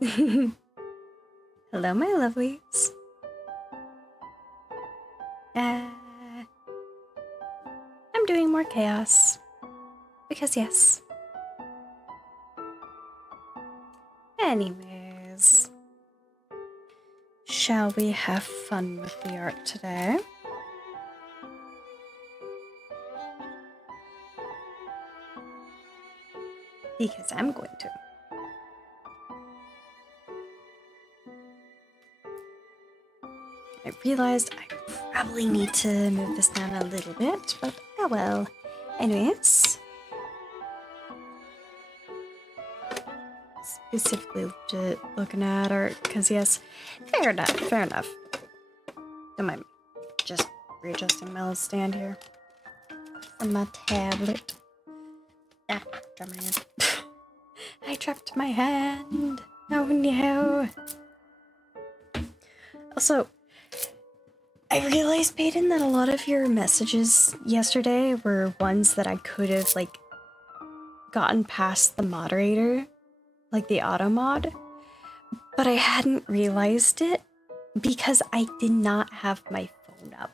Hello, my lovelies. I'm doing more chaos. Because yes. Anyways. Shall we have fun with the art today? Because I'm going to. I realized I probably need to move this down a little bit, but oh well. Anyways. Specifically looking at art, because yes, fair enough. Don't mind me. Just readjusting my little stand here. On my tablet. Ah, drop my hand. I dropped my hand. Oh no. Also, I realized, Peyton, that a lot of your messages yesterday were ones that I could have, like, gotten past the moderator, like the auto mod, but I hadn't realized it because I did not have my phone up,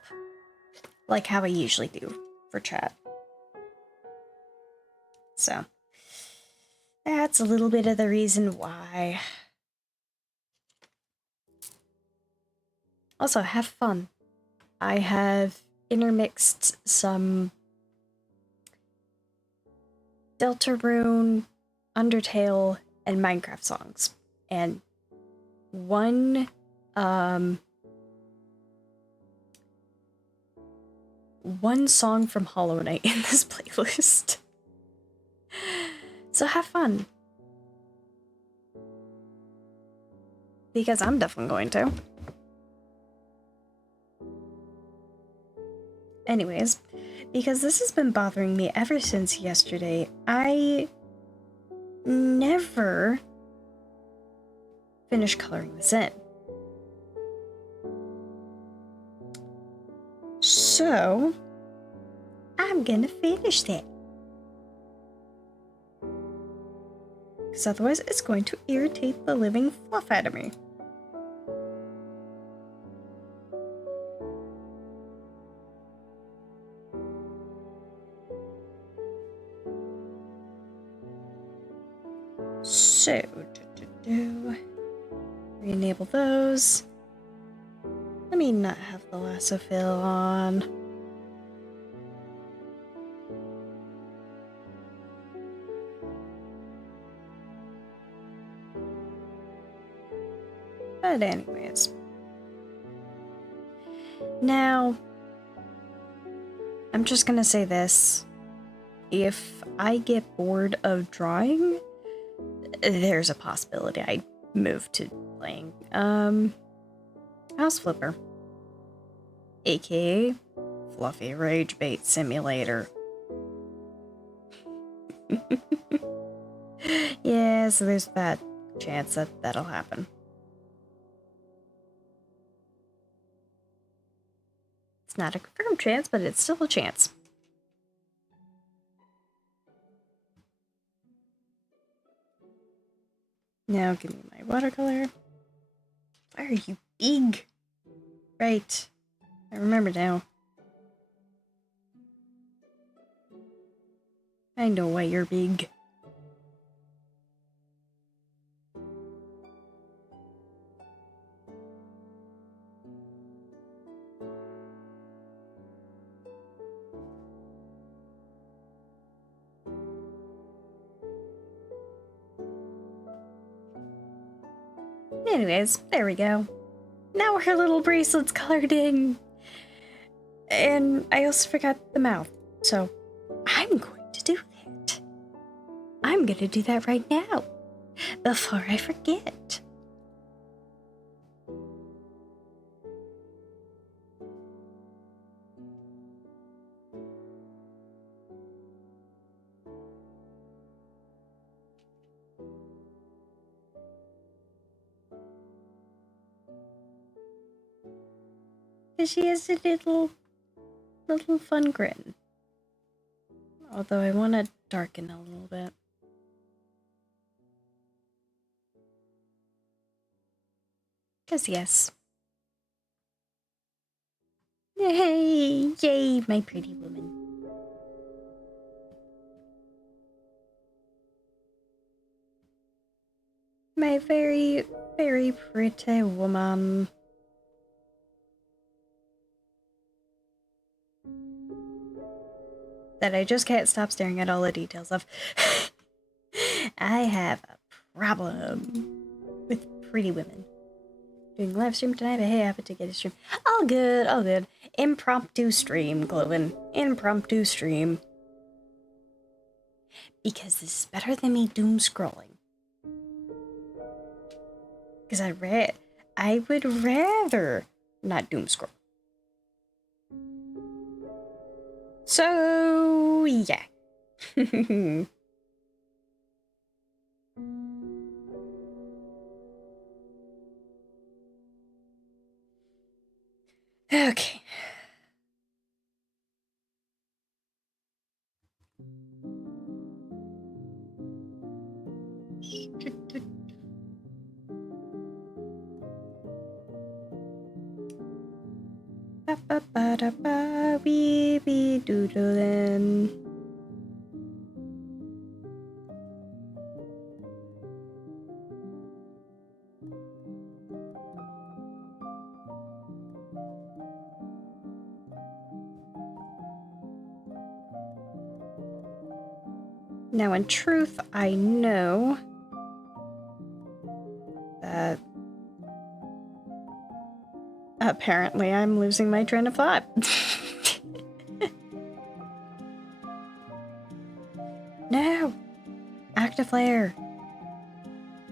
like how I usually do for chat. So, that's a little bit of the reason why. Also, have fun. I have intermixed some Deltarune, Undertale, and Minecraft songs. And one song from Hollow Knight in this playlist. So have fun. Because I'm definitely going to. Anyways, because this has been bothering me ever since yesterday, I never finished coloring this in. So, I'm gonna finish that. Because otherwise it's going to irritate the living fluff out of me. So, re-enable those. Let me not have the lasso fill on. But anyways. Now, I'm just gonna say this. If I get bored of drawing, there's a possibility I move to playing House Flipper, aka Fluffy Rage Bait Simulator. Yeah, so there's that chance that that'll happen. It's not a confirmed chance, but it's still a chance. Now give me my watercolor. Why are you big? Right. I remember now. I know why you're big. Anyways, there we go. Now her little bracelet's colored in. And I also forgot the mouth. So I'm going to do that. I'm going to do that right now. Before I forget. She has a little fun grin. Although I want to darken a little bit. 'Cause yes. Yay! Yay, my pretty woman. My very, very pretty woman. That I just can't stop staring at all the details of. I have a problem with pretty women. Doing a live stream tonight, but hey, I have to get a stream. All good, all good. Impromptu stream, Cloven. Impromptu stream. Because this is better than me doom scrolling. Because I would rather not doom scroll. So, yeah. Okay. Ba-ba-ba-da-ba, wee-bee-doodlin'. Now, in truth, I know that apparently I'm losing my train of thought. No! Active flare!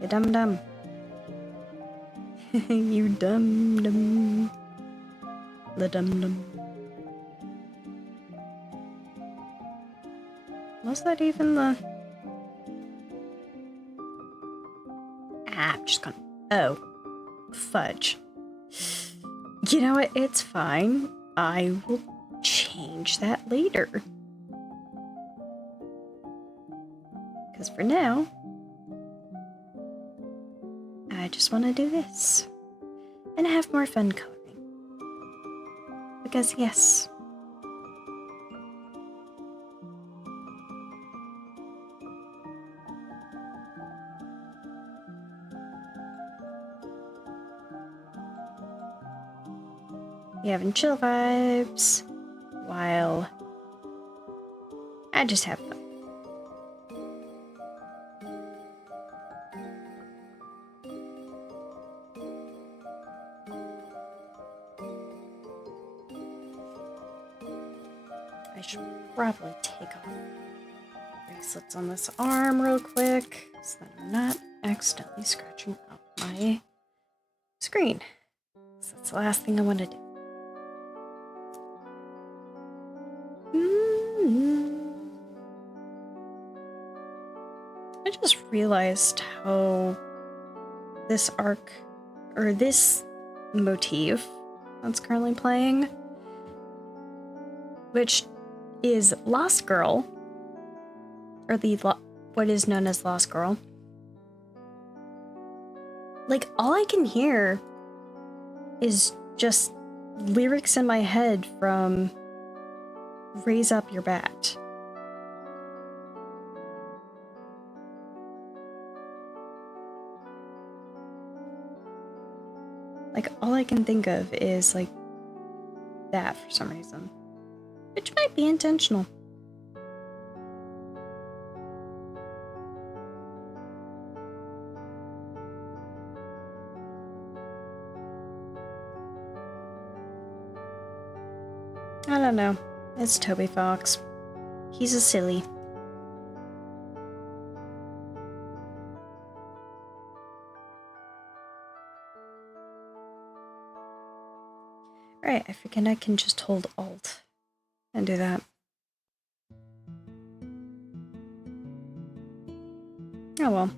You dum-dum. You dum-dum. The dum-dum. Was that even the... Ah, I'm just gonna... Oh. Fudge. You know what? It's fine. I will change that later. Because for now, I just want to do this. And have more fun coloring. Because yes. You having chill vibes while I just have fun. I should probably take off bracelets on this arm real quick so that I'm not accidentally scratching up my screen. So that's the last thing I want to do. I just realized how this arc, or this motif that's currently playing, which is Lost Girl, or what is known as Lost Girl. Like, all I can hear is just lyrics in my head from Raise Up Your Bat. Like, all I can think of is, like, that for some reason. Which might be intentional. I don't know. It's Toby Fox. He's a silly. Right, I forget I can just hold Alt and do that. Oh well.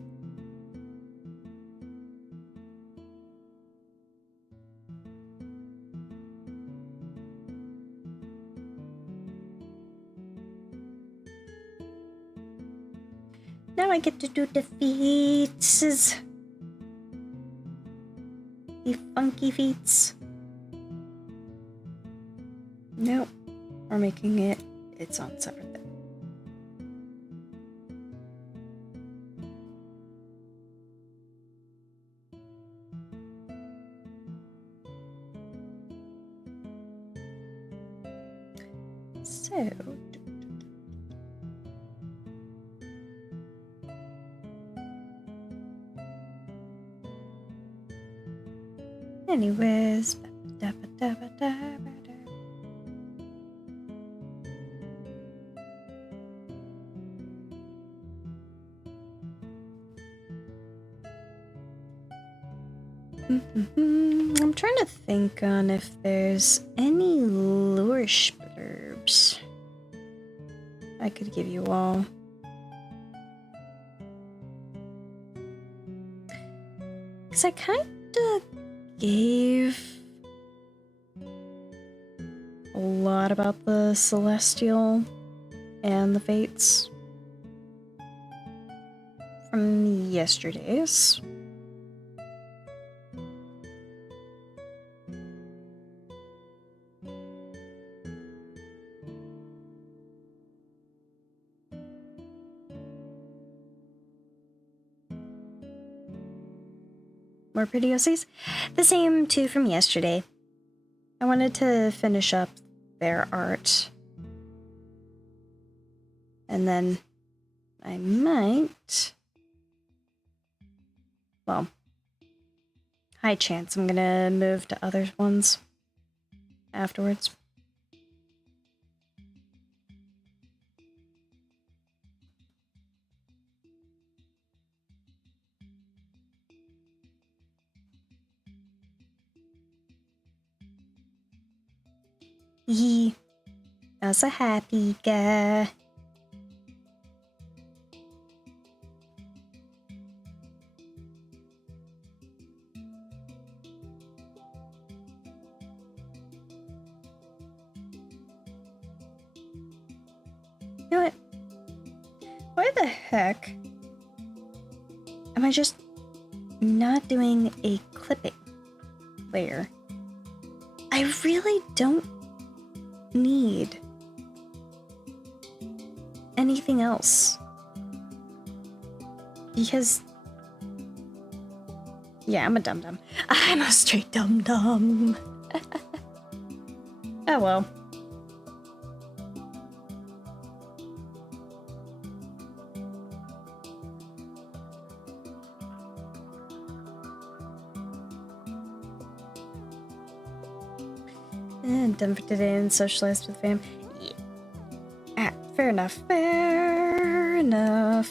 Now I get to do the feats. the funky feats. Nope. We're making it its own separate thing. So... anyways... I'm trying to think on if there's any lure blurbs I could give you all. Because I kind of gave a lot about the Celestial and the Fates from yesterday's. More pretty OCs? The same two from yesterday. I wanted to finish up their art. And then I might... well, high chance I'm gonna move to other ones afterwards. Yee. I was a happy guy. You know what? Why the heck am I just not doing a clipping layer? I really don't need anything else. Because, yeah, I'm a dum-dum. I'm a straight dum-dum. Oh well. And done for today and socialized with fam. Yeah. Ah, fair enough. Fair enough.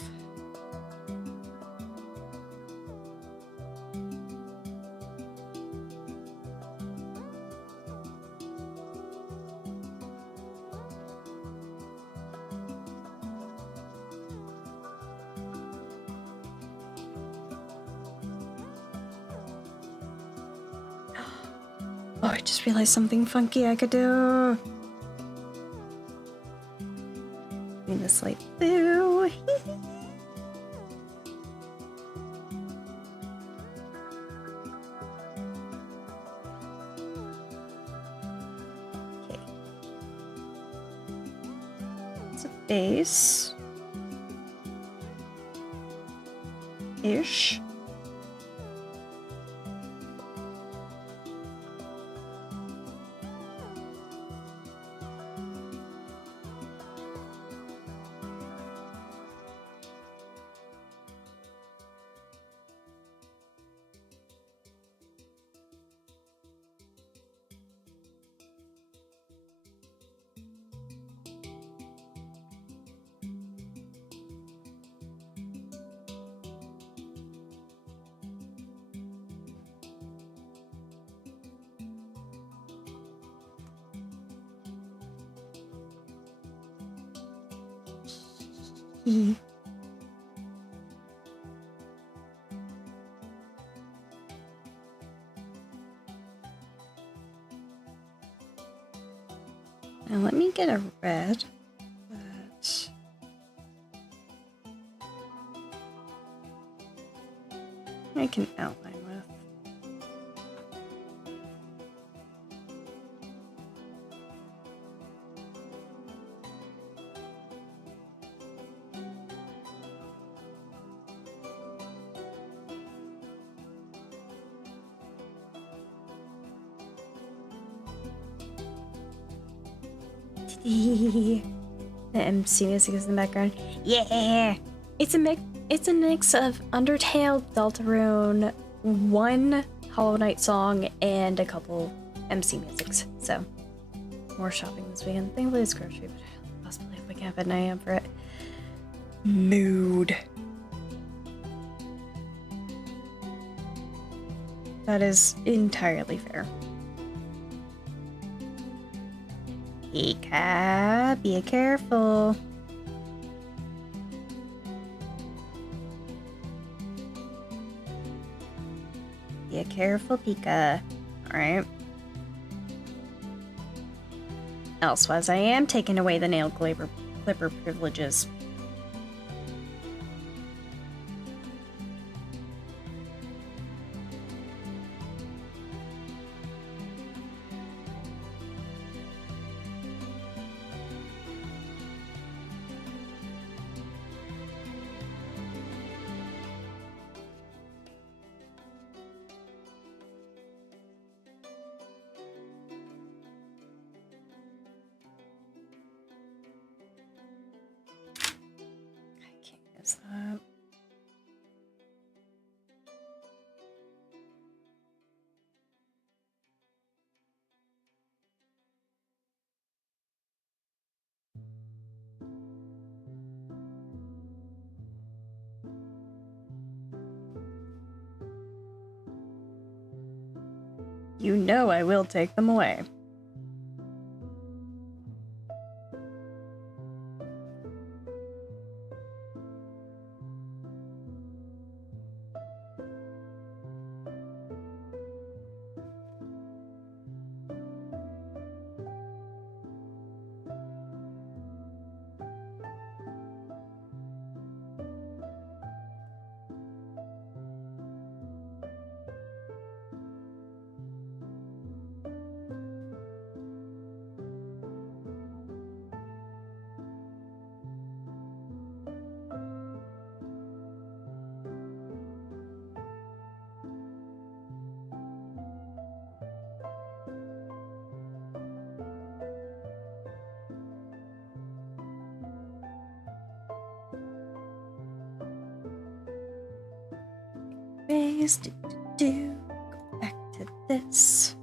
Oh, I just realized something funky I could do. Bring this light through. Okay. It's a base. Ish. Now let me get a red that I can outline with. The MC music is in the background. Yeah! It's a mix of Undertale, Deltarune, one Hollow Knight song, and a couple MC musics. So, more shopping this weekend. Thankfully it's grocery, but I lost belief we can't have an AM for it. Mood. That is entirely fair. Pika, be careful. Be careful, Pika. Alright. Elsewise, I am taking away the nail clipper privileges. That. You know I will take them away. Go back to this.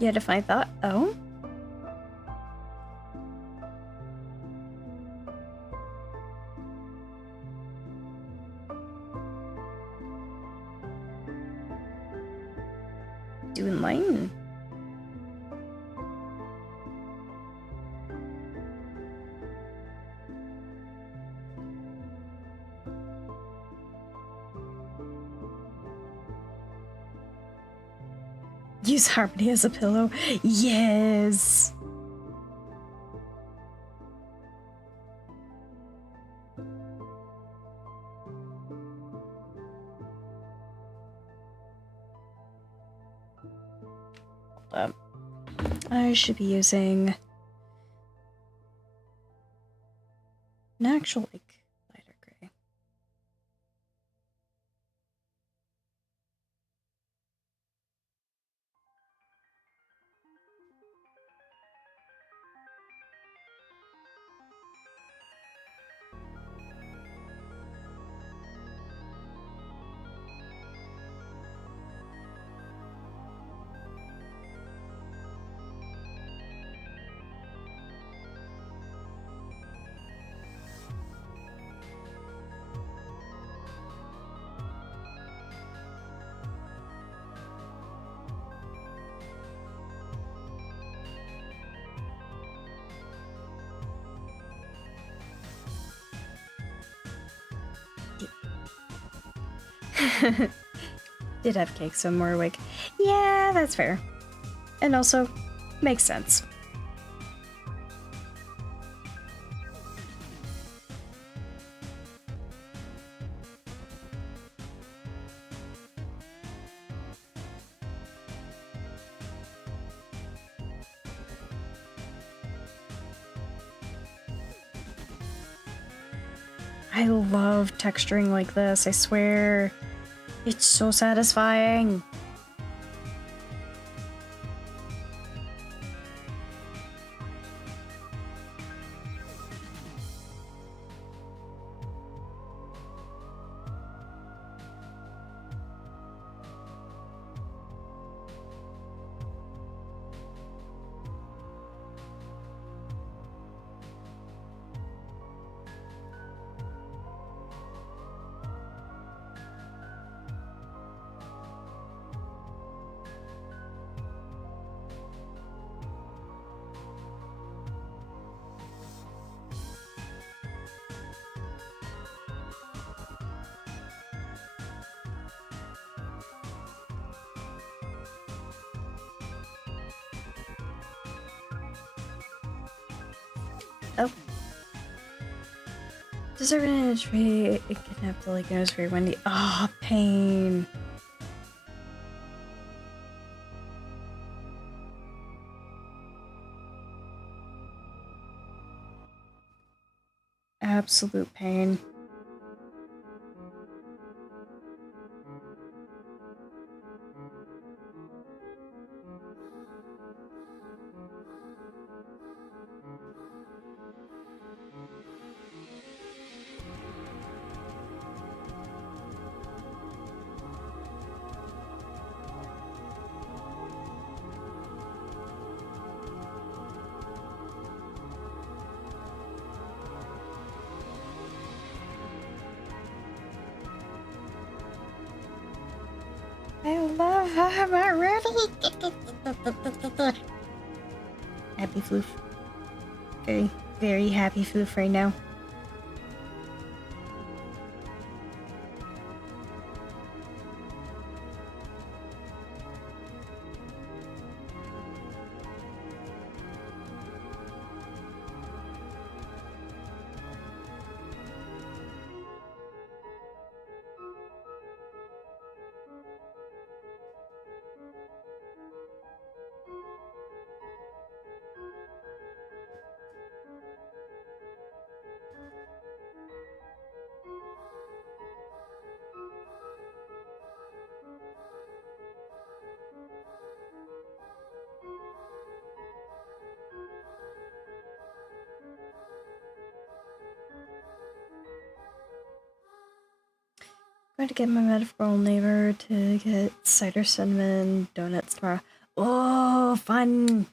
You had to find that? Oh? Doing lightning. Use Harmony as a pillow. Yes. Hold up. I should be using an actual like lighter gray. Did have cake, so I'm more awake. Yeah, that's fair. And also, makes sense. I love texturing like this, I swear. It's so satisfying. Oh. Deserving a tree, it kidnapped the lake and it was very windy. Ah, oh, pain. Absolute pain. I love how I'm already. Happy floof. Very, very happy floof right now. I'm going to get my metaphorical neighbor to get cider cinnamon donuts tomorrow. Oh, fun!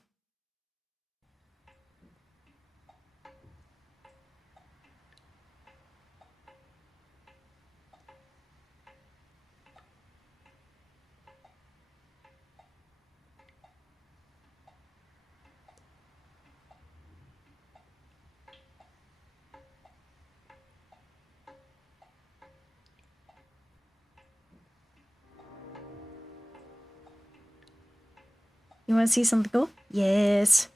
You want to see something cool? Yes.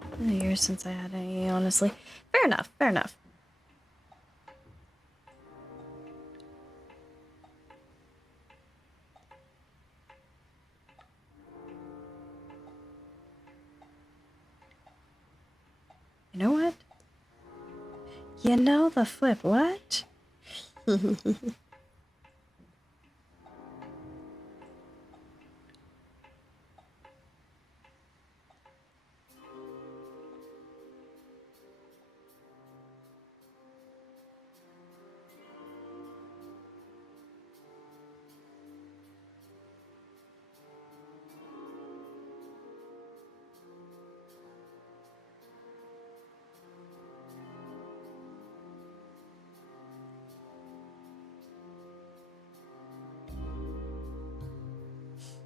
It's been a year since I had any, honestly. Fair enough, fair enough. You know what? You know the flip, what?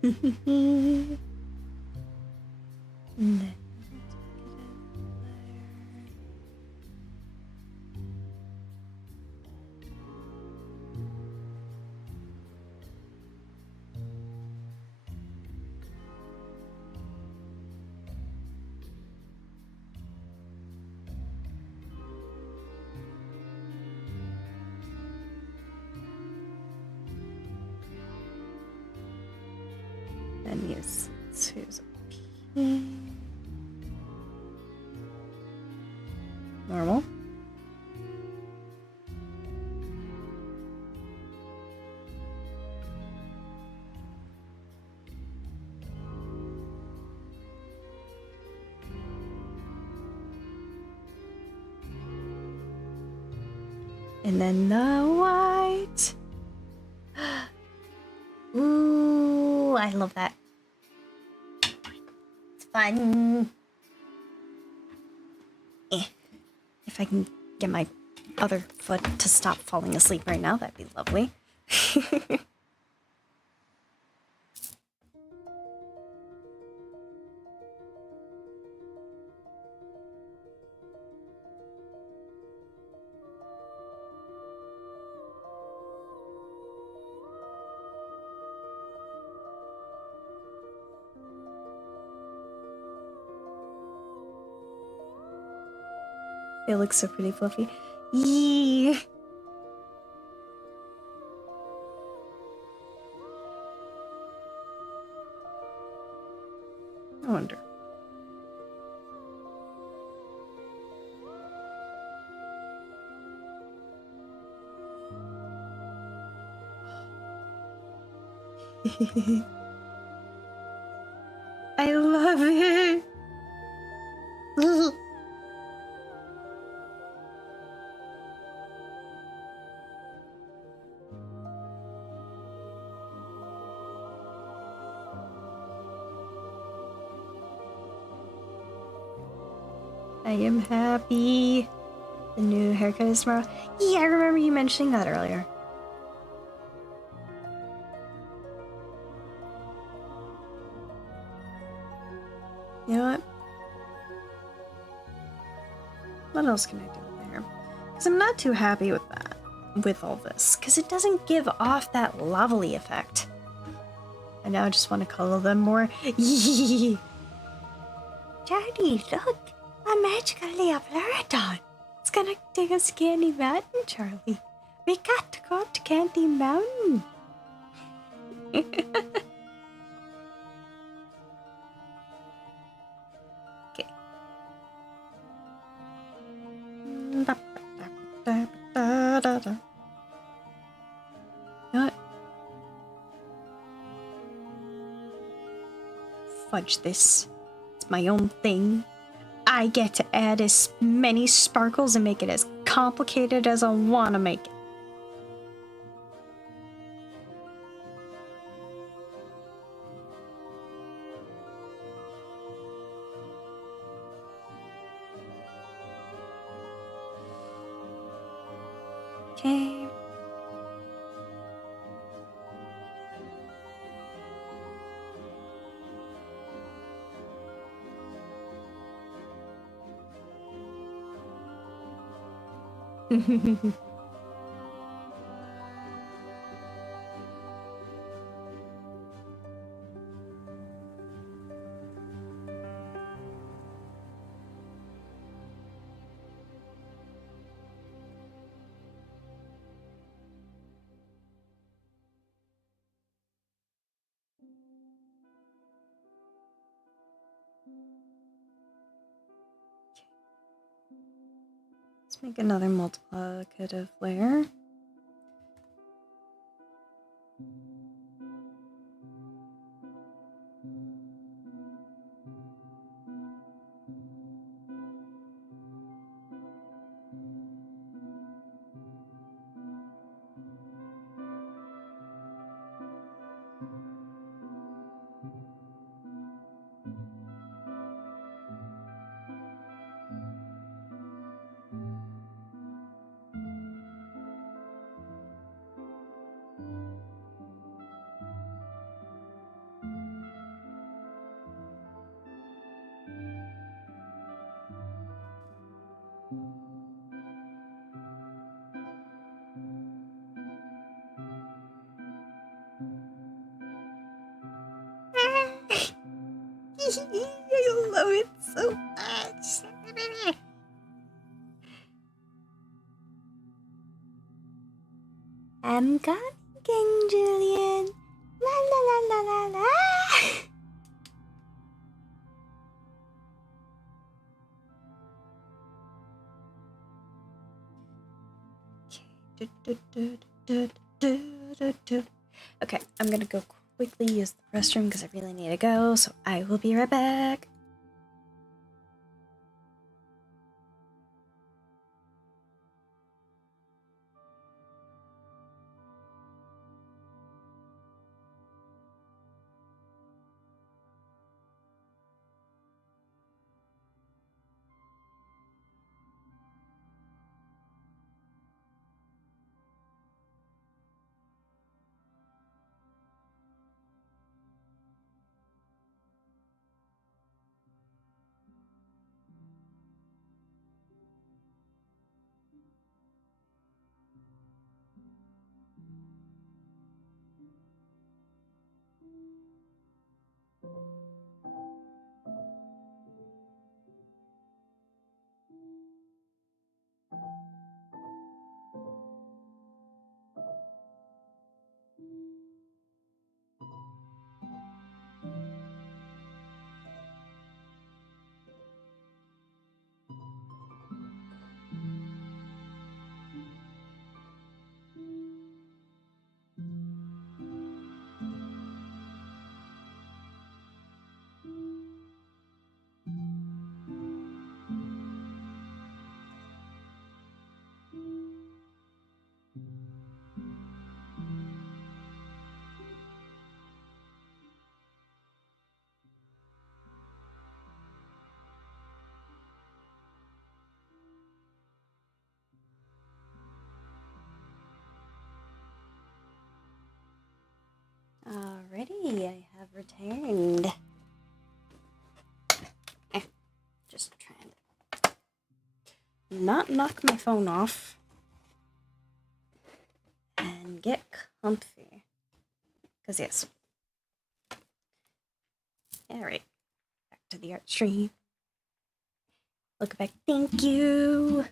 And then use Susan. Normal. And then the white. Ooh, I love that. It's fun. If I can get my other foot to stop falling asleep right now, that'd be lovely. It looks so pretty fluffy. Yee! I wonder. I love it! I am happy. The new haircut is tomorrow. Yeah, I remember you mentioning that earlier. You know what? What else can I do with the hair? Because I'm not too happy with that, with all this, because it doesn't give off that lovely effect. I now just want to color them more. Yee! Charlie, look! A magical Leopardon! It's gonna take us to Candy Mountain, Charlie. We got to go to Candy Mountain! Okay. What? Fudge this. It's my own thing. I get to add as many sparkles and make it as complicated as I want to make it. Okay. Let's make another multiplicative layer. I love it so much. I'm coming, Julian. La la la la la la. Okay, I'm gonna go quickly use the restroom because I really need to go, so I will be right back. Alrighty, I have returned. Just trying to not knock my phone off and get comfy. Because yes. Alright, back to the art stream. Look back, thank you.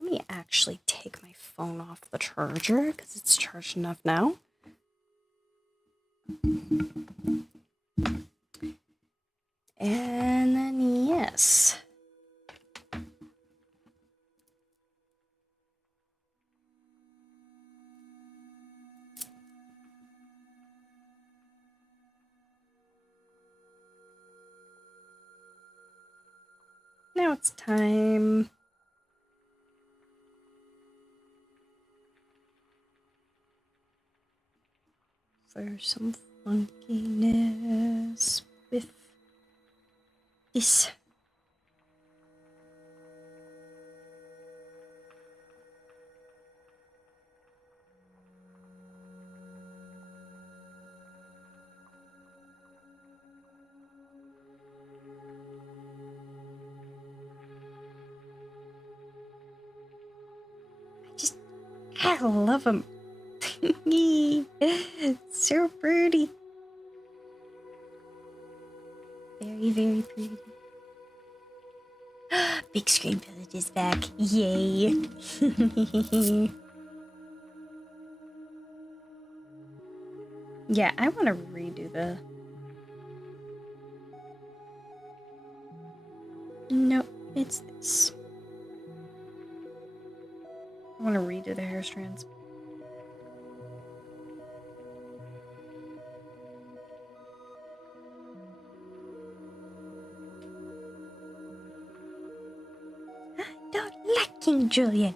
Let me actually take my phone off the charger because it's charged enough now. And then, yes. Now it's time. For some funkiness with this. I love them. So pretty. Very, very pretty. Big Screen Village is back. Yay. Yeah, I want to redo the... Nope, it's this. I want to redo the hair strands. I don't like King Julian.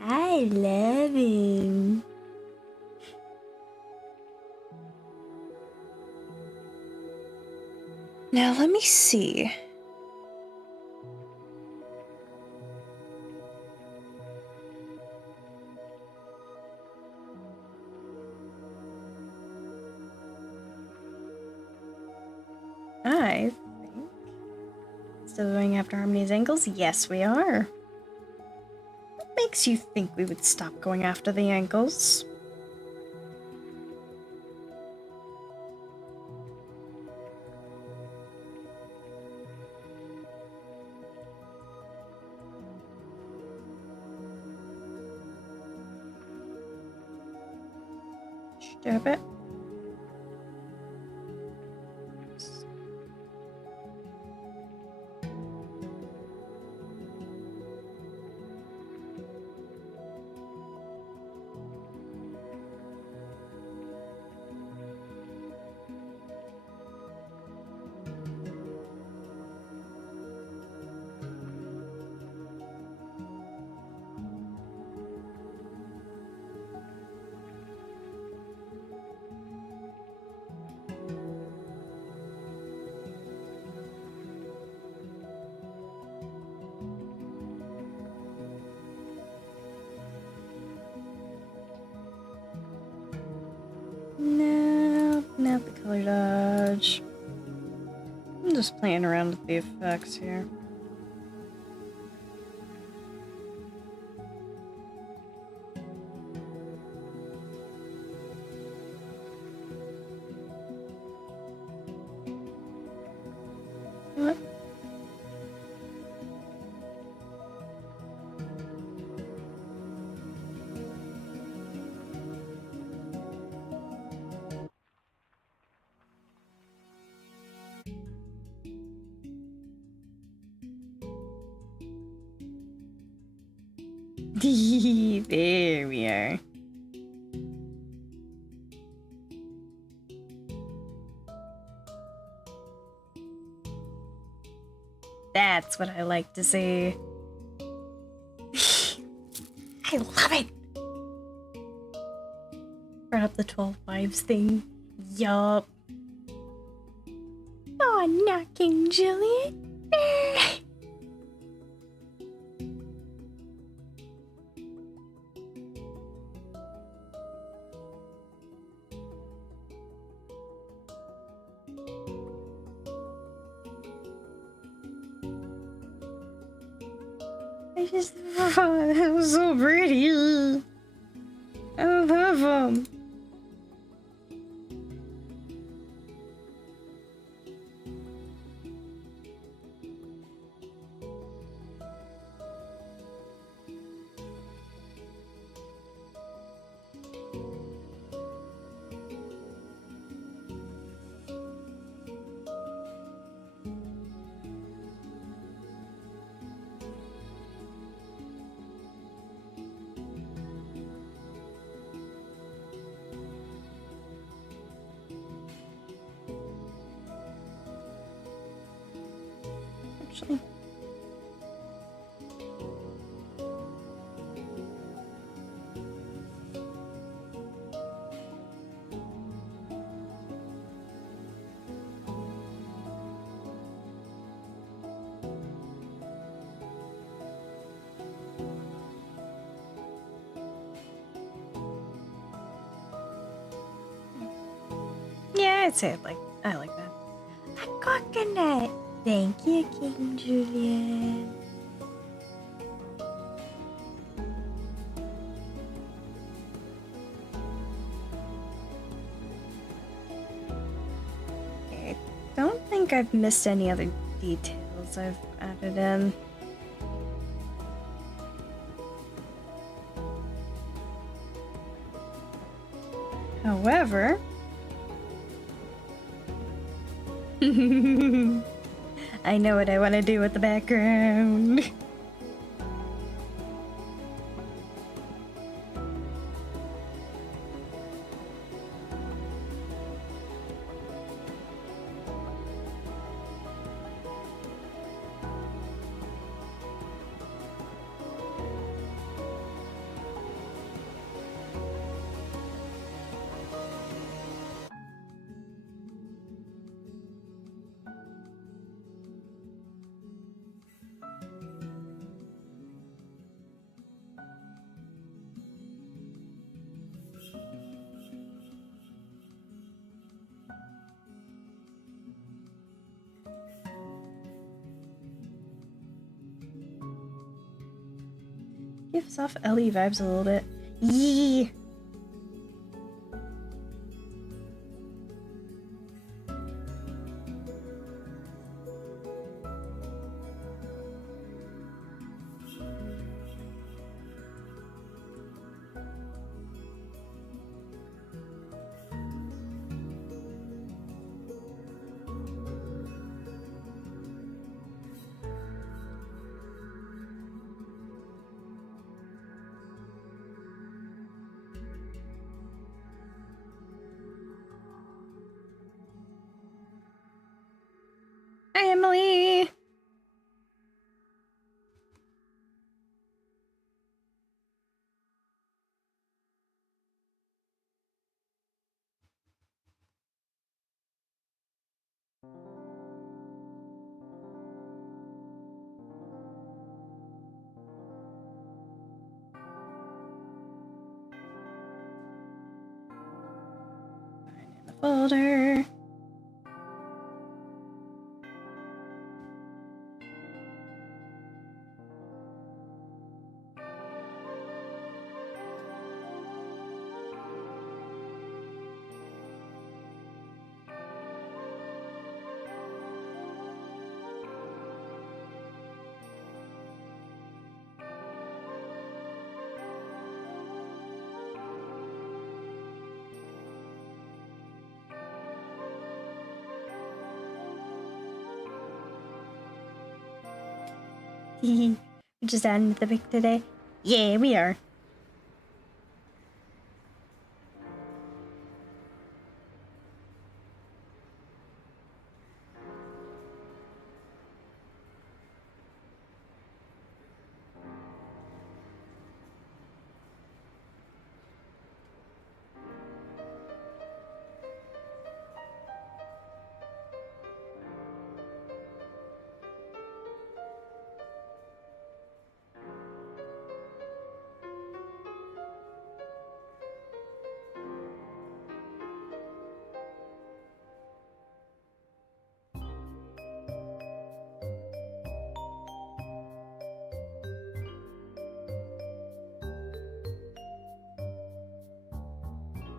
I love him. Now let me see. I think still going after Harmony's ankles? Yes, we are. What makes you think we would stop going after the ankles? Drop it. No, not the color dodge. I'm just playing around with the effects here. What? There we are. That's what I like to see. I love it! Brought up the 12 wives thing. Yup. Oh, not King Juliet. I just, oh, that was so pretty. I love them. Actually. Yeah, I'd say I like that. A coconut. Thank you, King Julian. I don't think I've missed any other details I've added in. However, I know what I want to do with the background. Gives off Ellie vibes a little bit. Yee! family! In the folder. We're just adding to the pic today. Yeah, we are.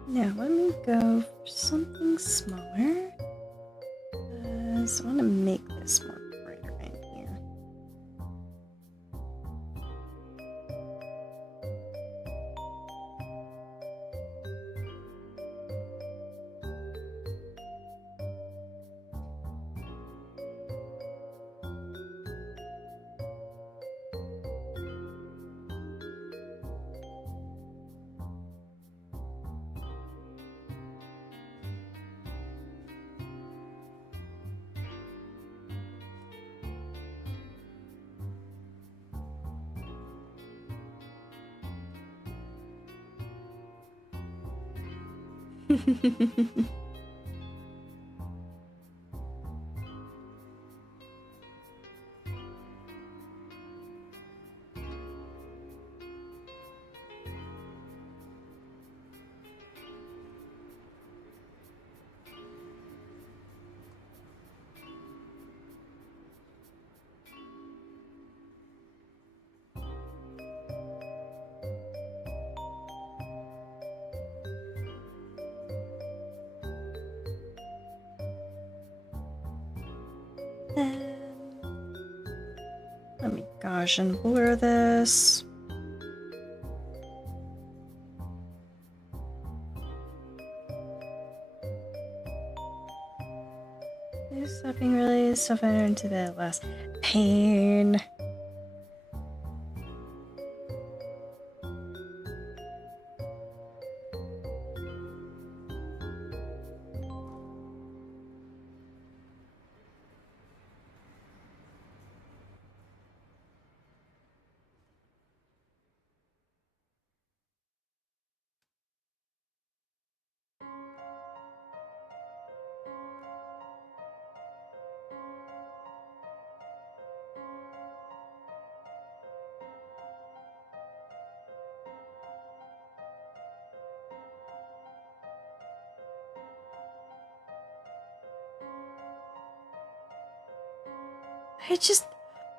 Now let me go for something smaller. So I want to make this more brighter in here. Then let me gosh and blur this. Stopping really stuff into the last pain.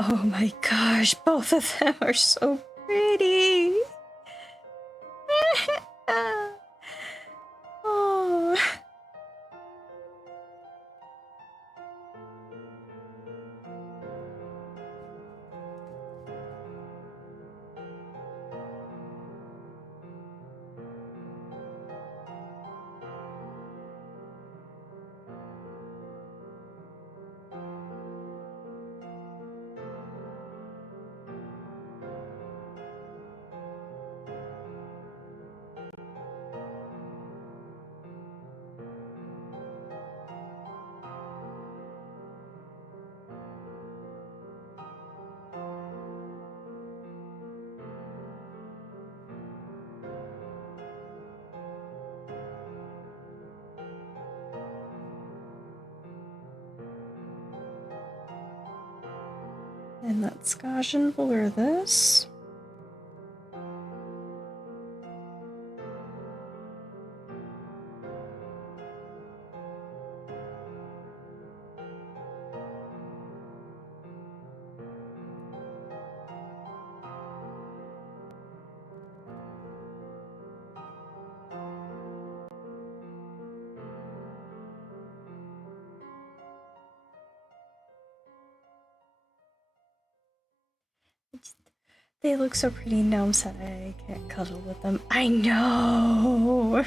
Oh my gosh, both of them are so pretty. Oh. And let's Gaussian blur this. They look so pretty, now I'm sad I can't cuddle with them. I know!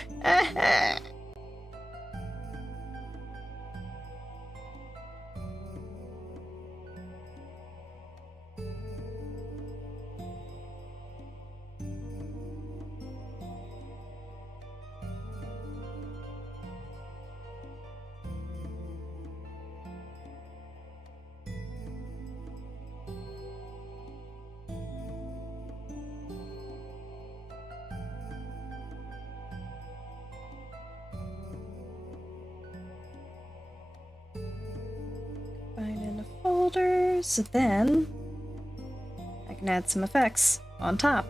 Find in a folder, so then I can add some effects on top.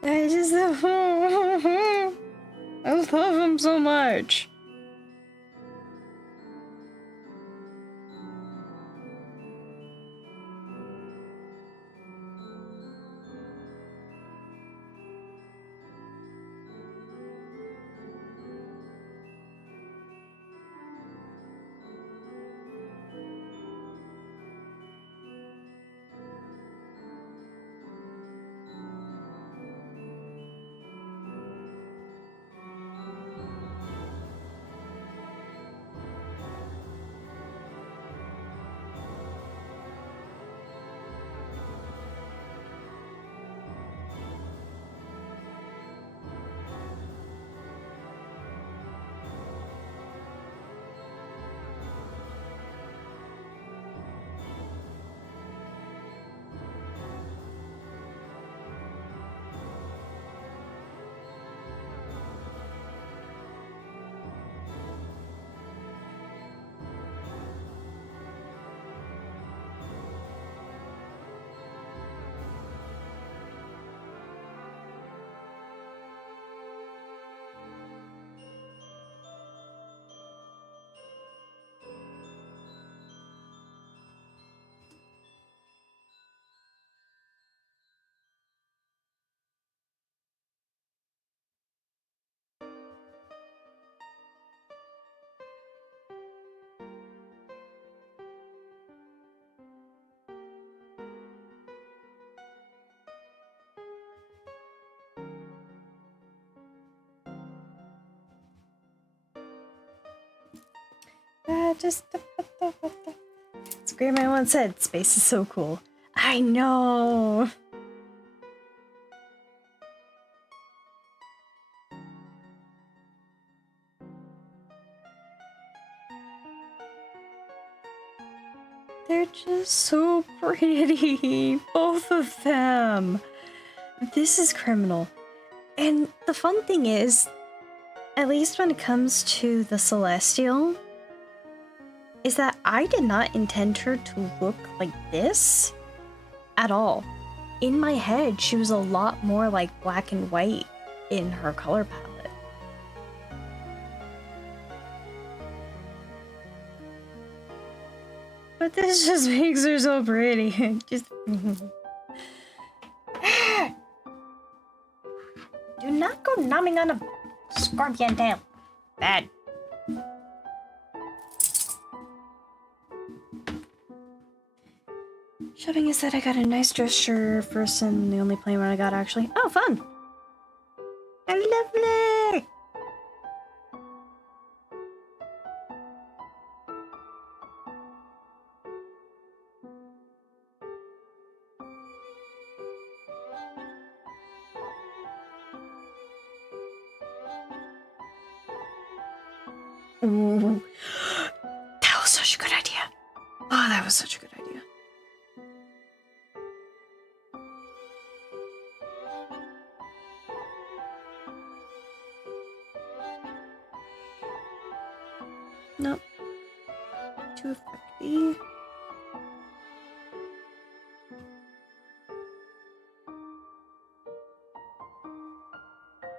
I just I love him so much. It's great. My once said, space is so cool. I know. They're just so pretty, both of them. This is criminal. And the fun thing is, at least when it comes to the Celestial, is that I did not intend her to look like this at all. In my head, she was a lot more like black and white in her color palette. But this just makes her so pretty. Just... Do not go numbing on a scorpion tail. Bad. Shopping is that I got a nice dress shirt first and the only plain one I got actually. Oh, fun! Lovely! Ooh. That was such a good idea. Oh, that was such a good idea. Nope. 250.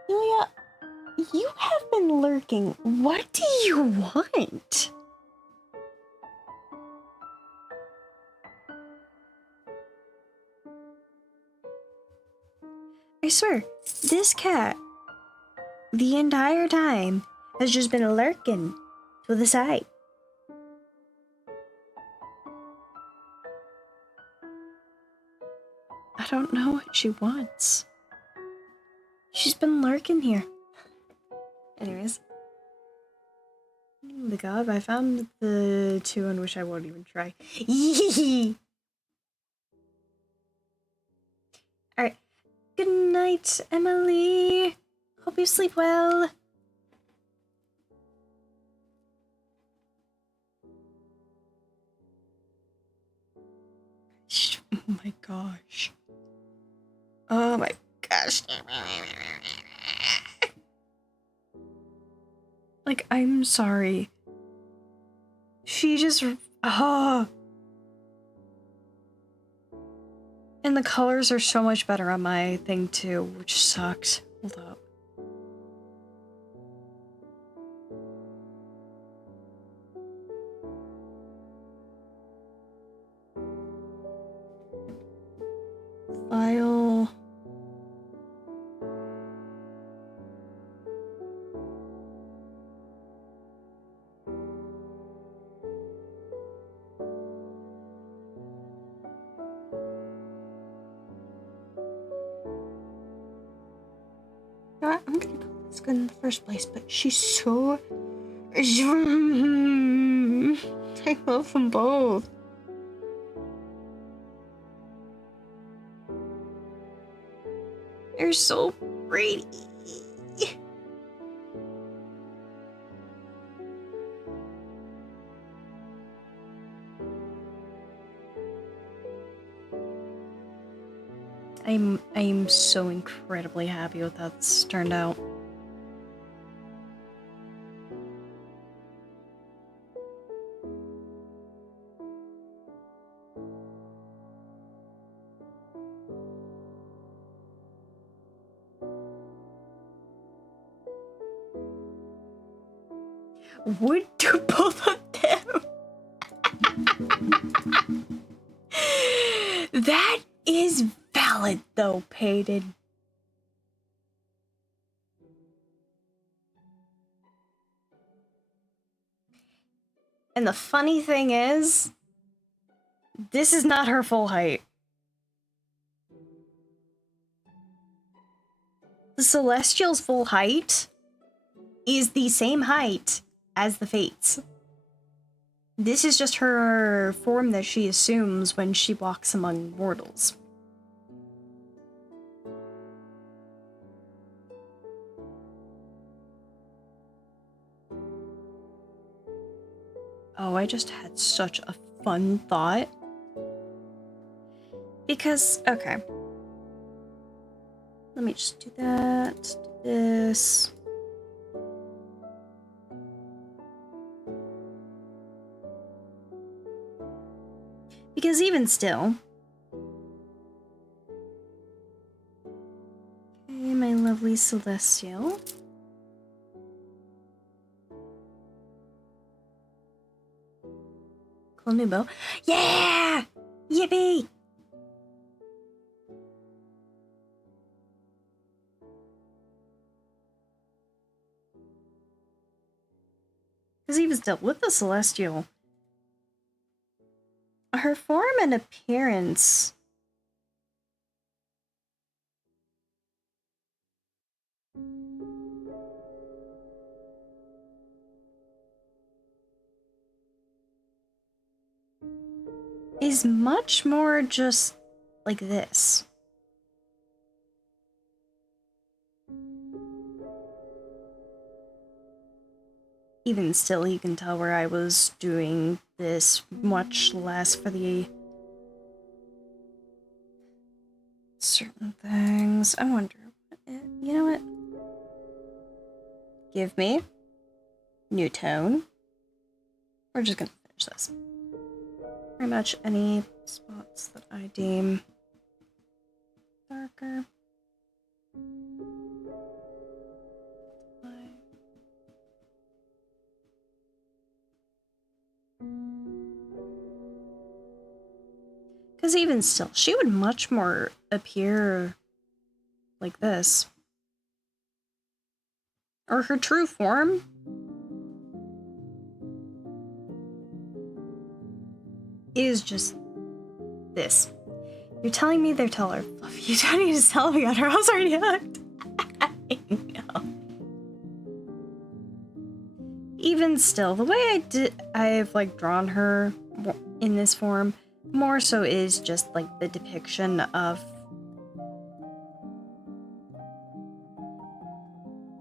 Julia, you have been lurking. What do you want? I swear, this cat, the entire time, has just been lurking to the side. I don't know what she wants. She's been lurking here. Anyways. The gob, I found the two on which I won't even try. Yee! Alright. Good night, Emily. Hope you sleep well. Oh my gosh. Oh my gosh. Like, I'm sorry. She just... Oh. And the colors are so much better on my thing too, which sucks. Hold up. File. I'm gonna put this gun in the first place, but she's so... I love them both. They're so pretty. I'm so incredibly happy with how this turned out. Would do both of them. That is valid though, Peyton. And the funny thing is, this is not her full height. The Celestial's full height is the same height as the Fates. This is just her form that she assumes when she walks among mortals. Oh, I just had such a fun thought. Because, okay. Let me just do that, do this. Because even still... Okay, my lovely Celestial. Full new bow. Yeah! Yippee! Because even still, with the Celestial, her form and appearance is much more just like this. Even still, you can tell where I was doing this much less for the certain things. I wonder, you know what? Give me new tone. We're just gonna finish this. Pretty much any spots that I deem darker. Because even still, she would much more appear like this. Or her true form. Is just this. You're telling me they're taller. You don't need to tell me on her. I was already hooked. I know. Even still, the way I've like drawn her in this form more so is just like the depiction of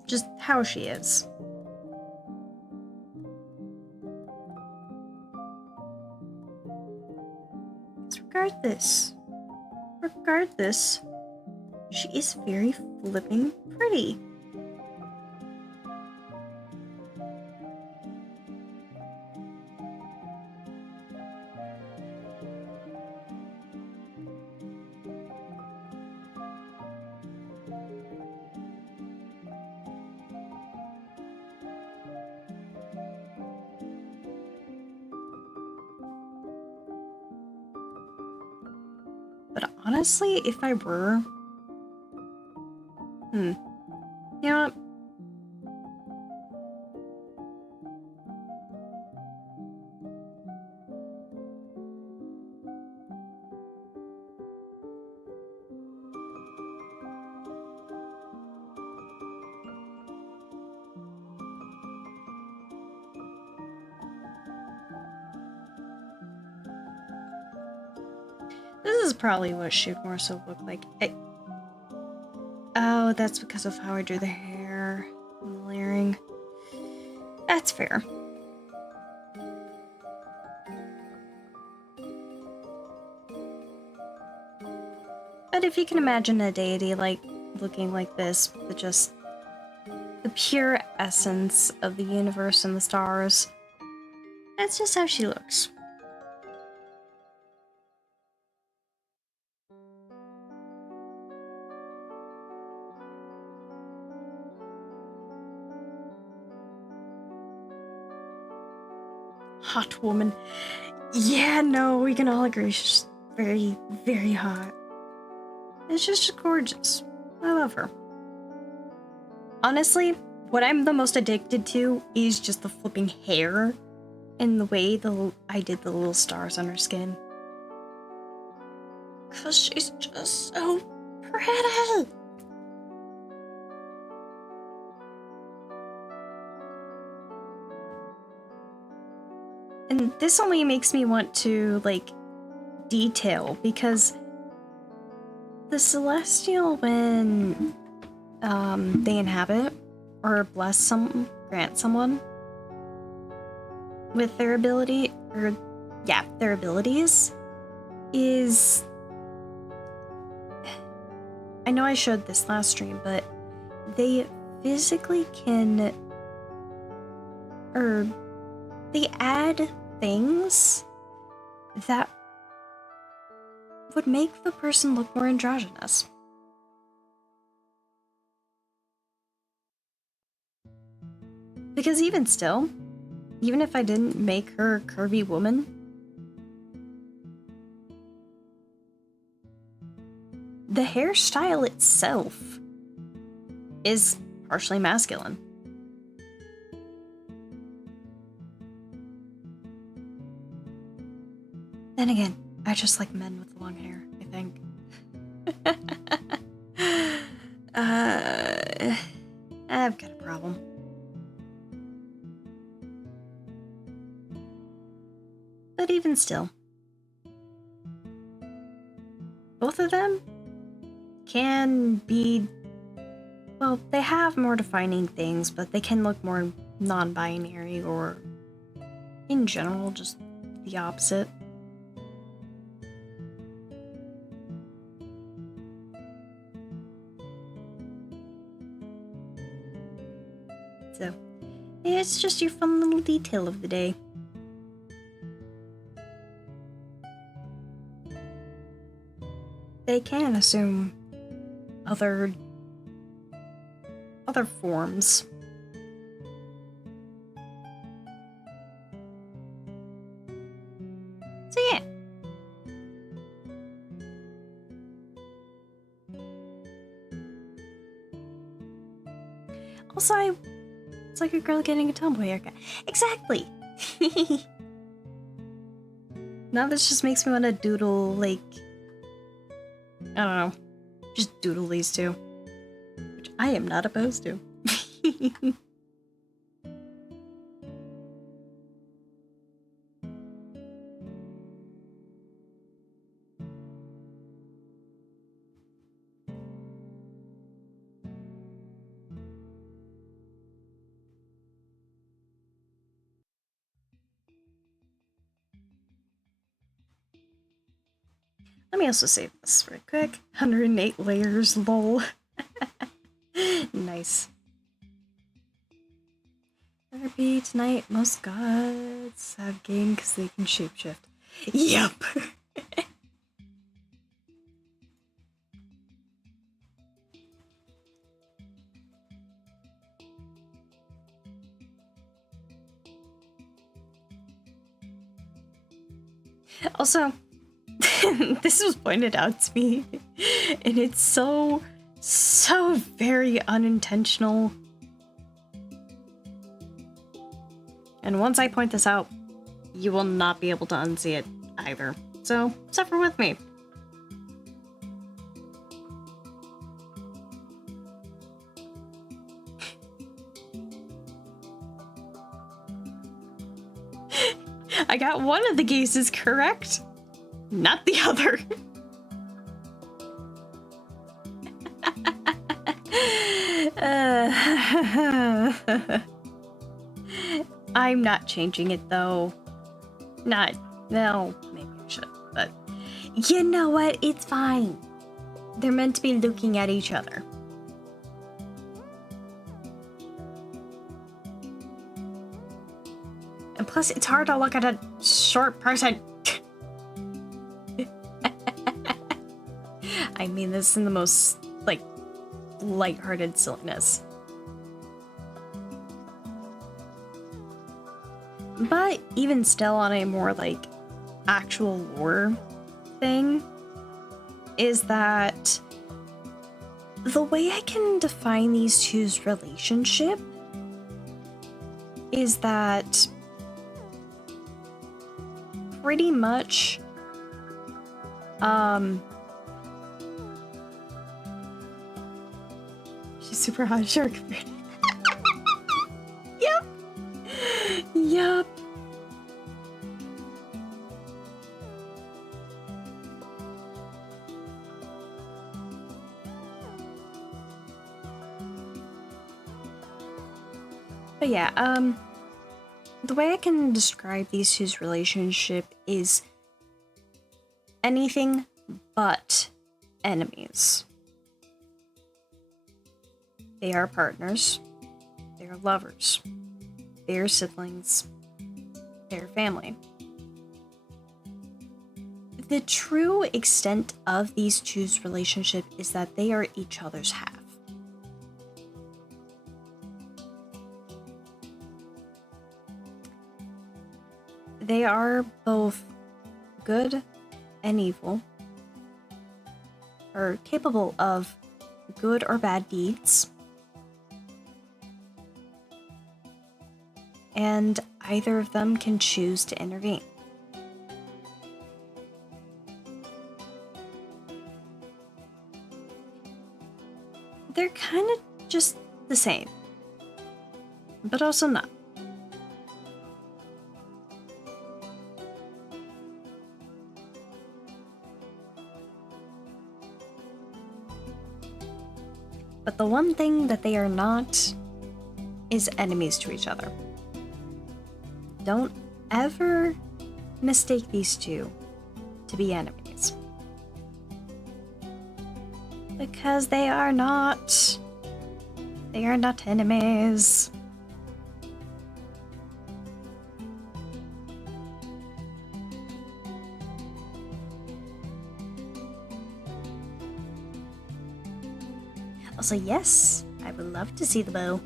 just how she is. Regardless, she is very flipping pretty. But honestly, if I were... You know what? This is probably what she'd more so look like. Oh, that's because of how I drew the hair and the layering. That's fair. But if you can imagine a deity like looking like this, with just the pure essence of the universe and the stars, that's just how she looks. Hot woman. Yeah, no, we can all agree she's very, very hot. It's just gorgeous. I love her. Honestly, what I'm the most addicted to is just the flipping hair and the way I did the little stars on her skin. Cause she's just so pretty. And this only makes me want to, like, detail, because the Celestial, when they inhabit or grant someone with their ability, or yeah, their abilities, is... I know I showed this last stream, but they physically can... or they add things that would make the person look more androgynous. Because even still, even if I didn't make her a curvy woman, the hairstyle itself is partially masculine. Then again, I just like men with long hair, I think. I've got a problem. But even still, both of them can be, well, they have more defining things, but they can look more non-binary or, in general, just the opposite. So, it's just your fun little detail of the day. They can assume other forms. So yeah. Also, it's like a girl getting a tomboy haircut. Exactly! Now this just makes me want to doodle, like, I don't know, just doodle these two. Which I am not opposed to. Let me also save this real quick. 108 layers, lol. Nice. Therapy tonight. Most gods have gained because they can shapeshift. Yup. Also, this was pointed out to me, and it's so very unintentional. And once I point this out, you will not be able to unsee it either. So, suffer with me. I got one of the guesses correct, not the other. I'm not changing it though. No, maybe I should, but you know what? It's fine. They're meant to be looking at each other. And plus, it's hard to look at a short person. I mean this in the most, like, lighthearted silliness. But even still, on a more, like, actual lore thing, is that the way I can define these two's relationship is that pretty much, she's super hot, shark. Yep. Yup. But yeah, the way I can describe these two's relationship is anything but enemies. They are partners. They are lovers. They are siblings. They are family. The true extent of these two's relationship is that they are each other's half. They are both good and evil, are capable of good or bad deeds, and either of them can choose to intervene. They're kind of just the same, but also not. But the one thing that they are not is enemies to each other. Don't ever mistake these two to be enemies. Because they are not. They are not enemies. Also, yes, I would love to see the bow.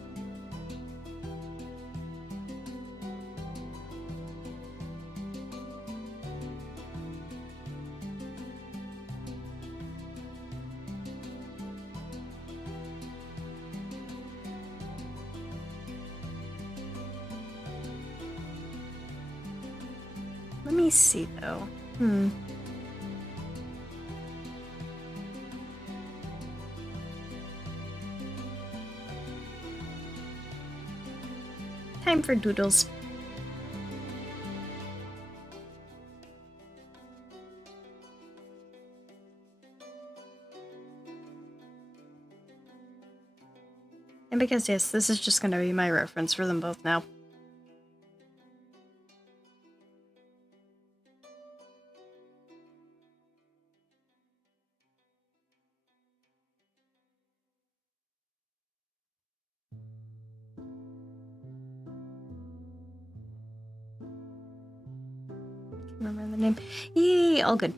Let me see, though. Time for doodles. And because, yes, this is just gonna be my reference for them both now. Remember the name? Yay, all good.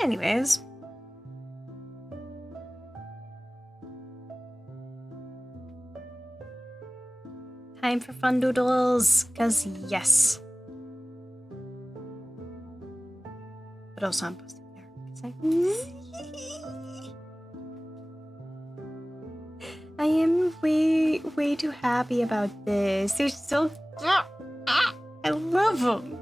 Anyways. Time for fun doodles, cause yes. But also I'm posting there, I am way too happy about this. They're so I love them.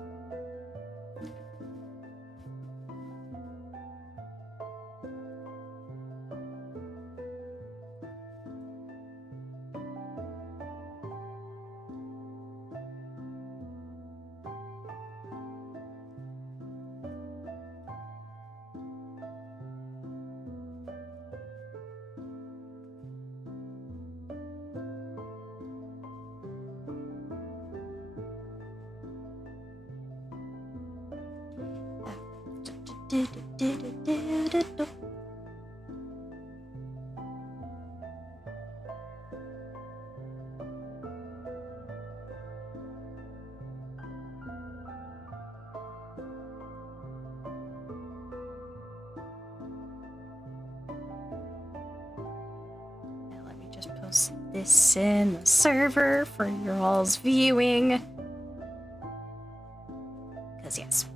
Let me just post this in the server for your all's viewing. Because yes.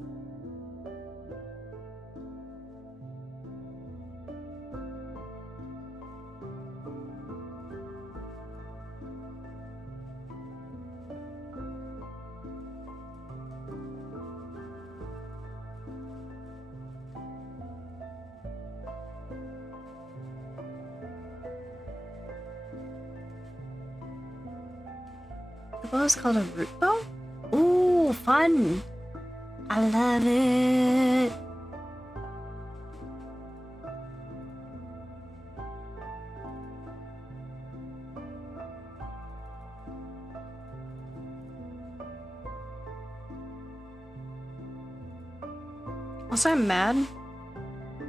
The bow is called a root bow? Ooh, fun! I love it! Also, I'm mad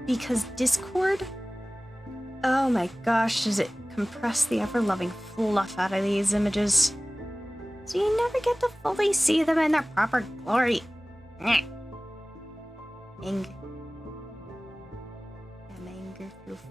because Discord, oh my gosh, does it compress the ever-loving fluff out of these images So you never get to fully see them in their proper glory. Anger. I'm anger proof.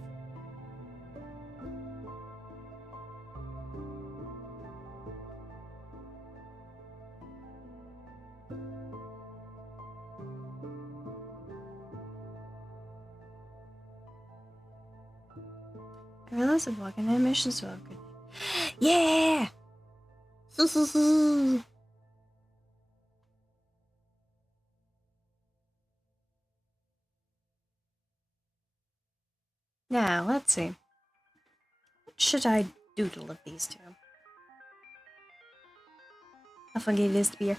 I realized the walking animations were good. Yeah! Now, let's see. What should I doodle of these two? How funny it is to be here.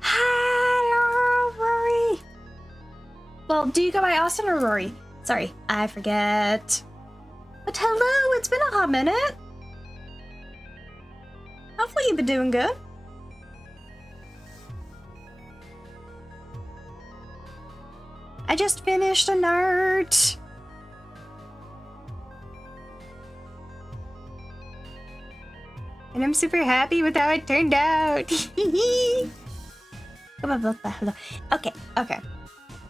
Hello, Rory! Well, do you go by Austin or Rory? Sorry, I forget. But hello, it's been a hot minute. Hopefully you've been doing good. I just finished an art. And I'm super happy with how it turned out. Come on, hello. Okay, okay.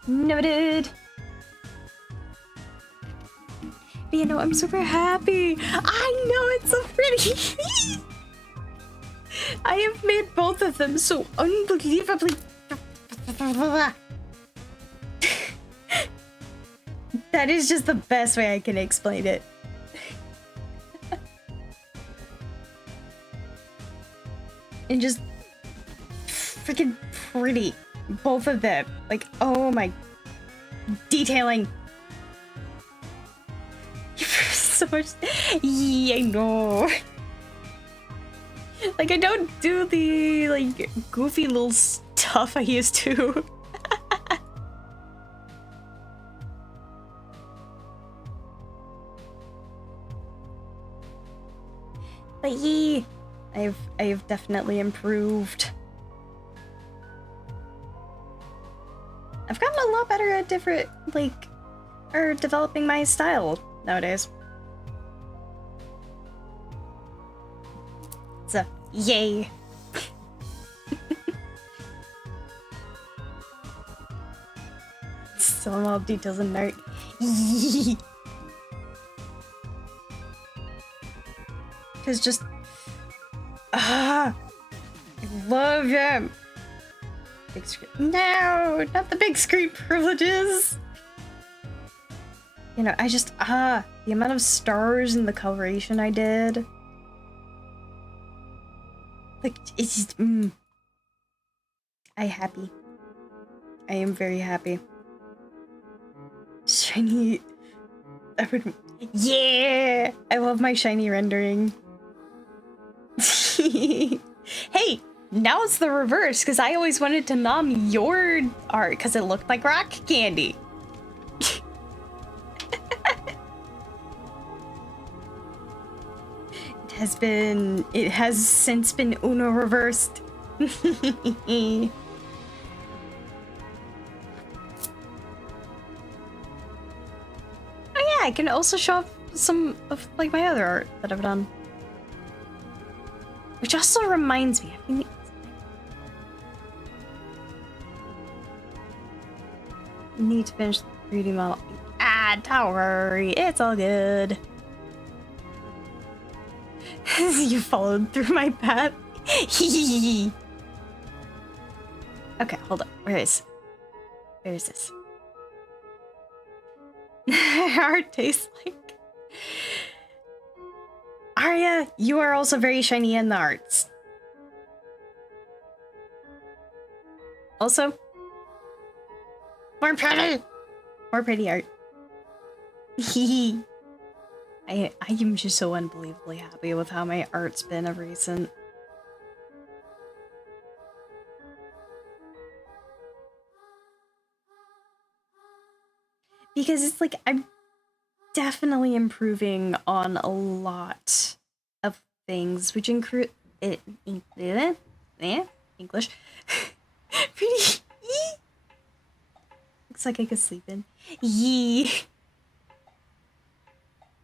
Noted. But you know, I'm super happy. I know, it's so pretty. I have made both of them so unbelievably... That is just the best way I can explain it. And just freaking pretty. Both of them. Like, oh my... Detailing. So much... Yeah, I know. Like, I don't do the, like, goofy little stuff I used to. But yeah, I've definitely improved. I've gotten a lot better at different, like, or developing my style nowadays. So, yay. So all details in art. Cause just I love him. Big screen. No, not the big screen privileges. You know, I just the amount of stars and the coloration I did. Like, it's just, I happy. I am very happy. Shiny. Yeah! I love my shiny rendering. Hey! Now it's the reverse, because I always wanted to nom your art, because it looked like rock candy. It has since been Uno reversed. Oh yeah, I can also show off some of like my other art that I've done. Which also reminds me, I need to finish the 3D model. Ah, don't worry, it's all good. You followed through my path. Okay, hold up. Where is this? Art tastes like. Arya, you are also very shiny in the arts. Also, more pretty art. I am just so unbelievably happy with how my art's been of recent. Because it's like, I'm definitely improving on a lot of things, which include English. Pretty. Looks like I could sleep in. Yee.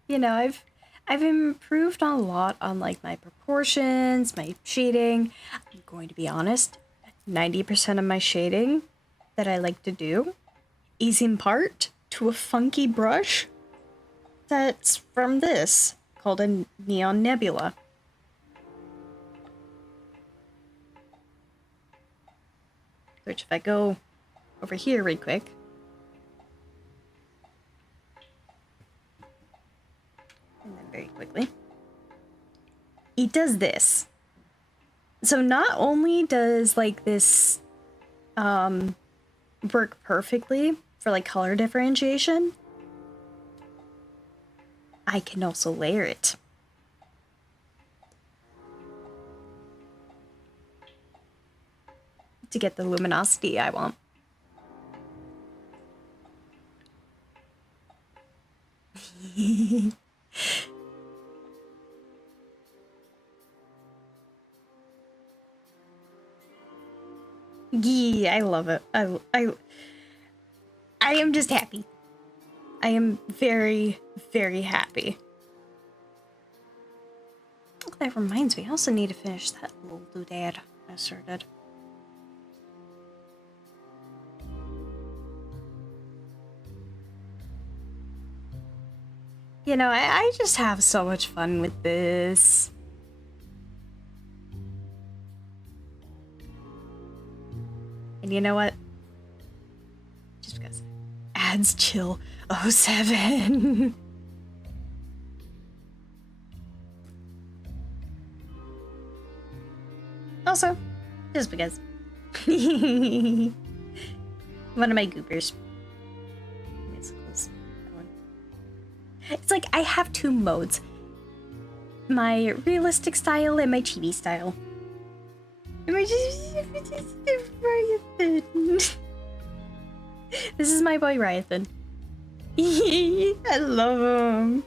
You know, I've I've improved a lot on like my proportions, my shading. I'm going to be honest, 90% of my shading that I like to do is in part to a funky brush that's from this, called a Neon Nebula. Which if I go over here real quick, and then very quickly, it does this. So not only does like this work perfectly for like color differentiation, I can also layer it. To get the luminosity I want. Yeah, I love it. I am just happy. I am very, very happy. Oh, that reminds me, I also need to finish that little doodad I started. You know, I just have so much fun with this. And you know what? Just because. Ads chill 07. Also, just because. One of my goopers. It's like I have two modes. My realistic style and my chibi style. This is my boy Ryathan. I love him.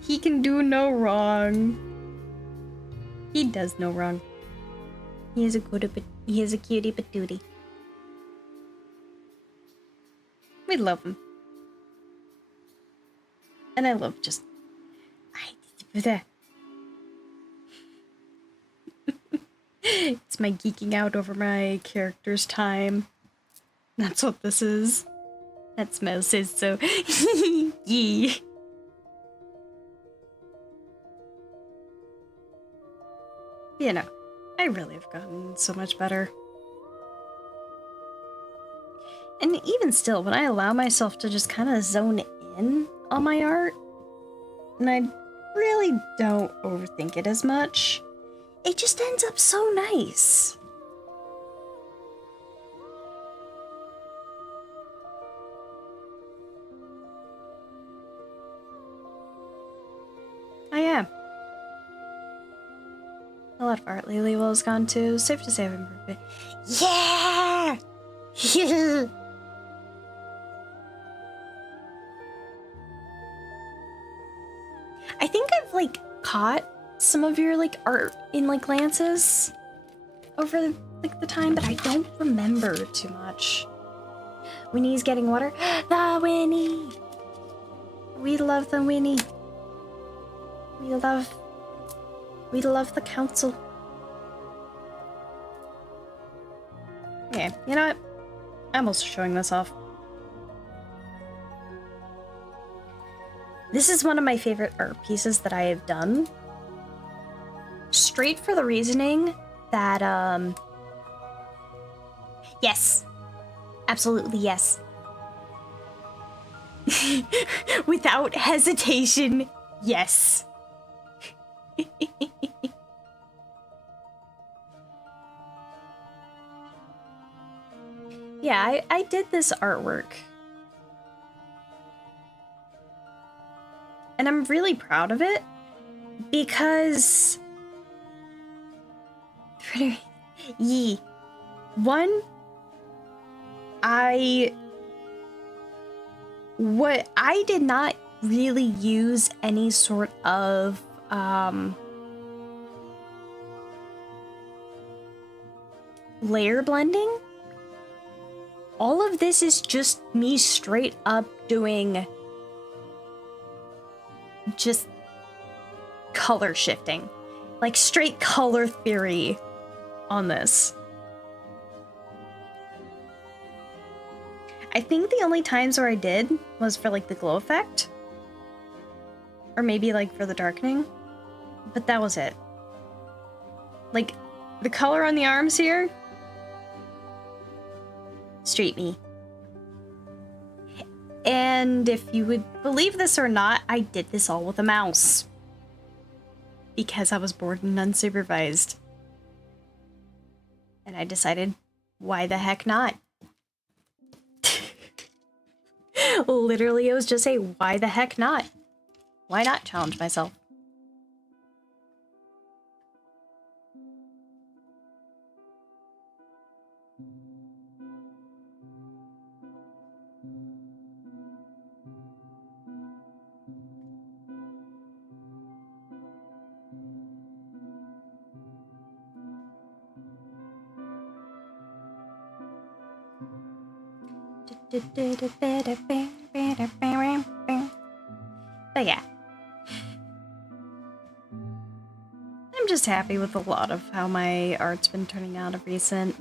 He can do no wrong. He does no wrong. He is a cutie patootie. We love him. And I love just... It's my geeking out over my character's time. That's what this is. That smells so... Yeah. You know, I really have gotten so much better. And even still, when I allow myself to just kind of zone in on my art, and I really don't overthink it as much, it just ends up so nice. I am. A lot of art lately has gone too. Safe to say I've improved it. Yeah! I think I've like caught some of your like art in like glances over like the time, but I don't remember too much. Winnie's getting water. The Winnie! We love the Winnie. We love the council. Okay, you know what? I'm also showing this off. This is one of my favorite art pieces that I have done. Straight for the reasoning that, yes. Absolutely yes. Without hesitation, yes. Yeah, I did this artwork. And I'm really proud of it because one, I did not really use any sort of layer blending. All of this is just me straight up doing just color shifting. Like straight color theory on this. I think the only times where I did was for like the glow effect. Or maybe like for the darkening. But that was it. Like the color on the arms here. Straight me. And if you would believe this or not, I did this all with a mouse. Because I was bored and unsupervised. And I decided, why the heck not? Literally, it was just a why the heck not? Why not challenge myself? But yeah. I'm just happy with a lot of how my art's been turning out of recent.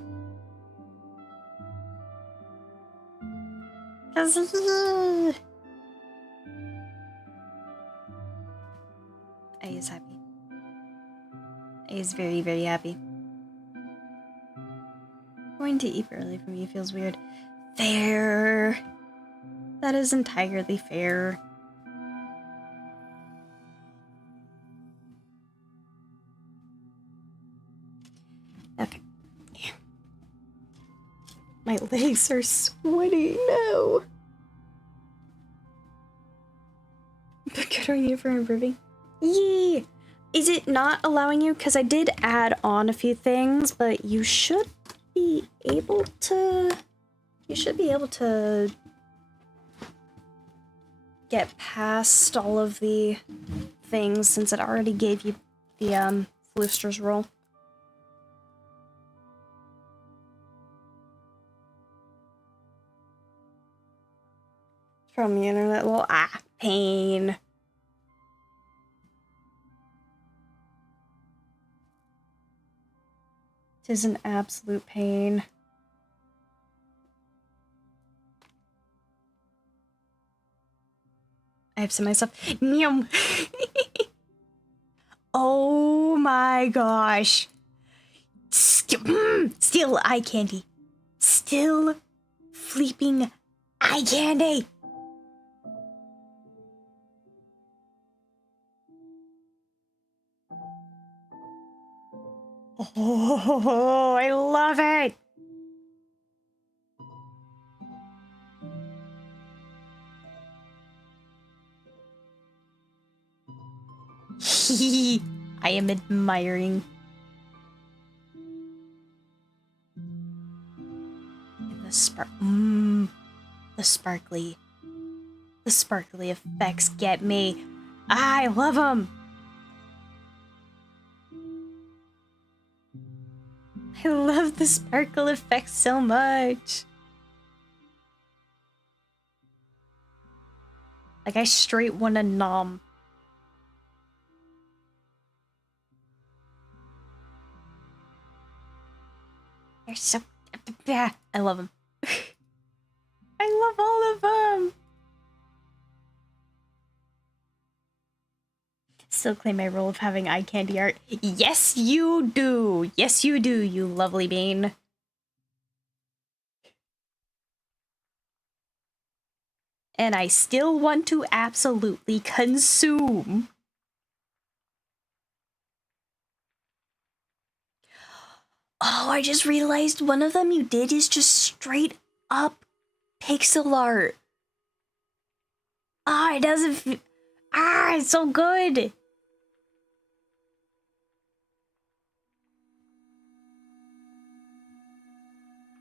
I is happy. I is very, very happy. Going to eat early for me feels weird. Fair. That is entirely fair. Okay. Yeah. My legs are sweaty now. But good on you for improving. Yee! Is it not allowing you? Because I did add on a few things, but you should be able to... You should be able to get past all of the things since it already gave you the Flooster's roll. From the internet, well, pain. Tis an absolute pain. I have to myself. Meow. Oh my gosh. Still eye candy. Still fleeping eye candy. Oh, I love it. I am admiring. And the sparkly effects get me. I love them. I love the sparkle effects so much. Like I straight want to nom. They're so... I love them. I love all of them. Still claim my role of having eye candy art. Yes, you do. Yes, you do, you lovely bean. And I still want to absolutely consume. Oh, I just realized one of them you did is just straight up pixel art. Ah, it doesn't... it's so good.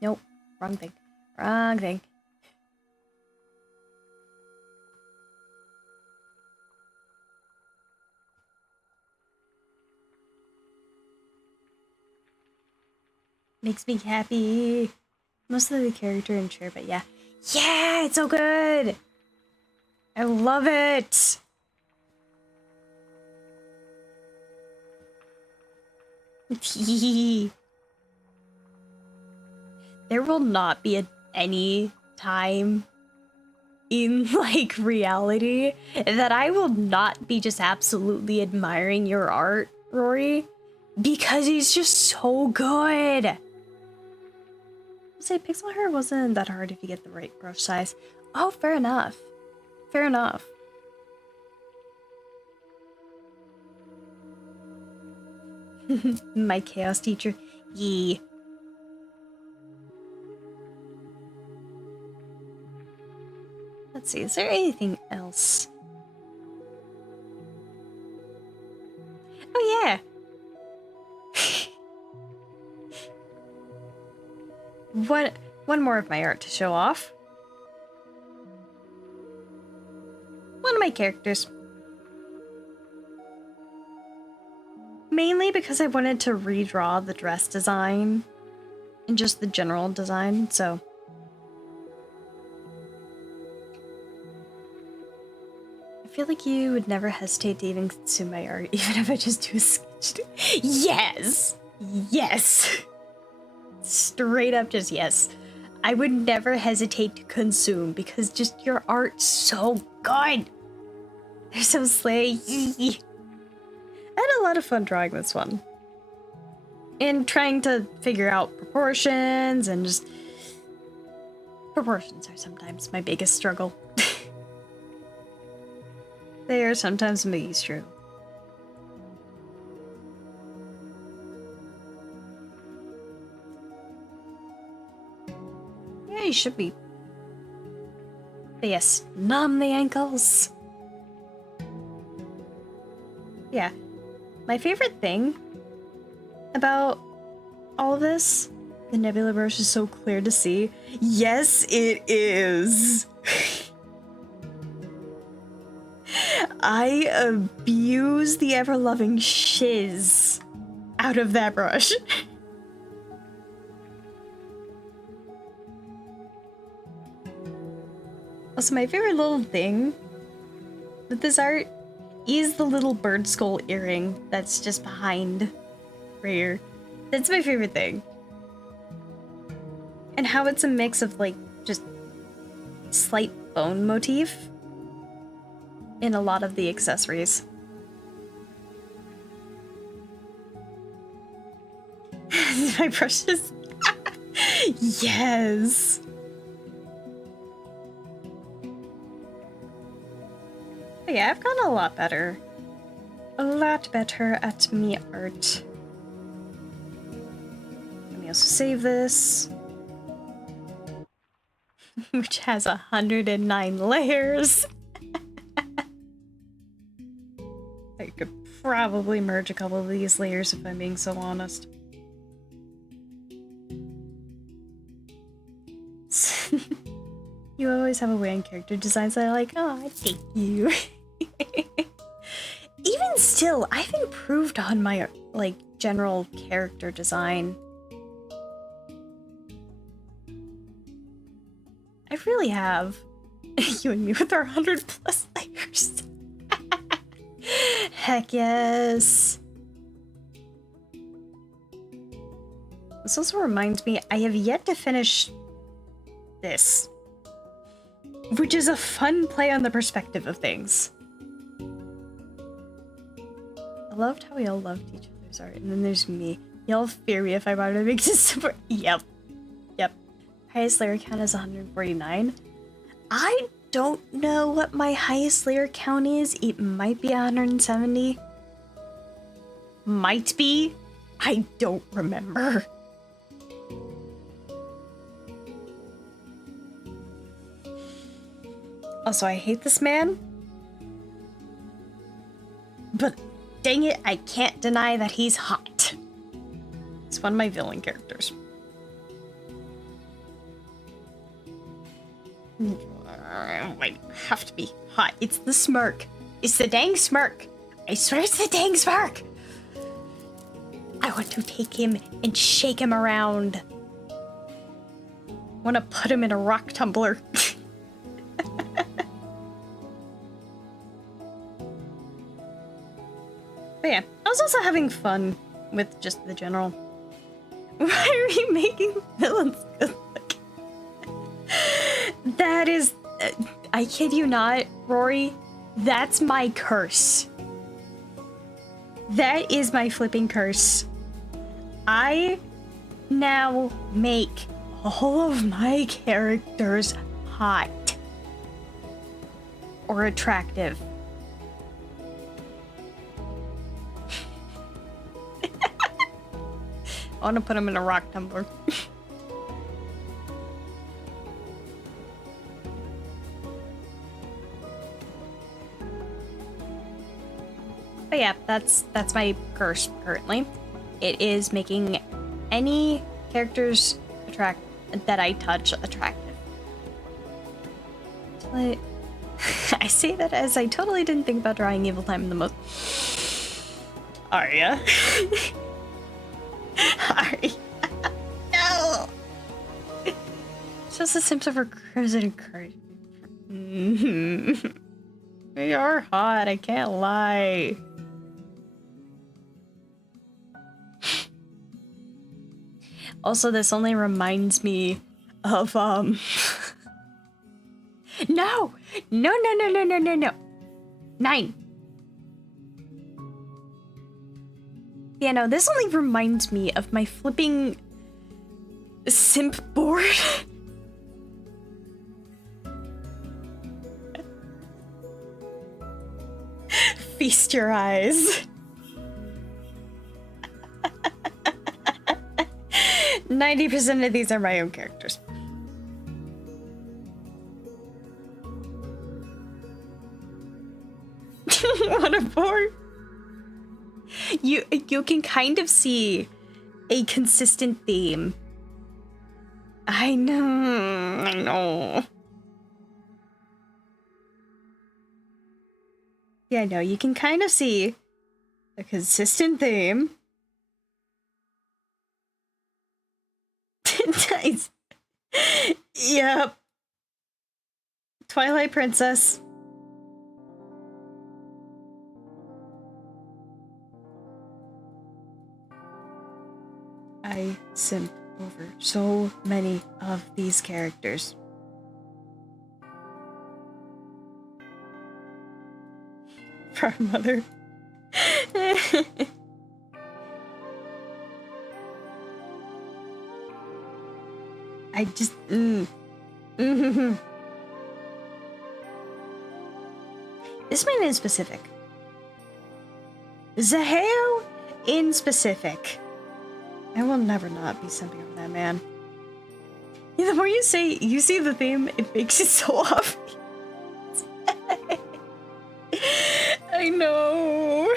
Nope, wrong thing. Wrong thing. Makes me happy. Mostly the character and sure, but yeah. Yeah, it's so good! I love it! There will not be any time in, like, reality that I will not be just absolutely admiring your art, Rory, because he's just so good. I'll say pixel hair wasn't that hard if you get the right brush size. Oh, fair enough. Fair enough. My chaos teacher. Yee. Let's see, is there anything else? Oh yeah! One more of my art to show off. One of my characters. Mainly because I wanted to redraw the dress design and just the general design, so. I feel like you would never hesitate to even consume my art, even if I just do a sketch. Yes! Yes! Straight up just yes. I would never hesitate to consume because just your art's so good! They're so slay. I had a lot of fun drawing this one. And trying to figure out proportions and just... Proportions are sometimes my biggest struggle. They are sometimes my biggest struggle. Yeah, you should be. But yes, numb the ankles. Yeah. My favorite thing about all of this, the nebula brush is so clear to see. Yes, it is. I abuse the ever-loving shiz out of that brush. Also, my favorite little thing with this art is the little bird skull earring that's just behind right here. That's my favorite thing. And how it's a mix of, like, just slight bone motif in a lot of the accessories. My brushes. Yes. But yeah, I've gotten a lot better. A lot better at me art. Let me also save this. Which has 109 layers. I could probably merge a couple of these layers if I'm being so honest. You always have a way in character designs that I like. Oh, thank you. Even still, I've improved on my, like, general character design. I really have. You and me with our 100+ layers. Heck yes. This also reminds me, I have yet to finish this. Which is a fun play on the perspective of things. I loved how we all loved each other's art. And then there's me. Y'all fear me if I want to make this super. Yep. Yep. Highest layer count is 149. I don't know what my highest layer count is. It might be 170. Might be. I don't remember. Also, I hate this man. But dang it, I can't deny that he's hot. It's one of my villain characters. I have to be hot. It's the smirk. It's the dang smirk. I swear it's the dang smirk. I want to take him and shake him around. I want to put him in a rock tumbler. But yeah, I was also having fun with just the general. Why are you making villains good looking? That is... I kid you not, Rory. That's my curse. That is my flipping curse. I now make all of my characters hot. Or attractive. I want to put him in a rock tumbler. But yeah, that's my curse currently. It is making any characters that I touch attractive. But I say that as I totally didn't think about drawing Evil Time the most. Arya. Arya. No! Just a symptom of her crimson courage. You're hot, I can't lie. Also, this only reminds me of, No! No, no, no, no, no, no, no. 9. Yeah, no, this only reminds me of my flipping simp board. Feast your eyes. 90% of these are my own characters. What a bore. You can kind of see a consistent theme. I know. Yeah, no, you can kind of see a consistent theme. Nice. Yep. Twilight Princess. I simp over so many of these characters. For our mother. I just... This man in specific. Zaheo in specific. I will never not be simping over that man. Yeah, the more you say you see the theme, it makes it so obvious. I know.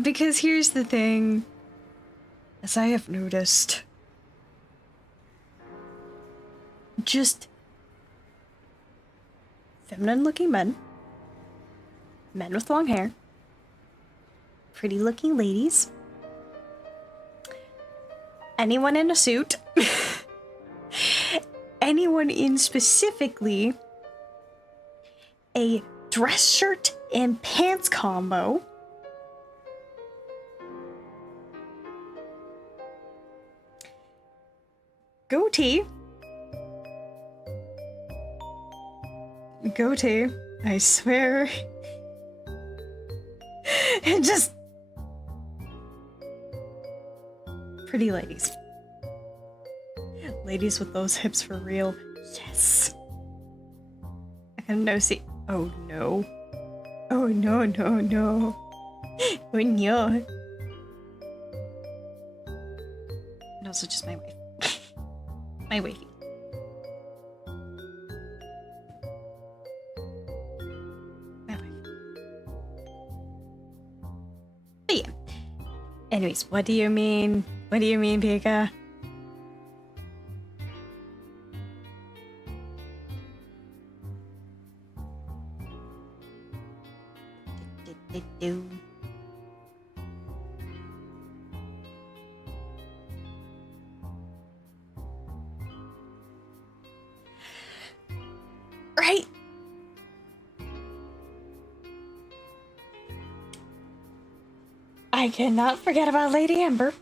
Because here's the thing. As I have noticed, just feminine looking men, men with long hair, pretty looking ladies, anyone in a suit, anyone in specifically a dress shirt and pants combo, goatee, I swear, and just pretty ladies. Ladies with those hips for real. Yes. I gotta know, see. Oh no. Oh no, no, no. Oh no. And also just my wife. My wifey. My wife. But yeah. Anyways, what do you mean? What do you mean, Pika? Right? I cannot forget about Lady Amber.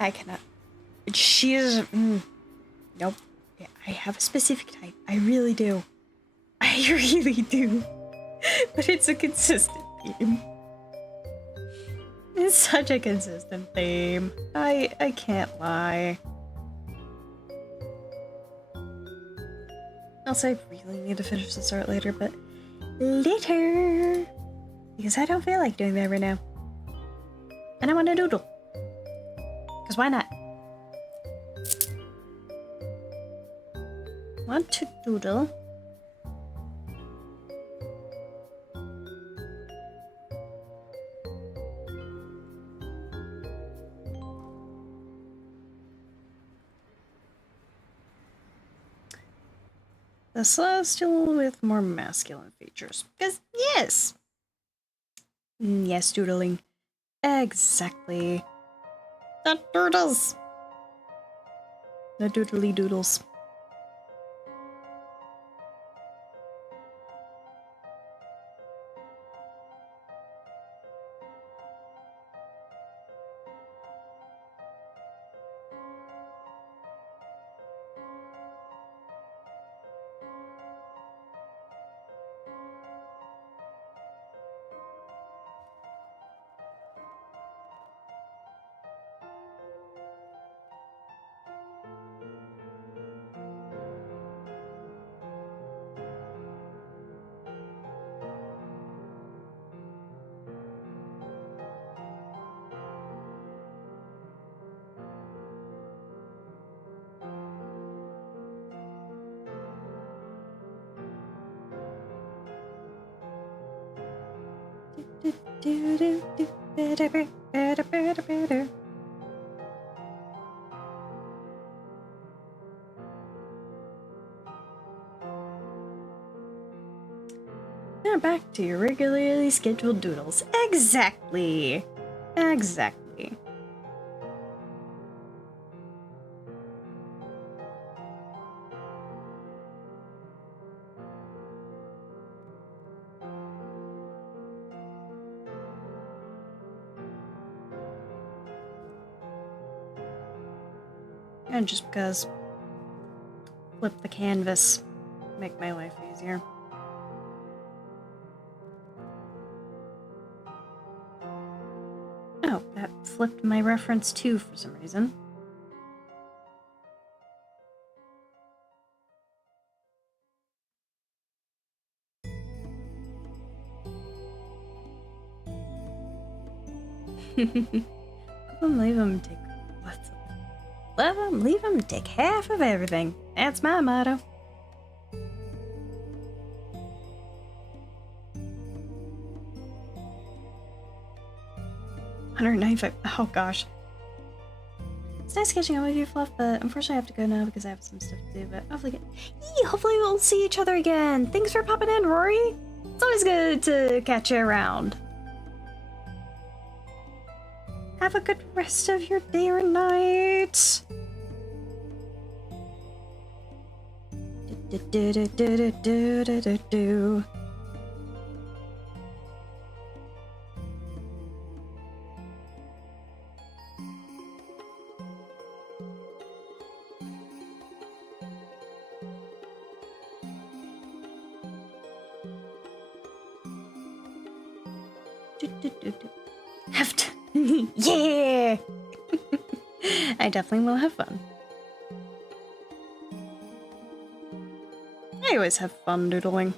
I cannot. She is. Nope. Yeah, I have a specific type. I really do. I really do. But it's a consistent theme. It's such a consistent theme. I can't lie. Also, I really need to finish this art later, but later! Because I don't feel like doing that right now. And I want to doodle. Because why not? Want to doodle. The celestial with more masculine features. Because, yes! Yes, doodling. Exactly. The doodles! The doodly doodles. Now back to your regularly scheduled doodles. Exactly. Exactly. And just because flip the canvas, make my life easier. Oh, that flipped my reference too for some reason. Leave them take what's let them leave them take half of everything. That's my motto. 195. Oh gosh. It's nice catching up with you, Fluff, but unfortunately I have to go now because I have some stuff to do, but hopefully we'll see each other again. Thanks for popping in, Rory. It's always good to catch you around. Have a good rest of your day or night. Do. Have to. Yeah! I definitely will have fun. I always have fun doodling.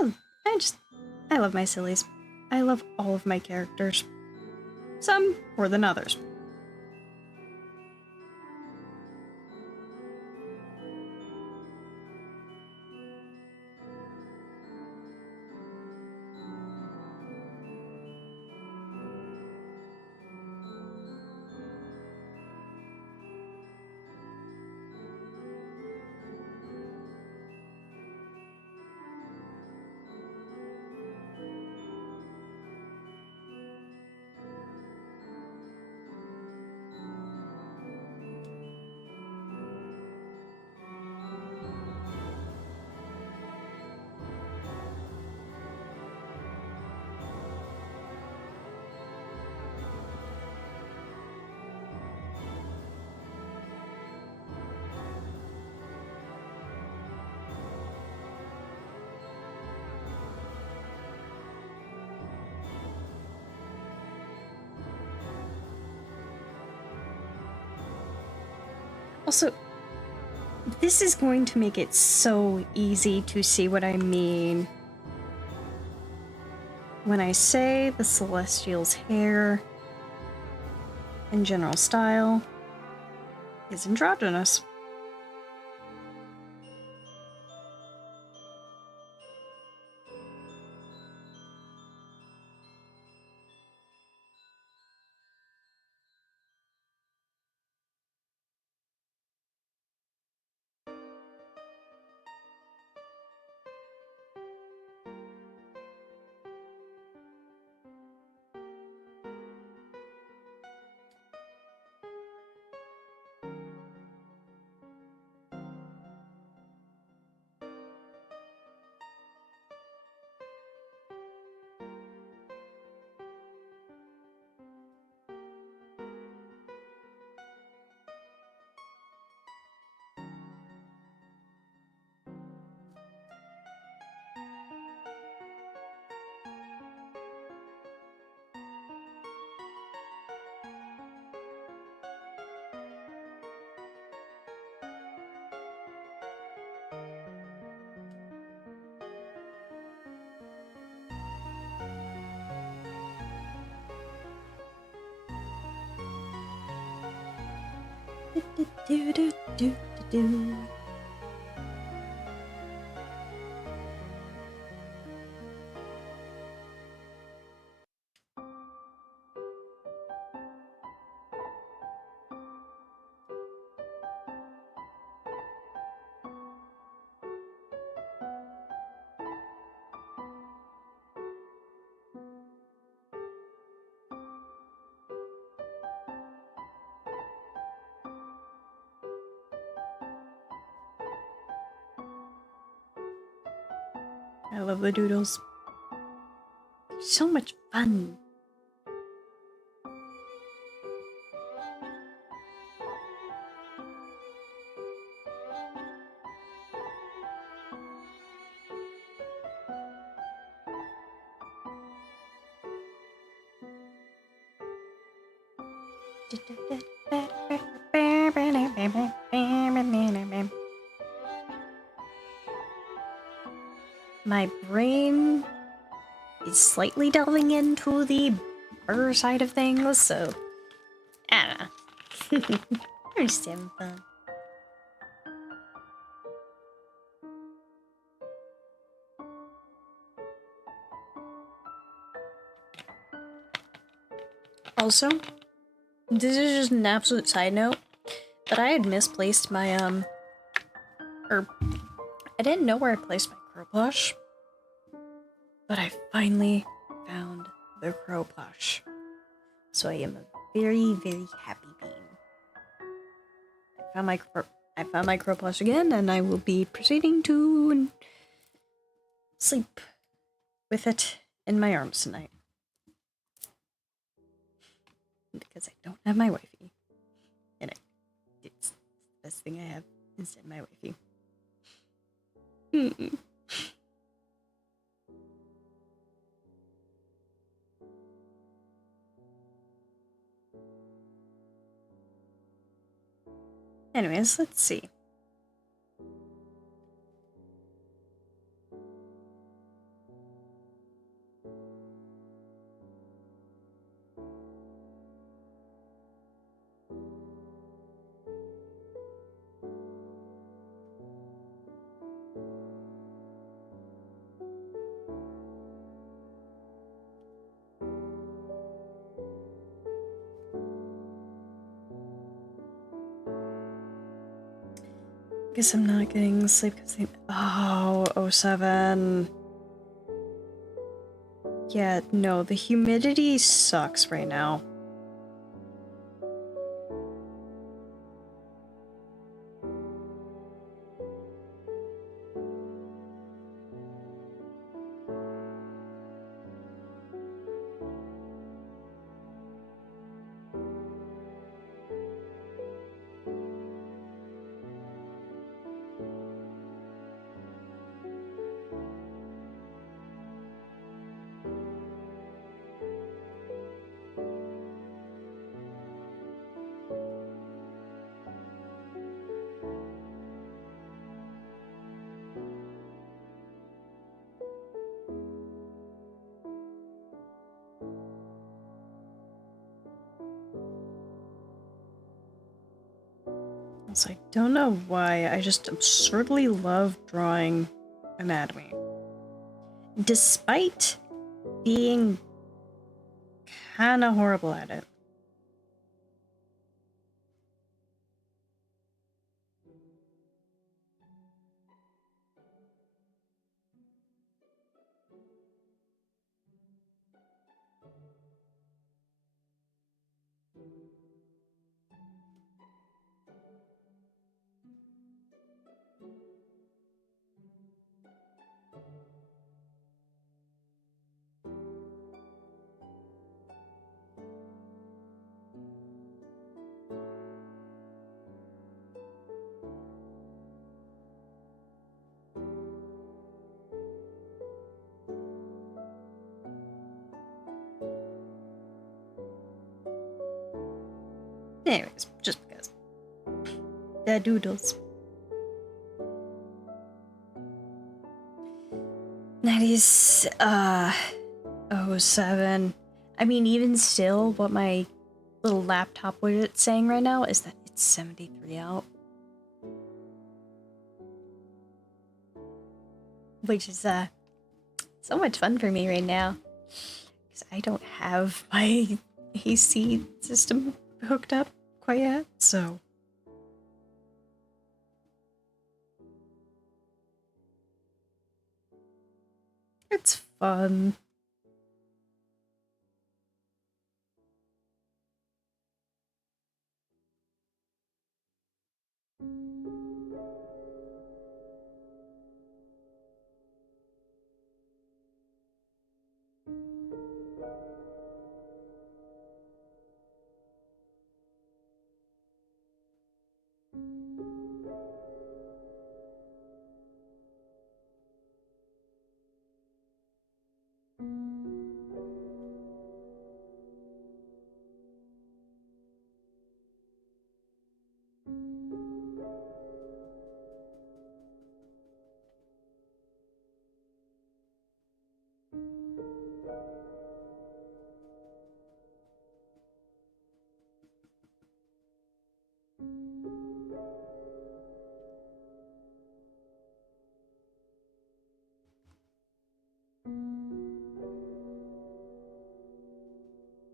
Oh, I love my sillies. I love all of my characters. Some more than others. Also, this is going to make it so easy to see what I mean when I say the Celestial's hair in general style is androgynous. Do, do, do, do. I love the doodles. So much fun. My brain is slightly delving into the burr side of things, so I don't know. We're just having fun. Also, this is just an absolute side note, but I had misplaced my or I didn't know where I placed my crow plush, but I finally found the crow plush. So I am a very, very happy bean. I found my crow plush again, and I will be proceeding to sleep with it in my arms tonight. Because I don't have my wifey. And it's the best thing I have instead of my wifey. Anyways, let's see. Guess I'm not getting sleep because they... Oh, 07. Yeah, no, the humidity sucks right now. So I don't know why, I just absurdly love drawing anatomy. Despite being kinda horrible at it. Anyways, just because. The doodles. 90s, 07. I mean, even still, what my little laptop widget saying right now is that it's 73 out. Which is, so much fun for me right now. Because I don't have my AC system hooked up quite yet, so... It's fun.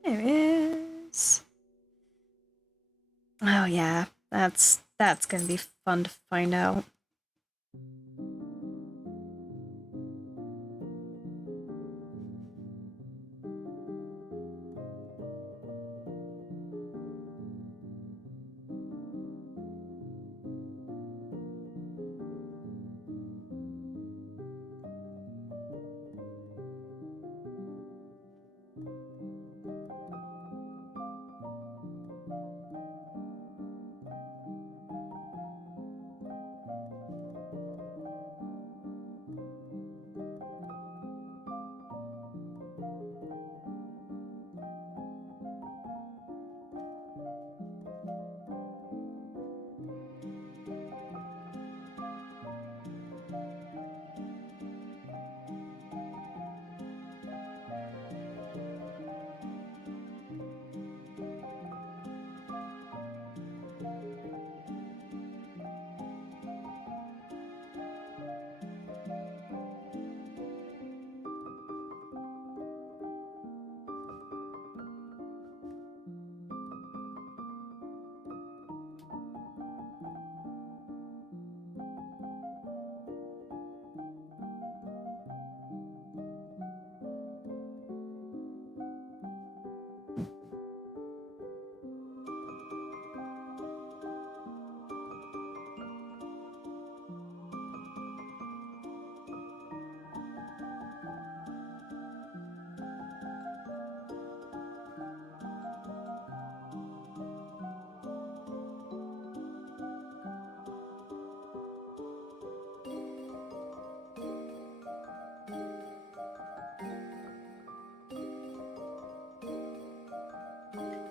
There is. Oh yeah, that's gonna be fun to find out.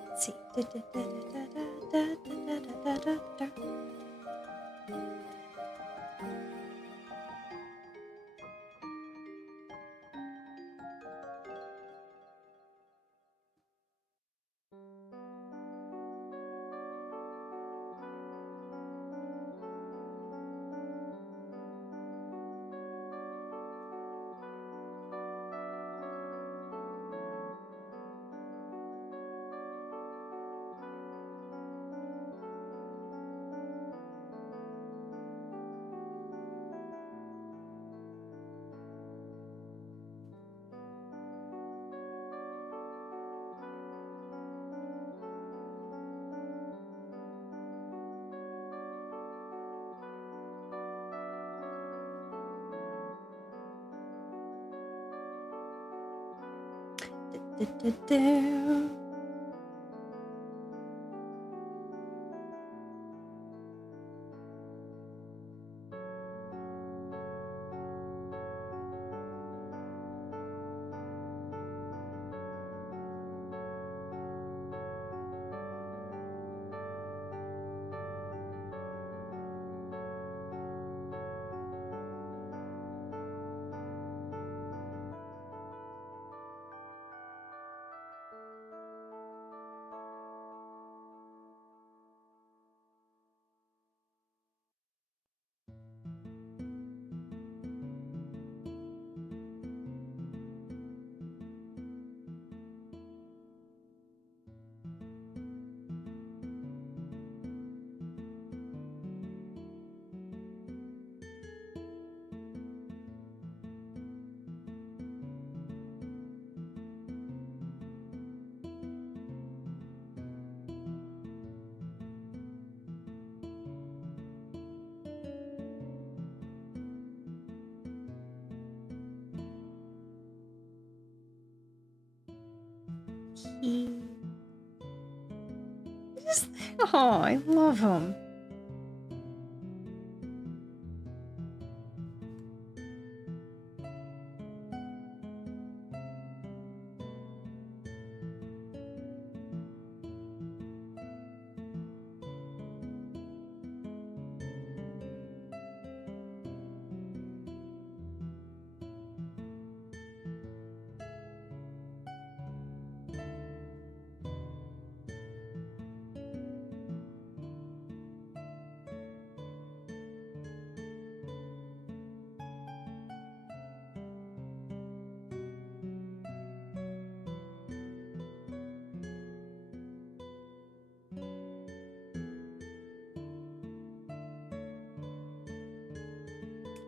Let's see. Du-du-du-du. Oh, I love him.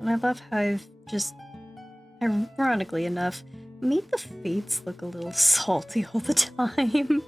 And I love how I've just, ironically enough, made the fates look a little salty all the time.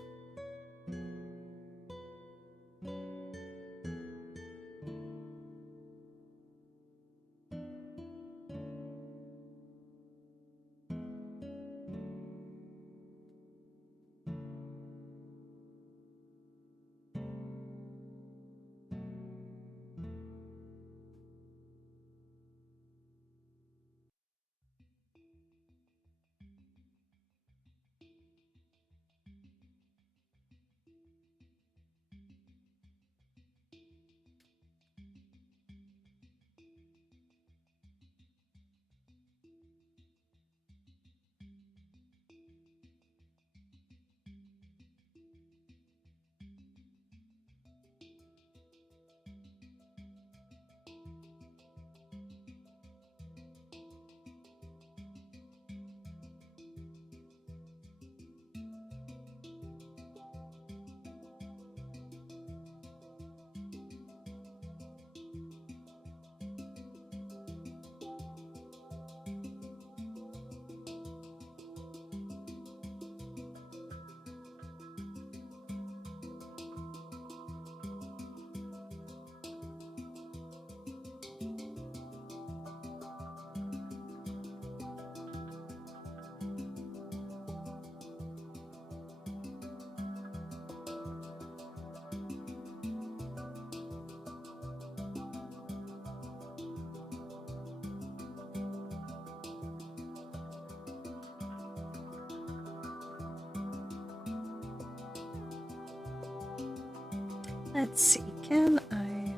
Let's see, can I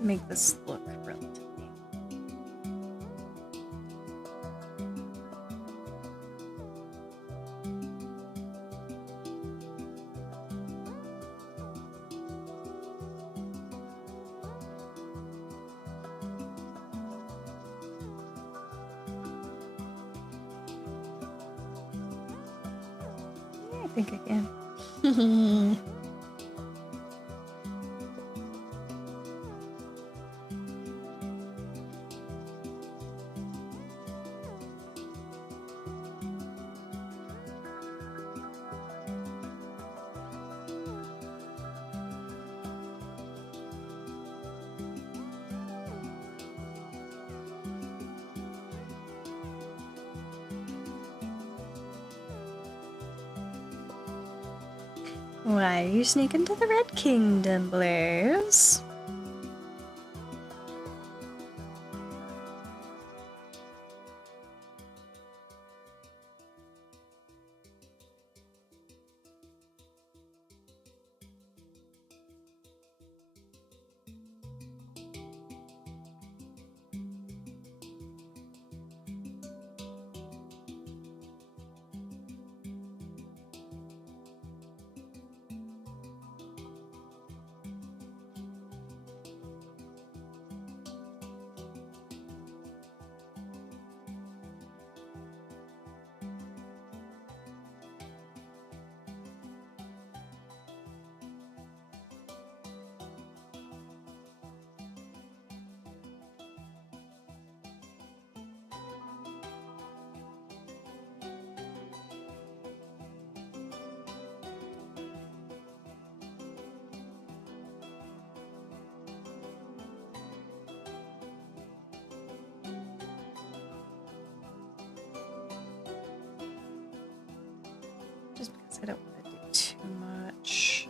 make this look relatively? Yeah, I think I can. Why are you sneaking to the Red Kingdom, Blaze? Just because I don't want to do too much.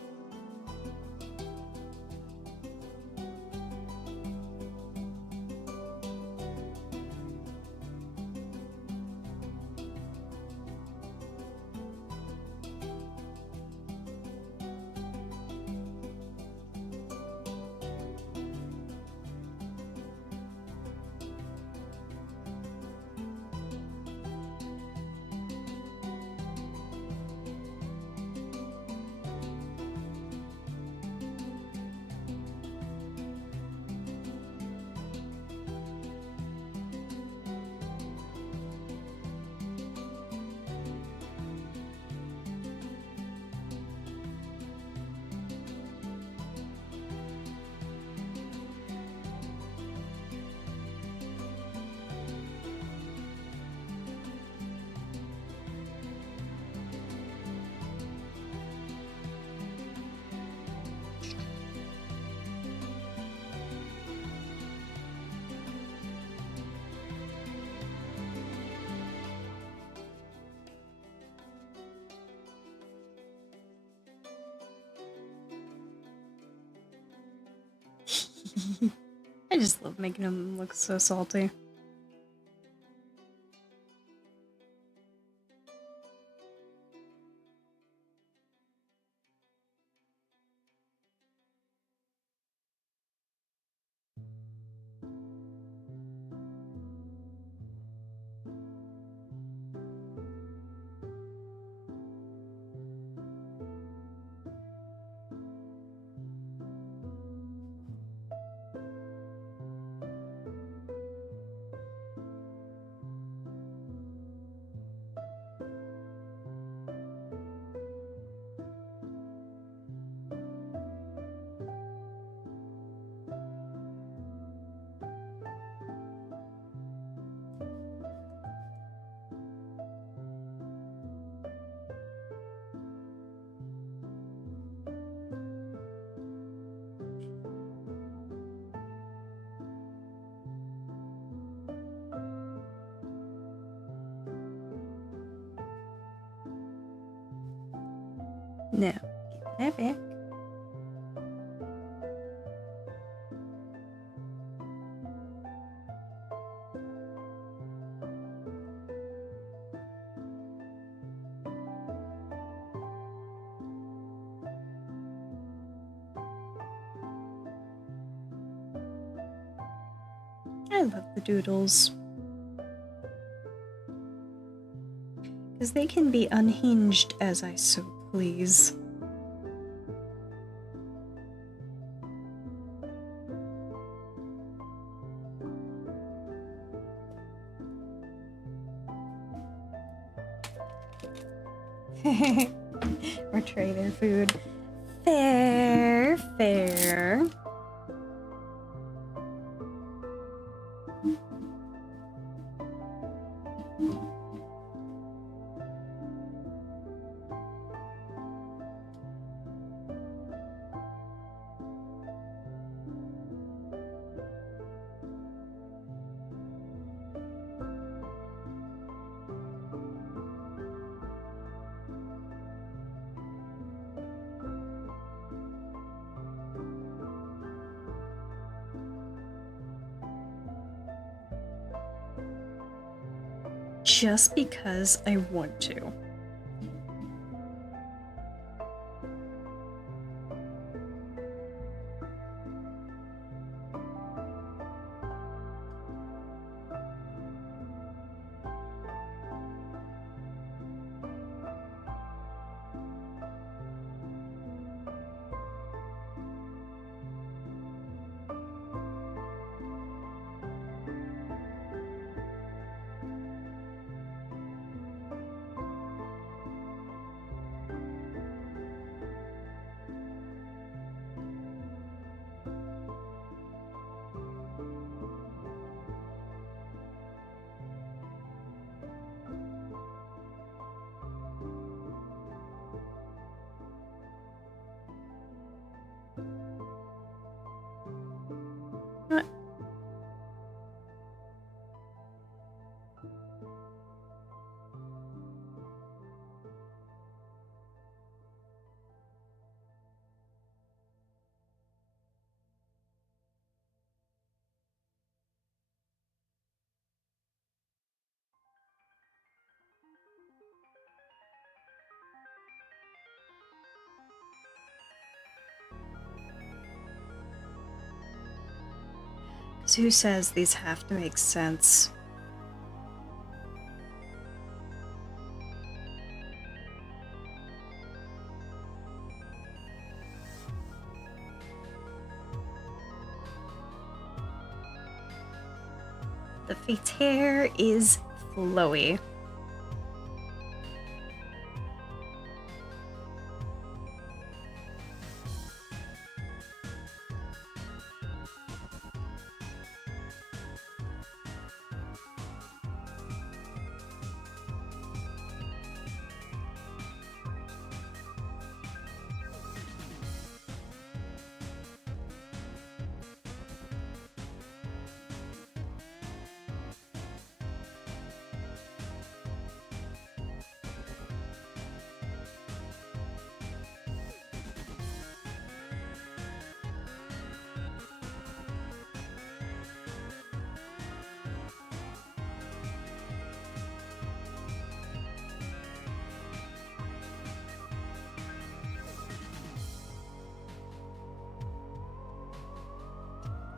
I just love making him look so salty. No, give that back. I love the doodles. Because they can be unhinged as I so please. Or trade their food. Fair, fair. just because I want to. So who says these have to make sense? The Fate's hair is flowy.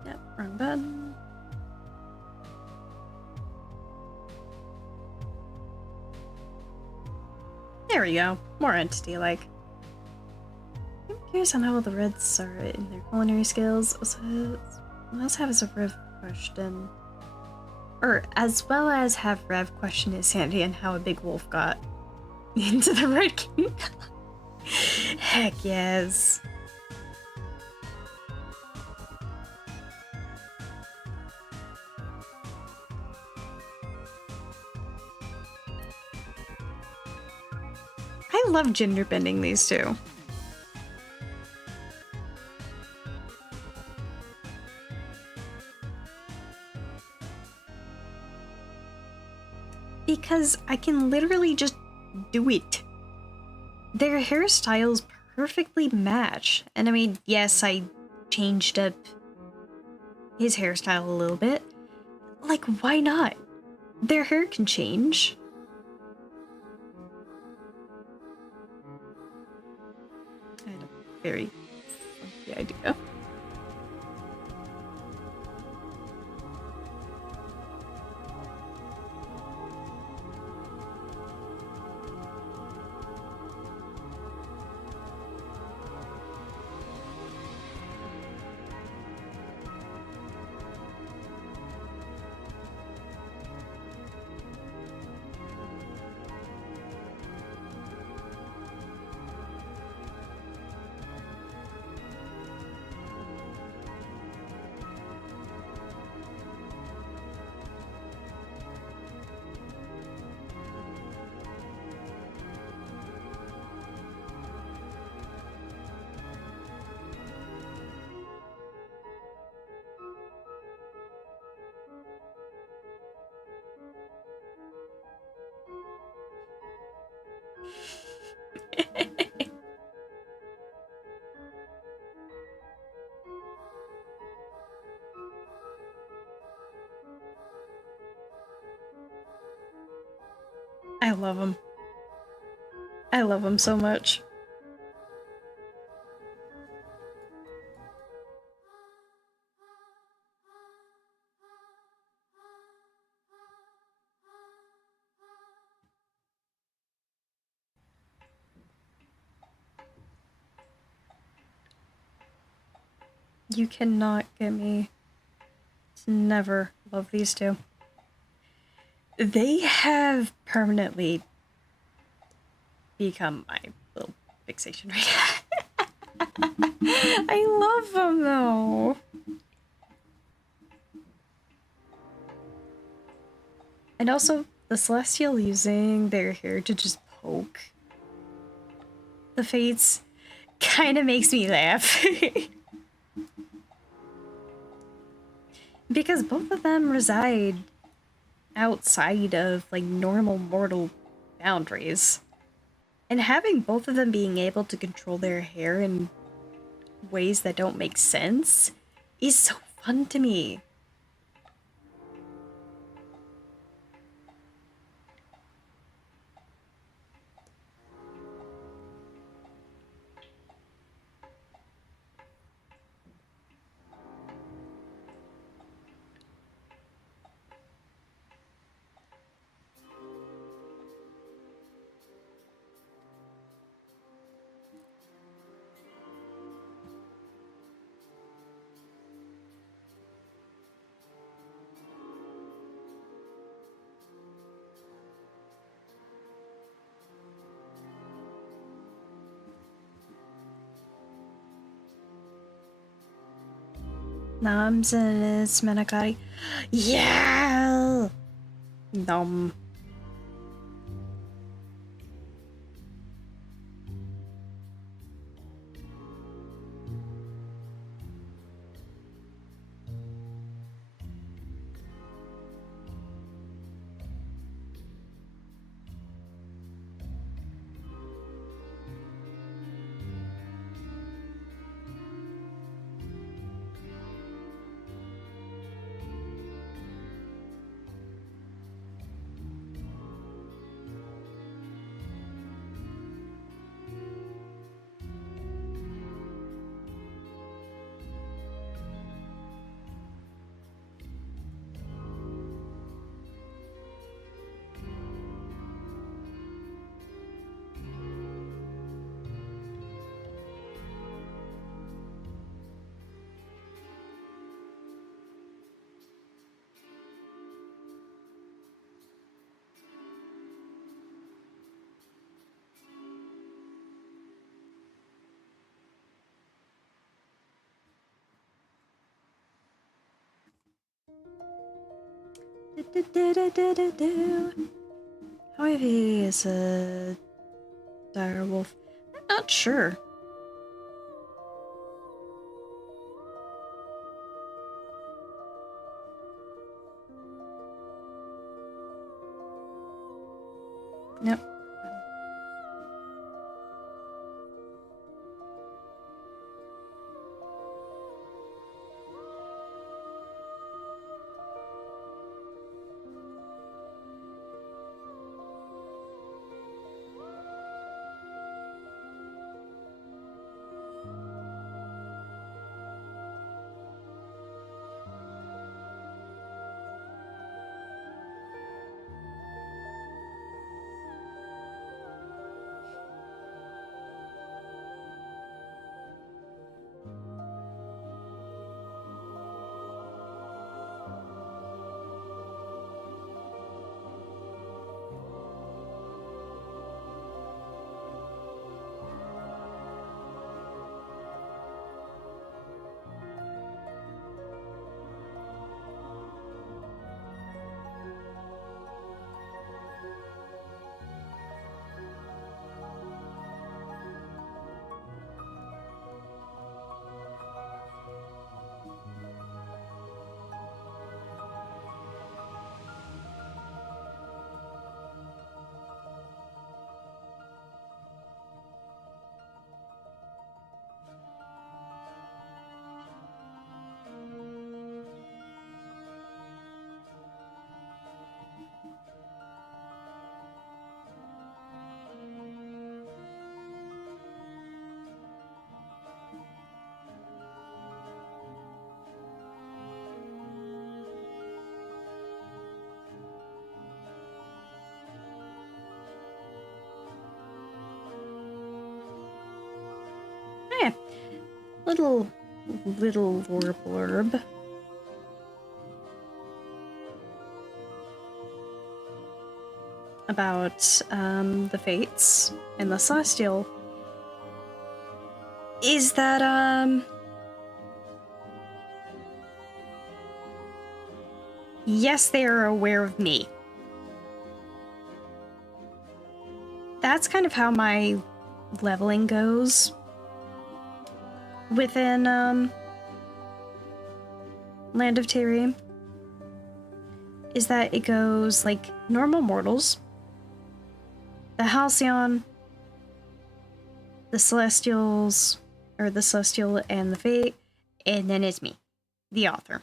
Yep, wrong button. There we go. More entity-like. I'm curious on how the Reds are in their culinary skills. So, let's have as a Rev question. Or, as well as have Rev question his Sandy and how a big wolf got into the Red King. Heck yes. I love gender bending these two. Because I can literally just do it. Their hairstyles perfectly match. And I mean, yes, I changed up his hairstyle a little bit. Like, why not? Their hair can change. I had a very funky idea. I love them. I love them so much. You cannot get me to never love these two. They have permanently become my little fixation right now. I love them though. And also, the Celestial using their hair to just poke the Fates kind of makes me laugh. Because both of them reside outside of, like, normal mortal boundaries. And having both of them being able to control their hair in ways that don't make sense is so fun to me. Noms and it's Menakari. Yeah! Nom. How heavy is a dire wolf? I'm not sure. Nope. little lore blurb about the Fates and the Celestial is that yes, they are aware of me. That's kind of how my leveling goes within Land of Tyrium, is that it goes like normal mortals, the Halcyon, the Celestials, or the Celestial and the Fate, and then it's me, the author,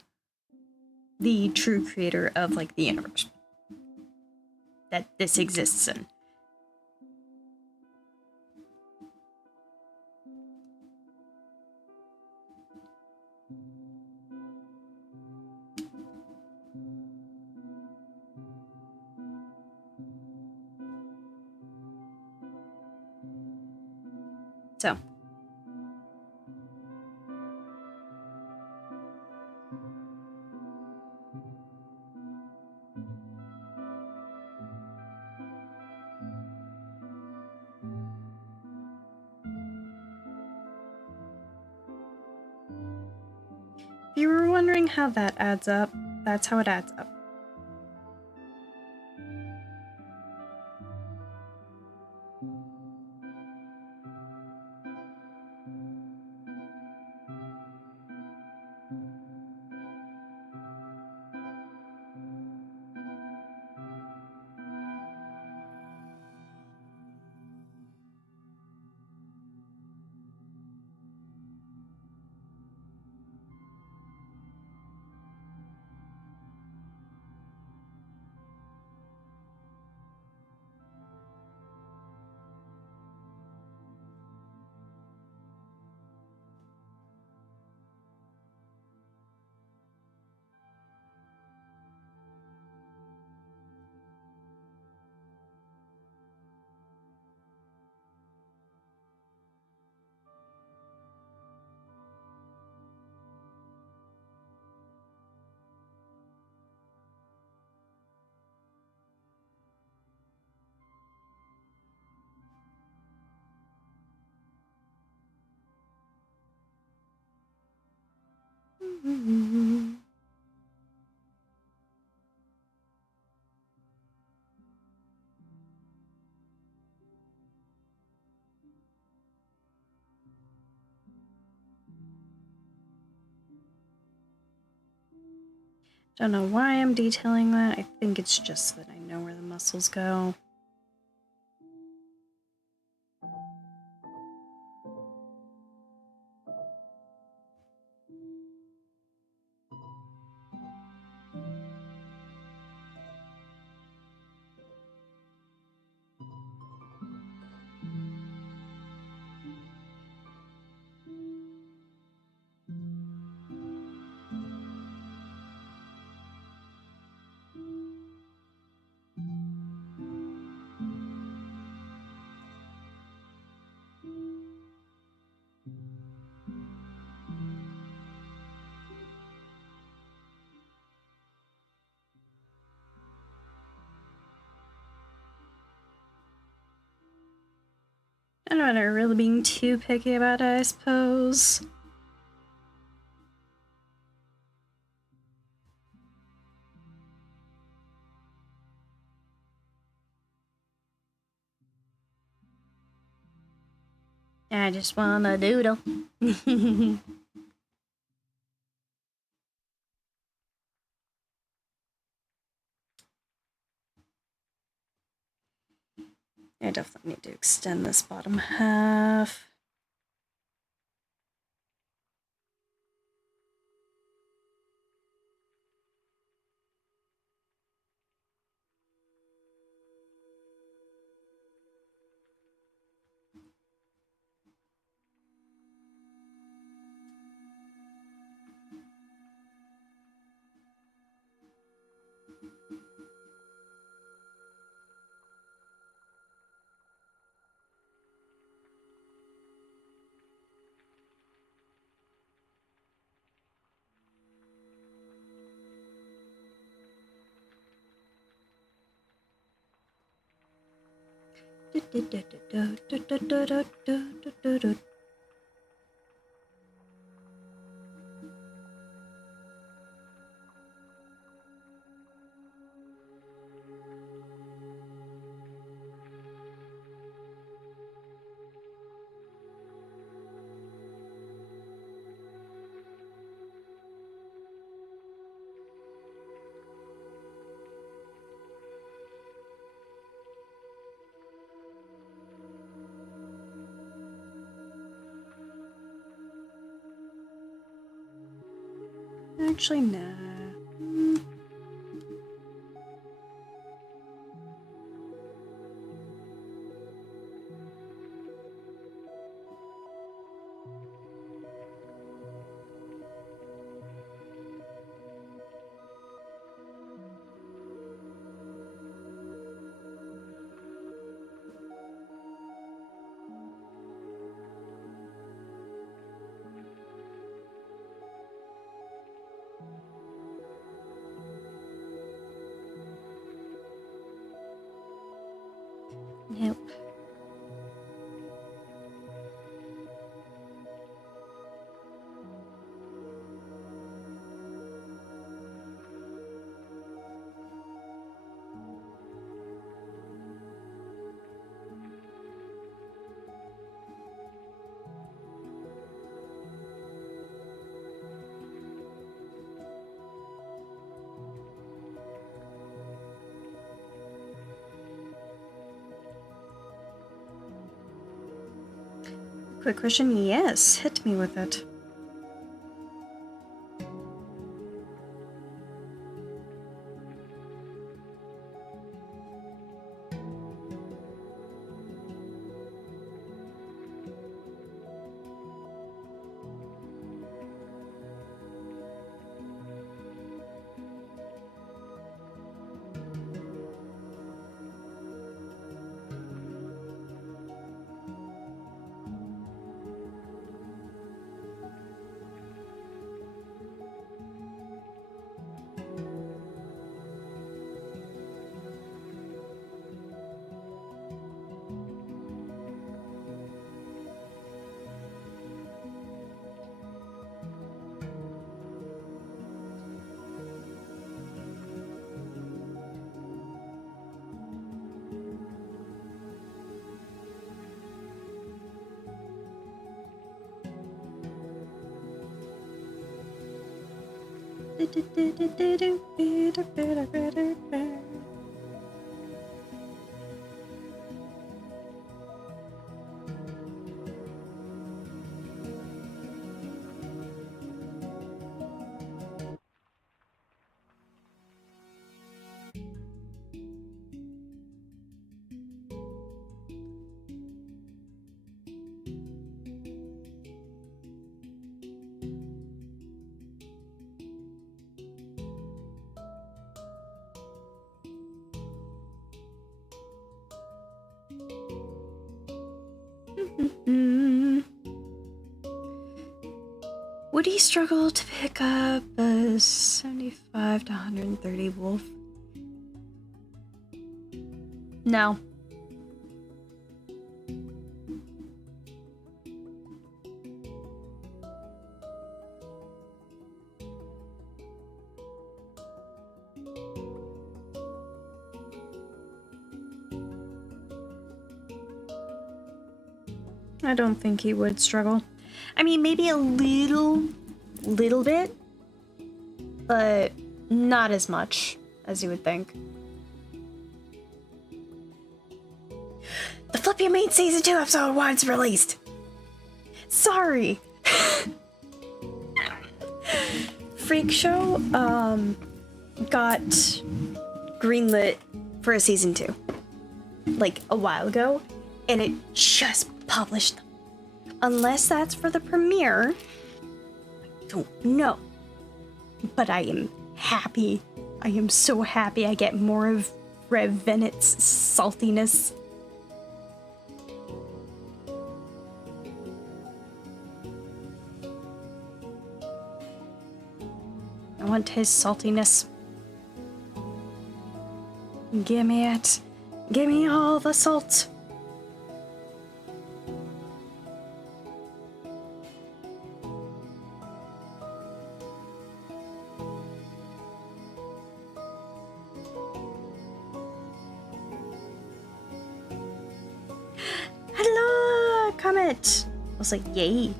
the true creator of like the universe that this exists in. So, if you were wondering how that adds up, that's how it adds up. Don't know why I'm detailing that. I think it's just that I know where the muscles go. I don't know, really being too picky about it, I suppose. I just wanna doodle. I definitely need to extend this bottom half. Actually, nah. Nope. Quick question, yes, hit me with it. Would he struggle to pick up a 75 to 130 wolf? No. I don't think he would struggle. I mean, maybe a little bit, but not as much as you would think. The Flip Your Mate Season 2 Episode 1's released! Sorry! Freak Show, got greenlit for a Season 2. Like, a while ago, and it just published. Unless that's for the premiere, I don't know. But I am happy. I am so happy I get more of Rev Venet's saltiness. I want his saltiness. Give me it. Give me all the salt. what? I was like, yay.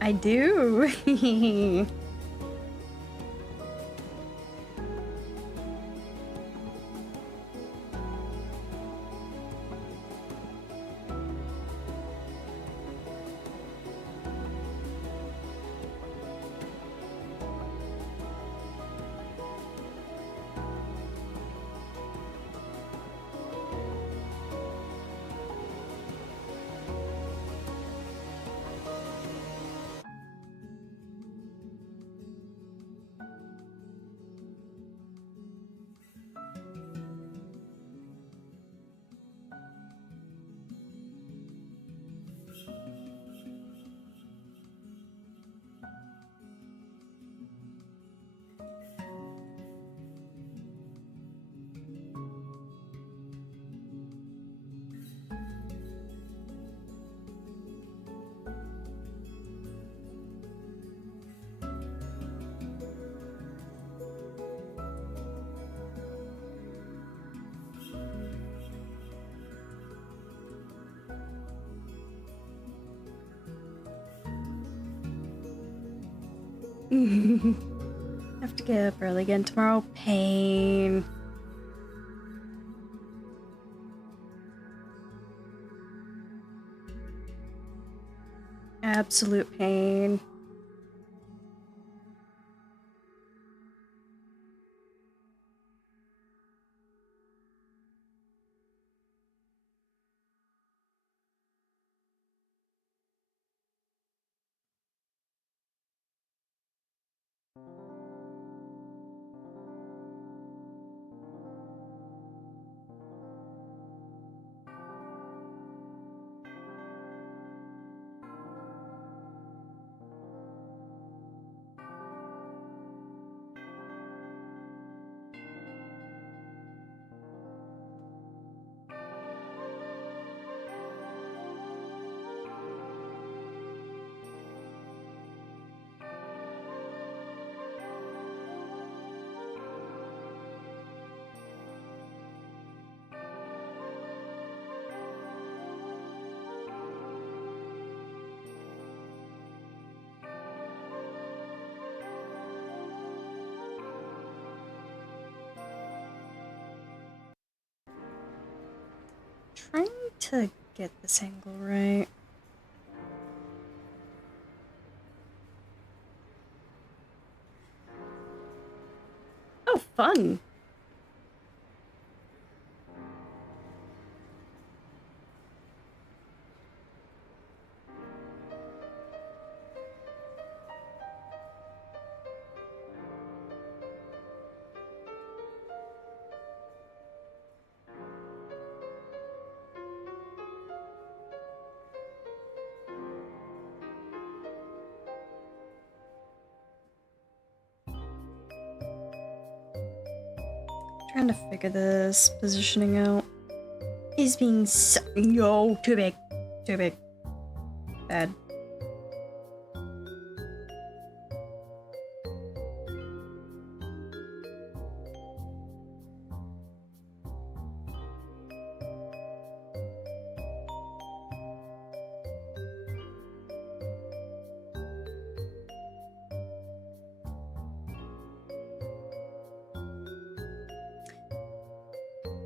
I do. Have to get up early again tomorrow. Pain. Absolute pain. Trying to get this angle right. Oh, fun. Trying to figure this positioning out. Is being so no too big. Too big. Bad.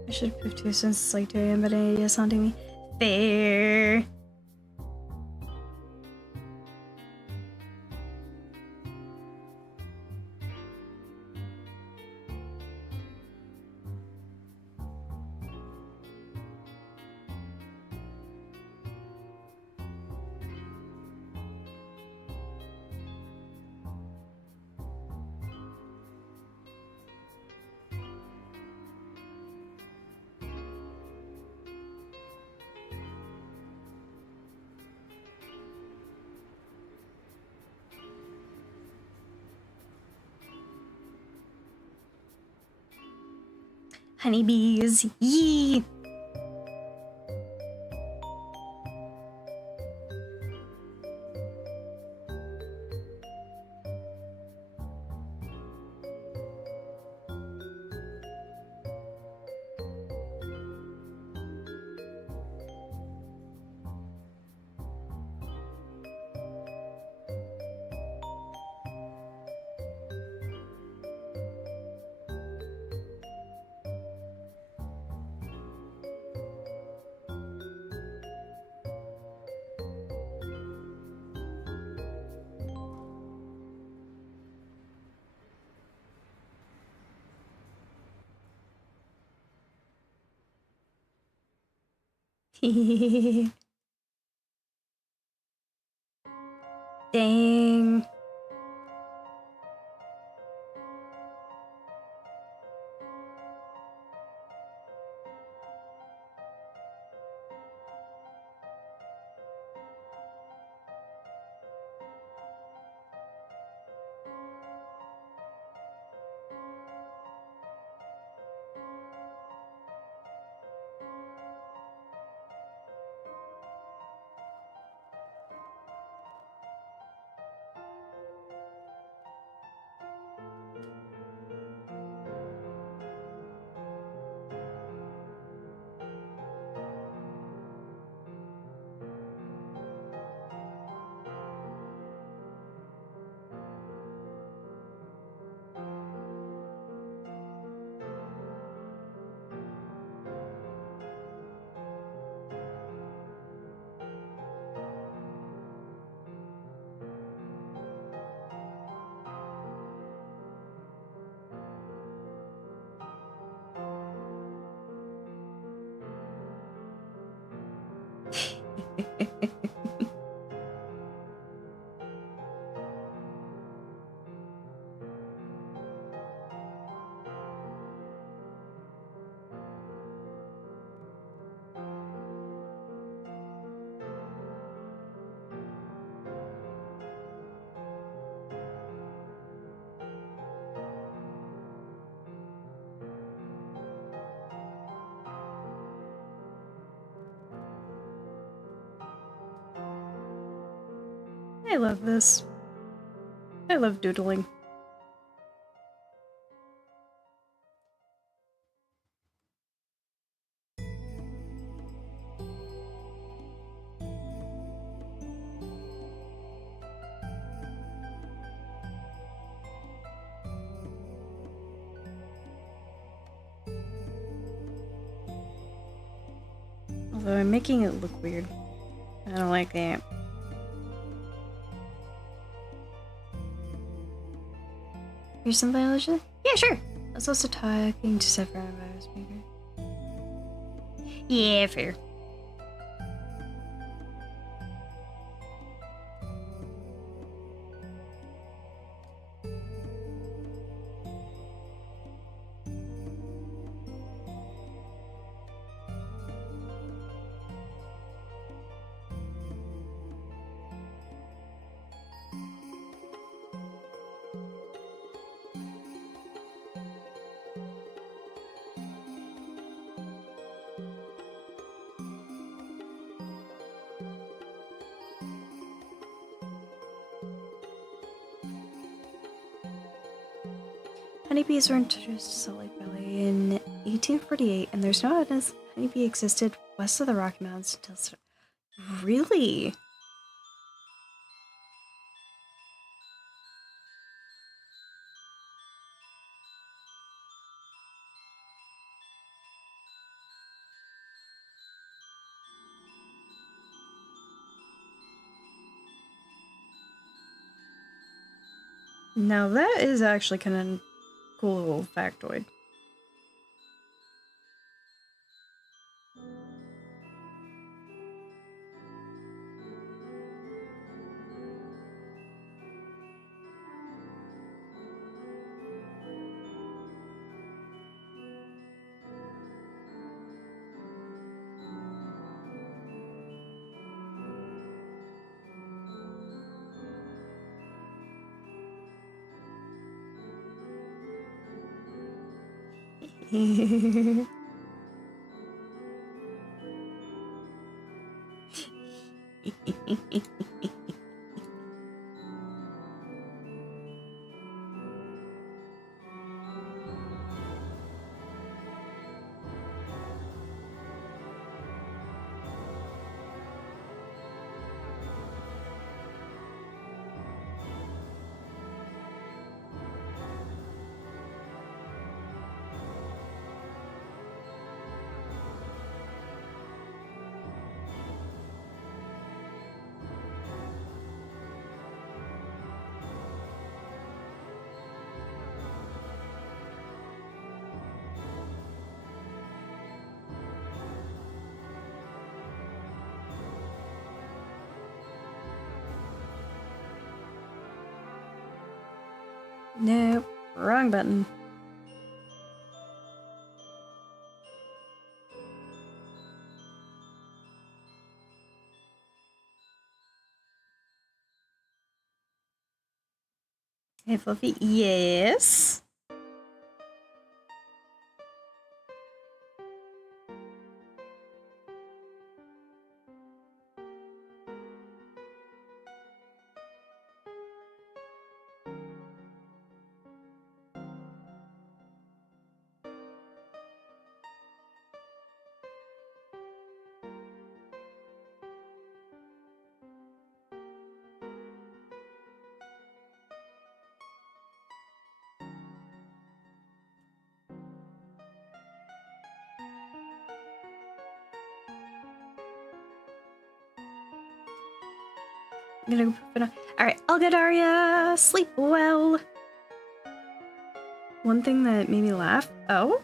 I should have picked 2 since it's like 2 AM, but an idea haunting me. Fair. Honeybees, yee! Dang. I love this. I love doodling. Although I'm making it look weird. I don't like that. Here's some violation? Yeah, sure. I was also talking to Sephora about a speaker. Yeah, fair. Honeybees were introduced to Salt Lake Valley in 1848, and there's no evidence that honeybee existed west of the Rocky Mountains until... Really? Now that is actually kind of cool little factoid. Nope. Wrong button. Hey, Fluffy. Yes? I'm gonna go put it on. Alright, I'll get Arya. Sleep well. One thing that made me laugh. Oh?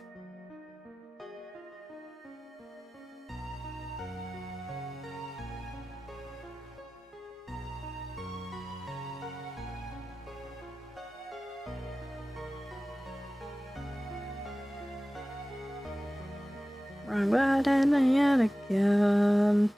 Wrong button yet again.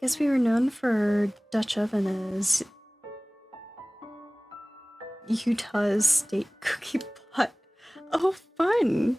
Guess we were known for Dutch oven as Utah's state cookie pot. Oh, fun!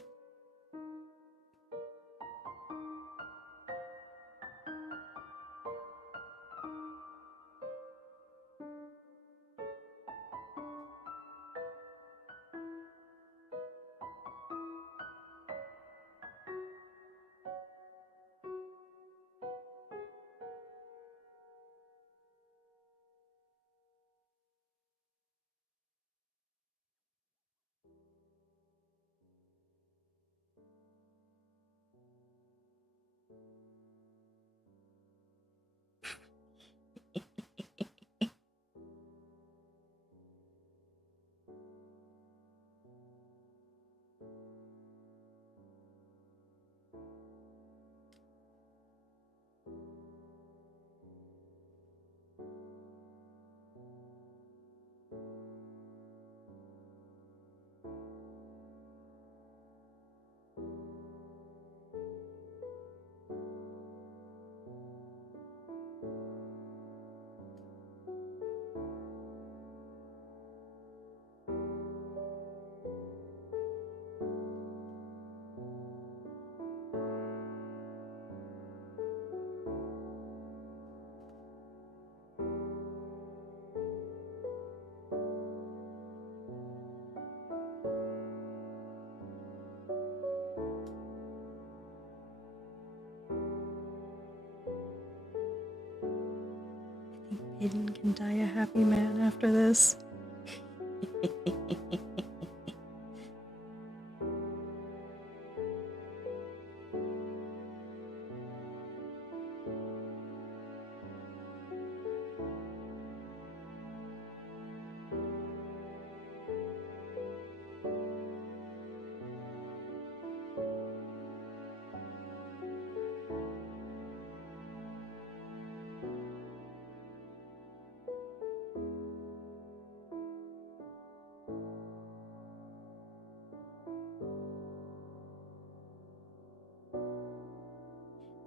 Aiden can die a happy man after this.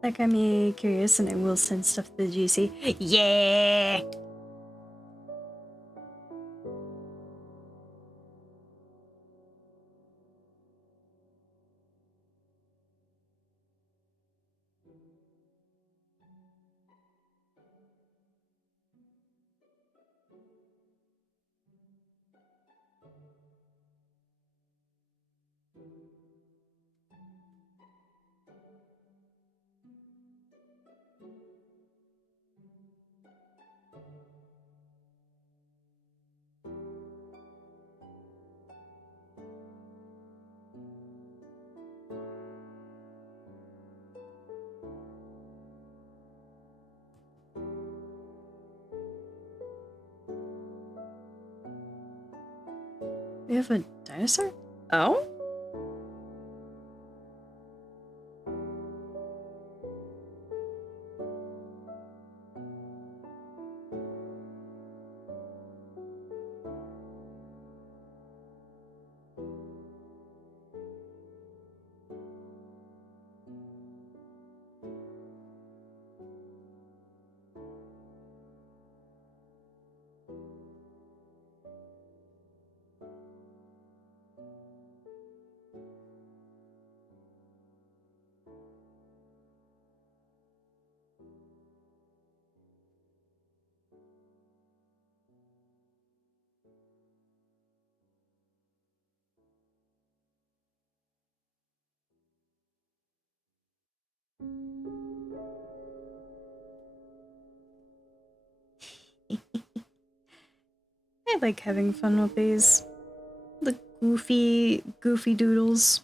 That got me curious, and I will send stuff to the GC. Yeah! We have a dinosaur? Oh? I like having fun with these. The goofy doodles.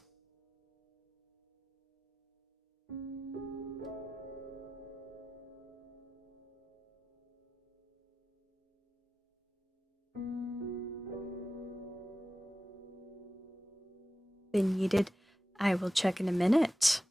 Been needed. I will check in a minute.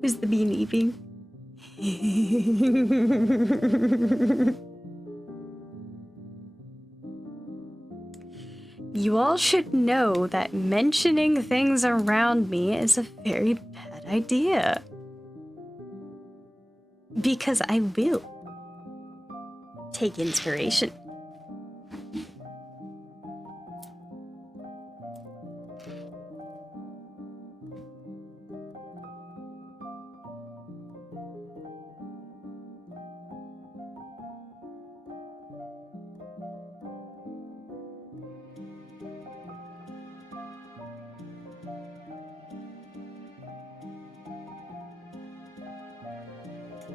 Who's the bee leaving? You all should know that mentioning things around me is a very bad idea. Because I will take inspiration.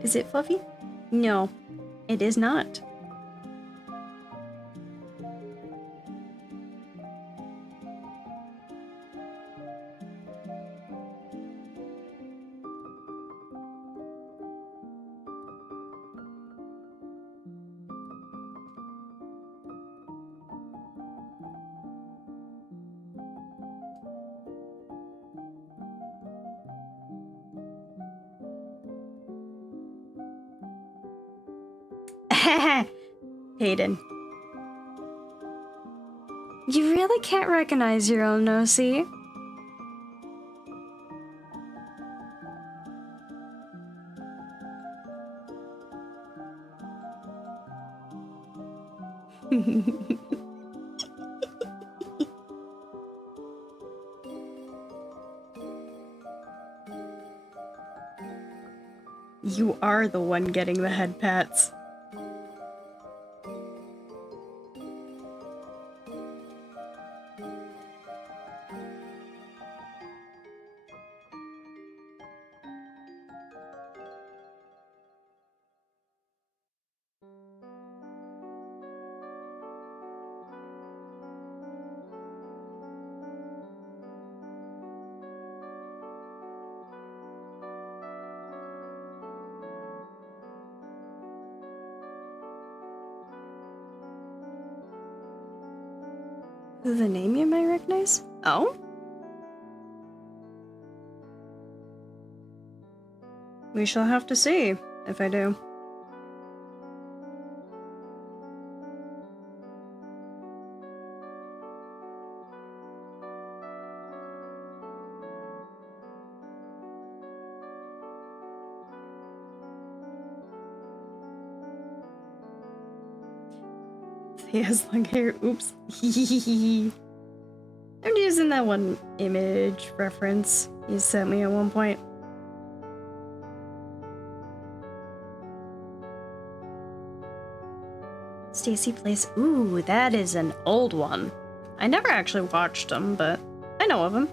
Is it fluffy? No, it is not. Hayden. You really can't recognize your own no-see. You are the one getting the head pats. The name you might recognize? Oh? We shall have to see, if I do. He has long hair. Oops. I'm using that one image reference you sent me at one point. Stacy Place. Ooh, that is an old one. I never actually watched them, but I know of them.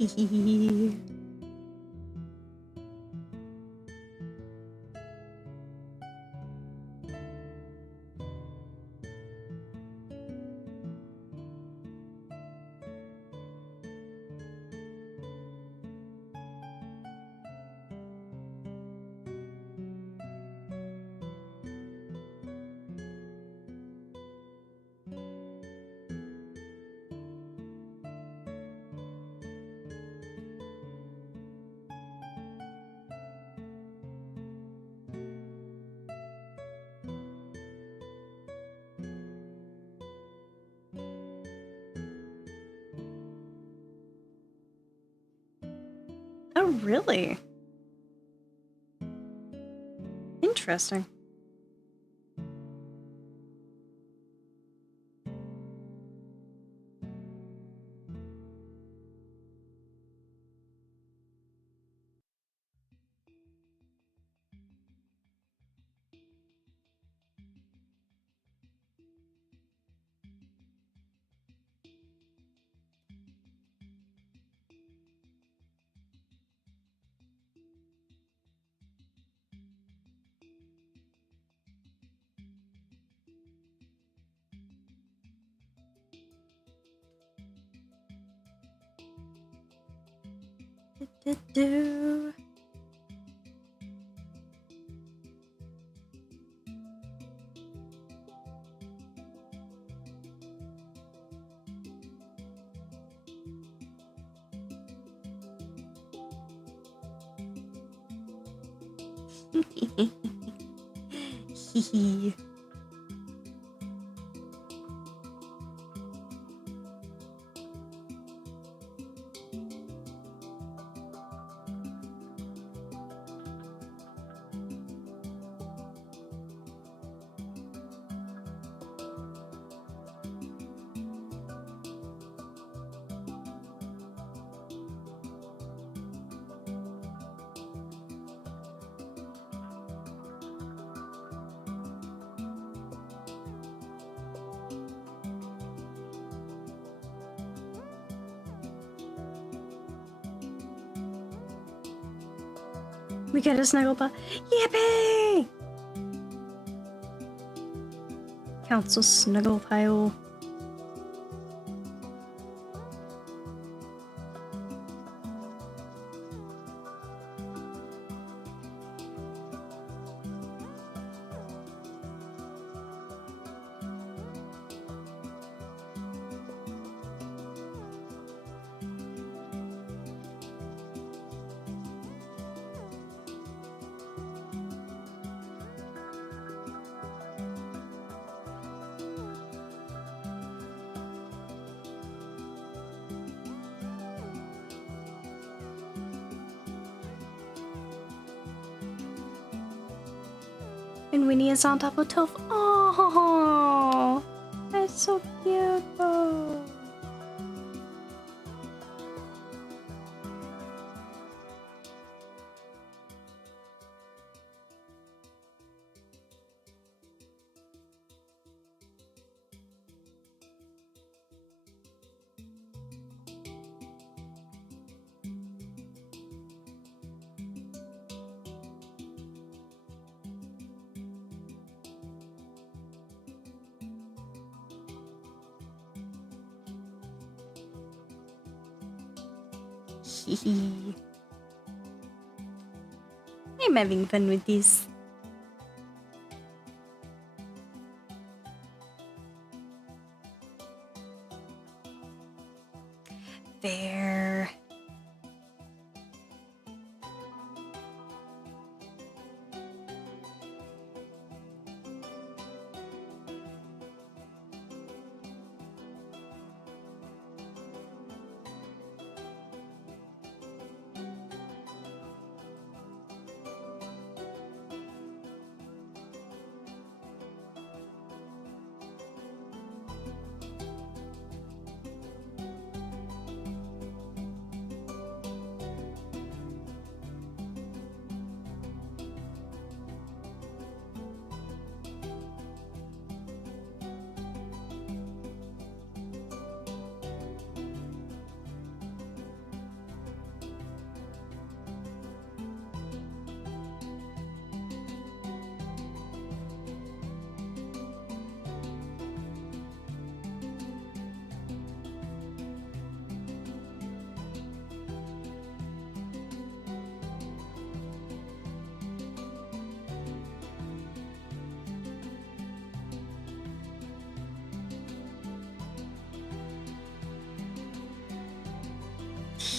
Hehehe. Oh, really? Interesting. Do. Hee. We get a snuggle bot. Yippee! Council snuggle pile. And Winnie is on top of Toph. Oh, that's so cute. Oh. I'm having fun with this. Fair.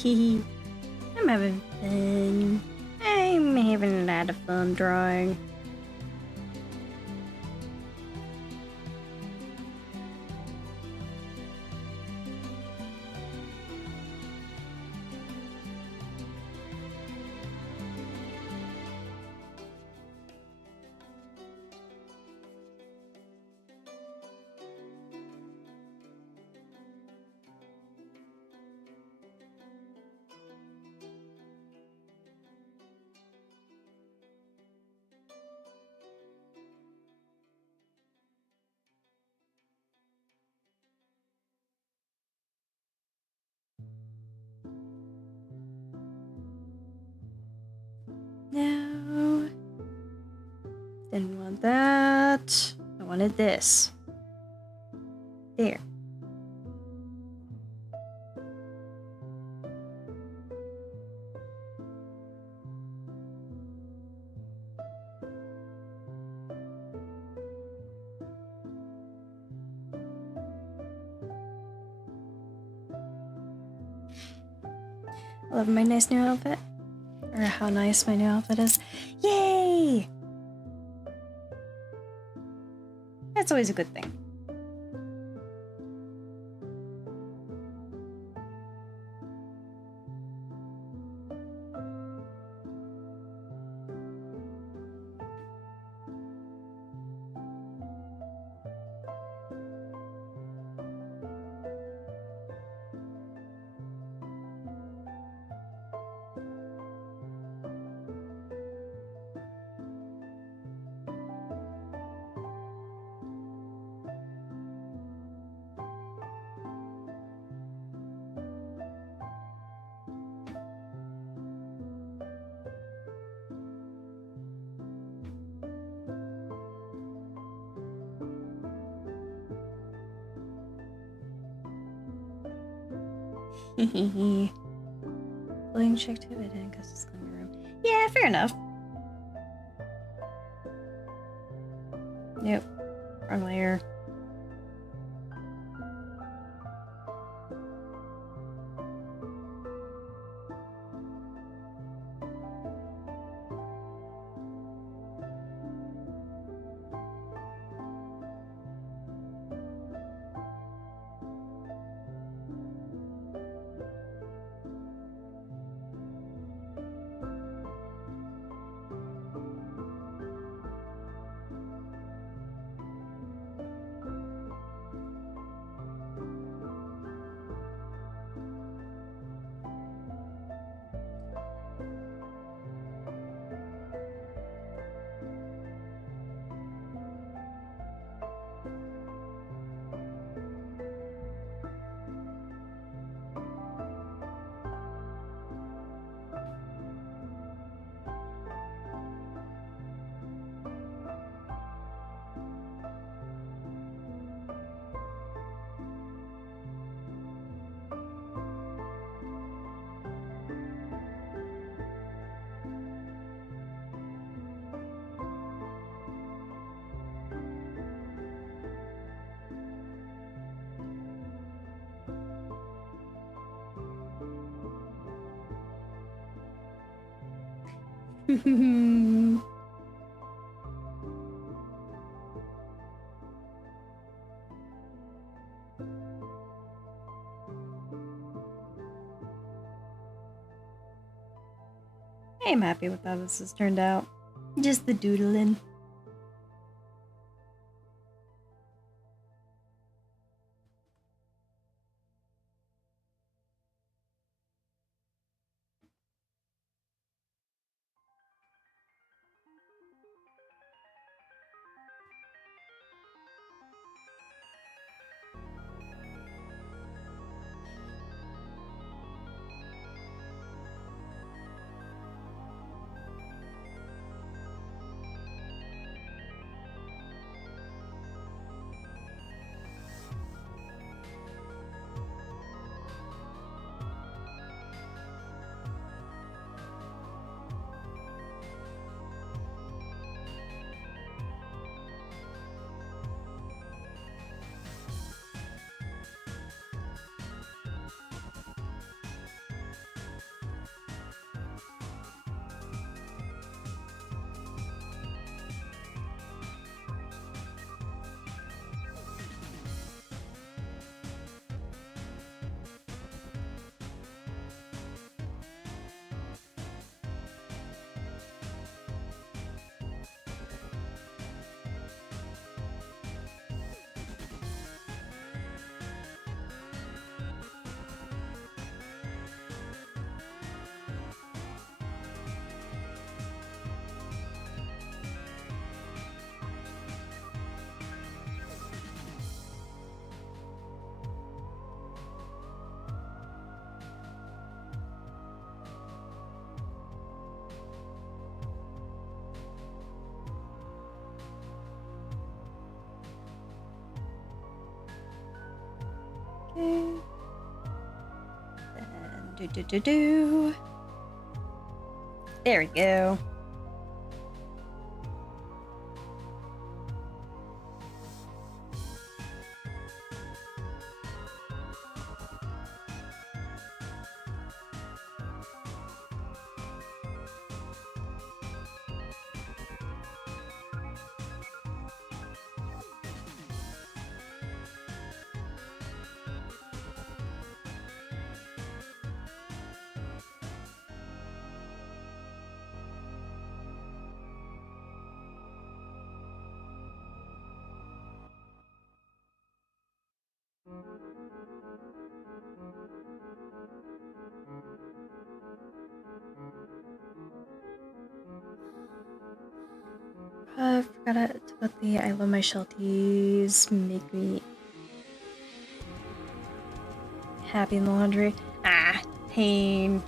I'm having fun. I'm having a lot of fun drawing. No. Didn't want that. I wanted this. There. I love my nice new outfit. Or how nice my new outfit is. Yay! That's always a good thing. Hehehe. Pulling check to it in because it's in the room. Yeah, fair enough. Yep. Wrong layer. I'm happy with how this has turned out. Just the doodling. Okay. Then There we go. I forgot to put the I love my shelties make me happy in the laundry. Ah, pain.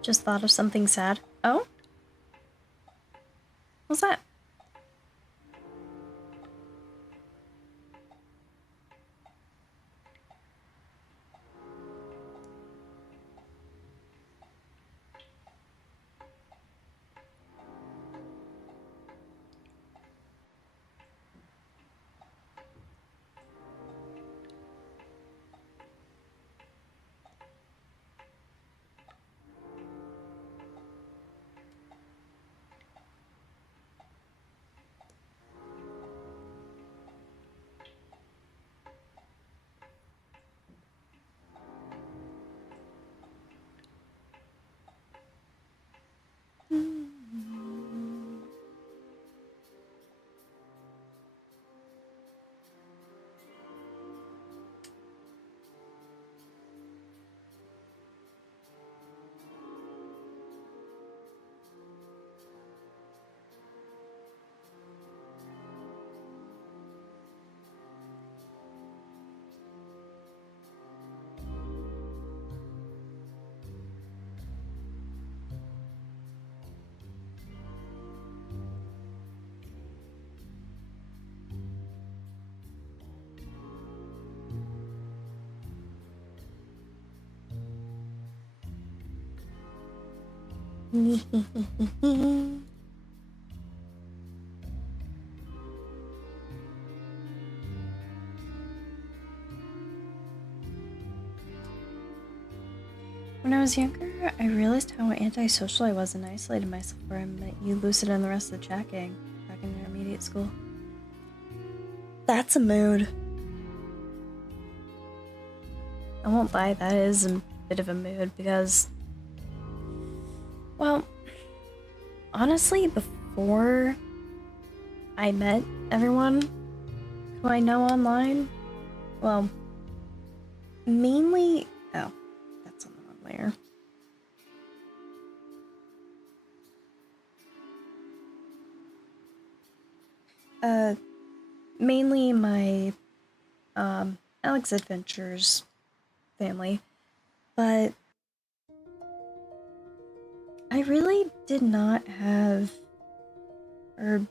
Just thought of something sad. Oh? What's that? When I was younger, I realized how antisocial I was and isolated myself where I met you, Lucid, and the rest of the chat gang back in intermediate school. That's a mood. I won't lie, that is a bit of a mood because, well, honestly, before I met everyone who I know online, well, mainly, oh, that's on the wrong layer. Mainly my, Alex Adventures family, but I really did not have, or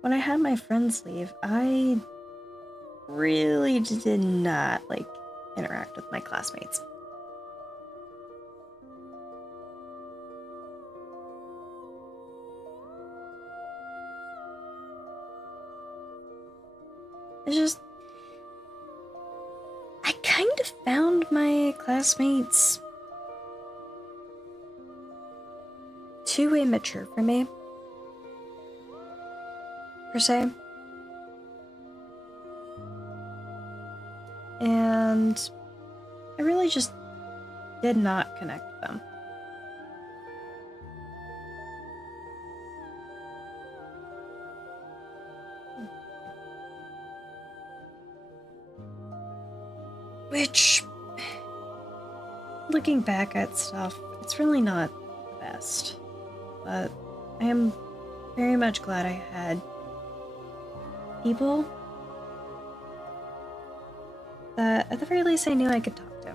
when I had my friends leave, I really did not, like, interact with my classmates. It's just, I kind of found my classmates too immature for me, per se. And I really just did not connect with them. Which, looking back at stuff, it's really not the best. But I am very much glad I had people that, at the very least, I knew I could talk to.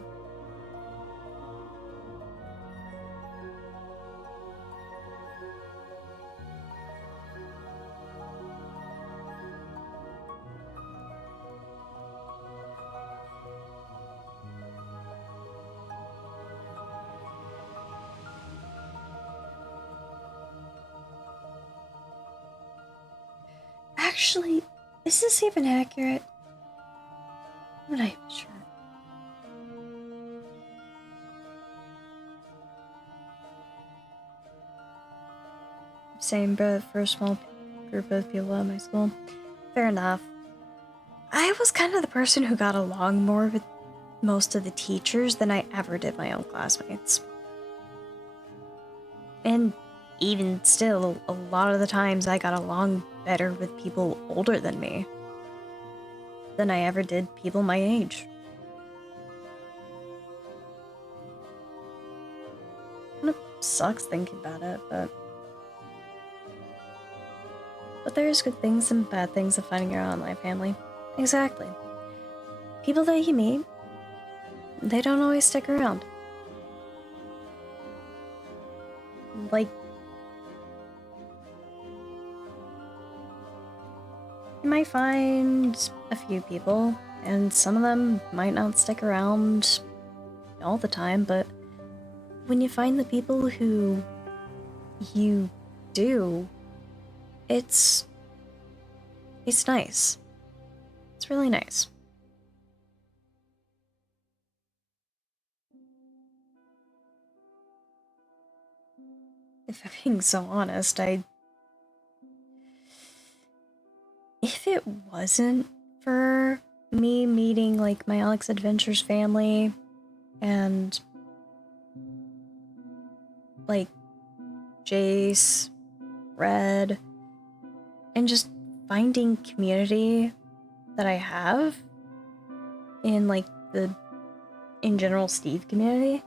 Actually, is this even accurate? I'm not even sure. Same, but for a small group of people at my school. Fair enough. I was kind of the person who got along more with most of the teachers than I ever did my own classmates. And even still, a lot of the times I got along better with people older than me than I ever did people my age. Kind of sucks thinking about it, but there's good things and bad things of finding your online family. Exactly. People that you meet, they don't always stick around. Like, you might find a few people, and some of them might not stick around all the time, but when you find the people who you do, it's nice. It's really nice. If I'm being so honest, if it wasn't for me meeting, like, my Alex Adventures family and, like, Jace, Red, and just finding community that I have in, like, in general Steve community,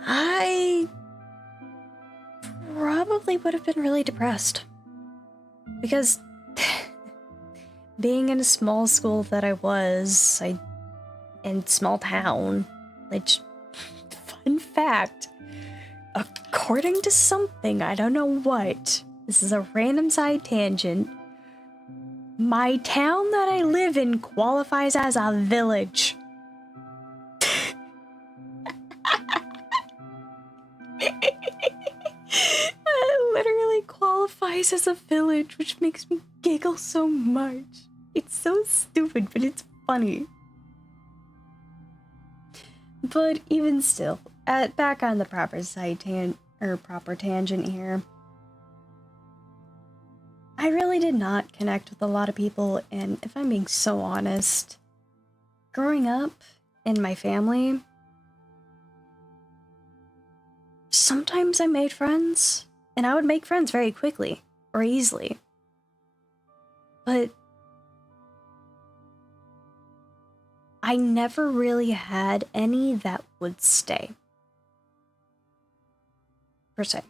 I probably would have been really depressed. Because being in a small school that I was, in small town, which, fun fact, according to something, I don't know what, this is a random side tangent, my town that I live in qualifies as a village. It literally qualifies as a village, which makes me giggle so much. It's so stupid, but it's funny. But even still, back on the proper side proper tangent here. I really did not connect with a lot of people, and if I'm being so honest, growing up in my family, sometimes I made friends, and I would make friends very quickly or easily. But I never really had any that would stay, per se.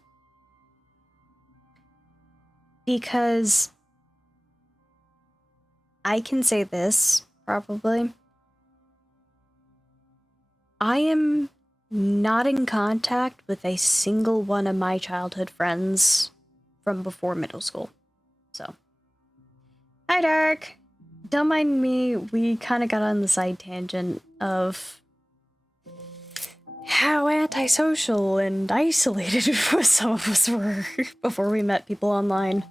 Because I can say this, probably. I am not in contact with a single one of my childhood friends from before middle school. So. Hi, Dark! Don't mind me, we kind of got on the side tangent of how antisocial and isolated some of us were before we met people online.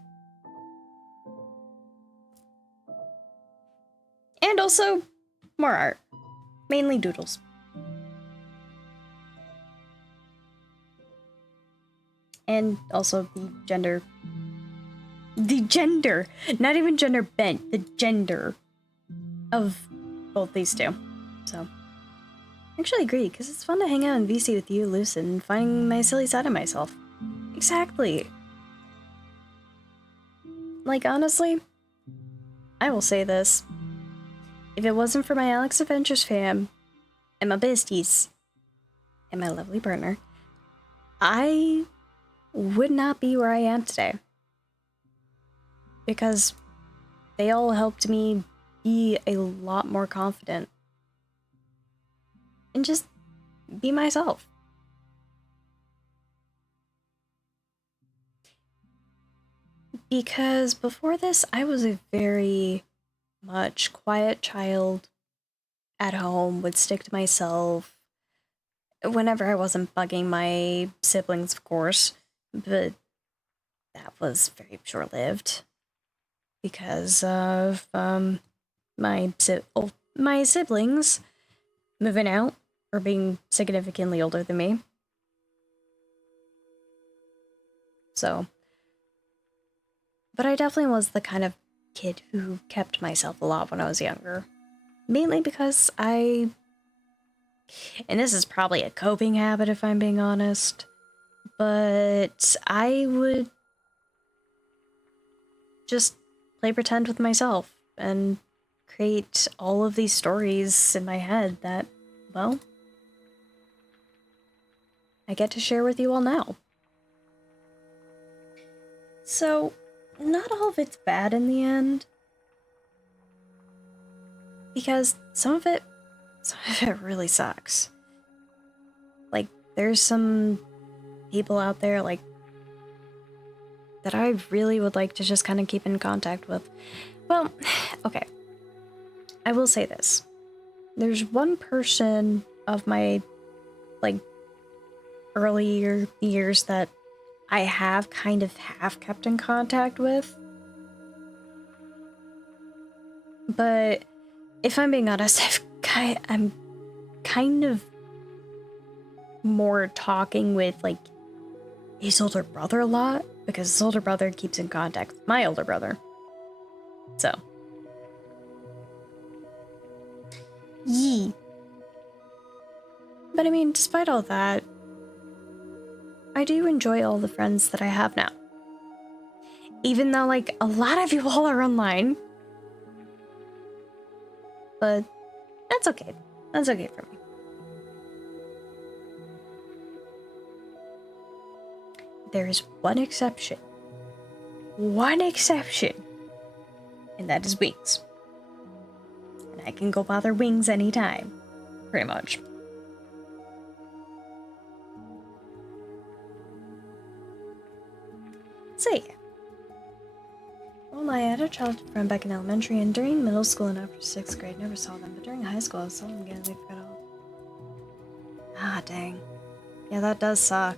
And also, more art. Mainly doodles. And also the gender, not even gender bent, the gender of both these two. So, I actually agree, because it's fun to hang out in VC with you, Lucid, and finding my silly side of myself. Exactly. Like, honestly, I will say this. If it wasn't for my Alex Adventures fam, and my besties, and my lovely partner, I would not be where I am today. Because they all helped me be a lot more confident. And just be myself. Because before this, I was a very much quiet child at home, would stick to myself whenever I wasn't bugging my siblings, of course, but that was very short-lived because of my siblings moving out or being significantly older than me. So, but I definitely was the kind of kid who kept myself a lot when I was younger. Mainly because and this is probably a coping habit if I'm being honest, but I would just play pretend with myself and create all of these stories in my head that, well, I get to share with you all now. So, not all of it's bad in the end. Because some of it really sucks. Like, there's some people out there, like, that I really would like to just kind of keep in contact with. Well, okay. I will say this. There's one person of my, like, earlier years that I have kind of half kept in contact with. But if I'm being honest, I'm kind of more talking with, like, his older brother a lot, because his older brother keeps in contact with my older brother. So. Yee. But I mean, despite all that, I do enjoy all the friends that I have now. Even though, like, a lot of you all are online. But that's okay. That's okay for me. There is one exception. One exception. And that is Wings. And I can go bother Wings anytime. Pretty much. So yeah. Well, I had a childhood friend back in elementary, and during middle school and after 6th grade, never saw them. But during high school, I saw them again and they got off. Ah, dang. Yeah, that does suck.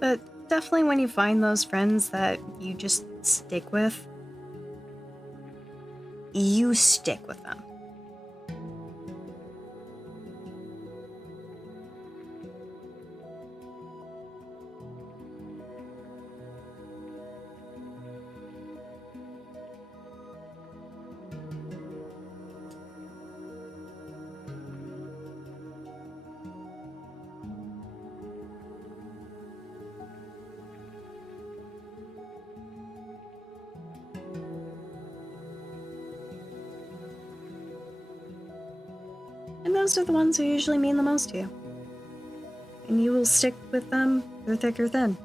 But definitely when you find those friends that you just stick with, you stick with them. And those are the ones who usually mean the most to you. And you will stick with them through thick or thin.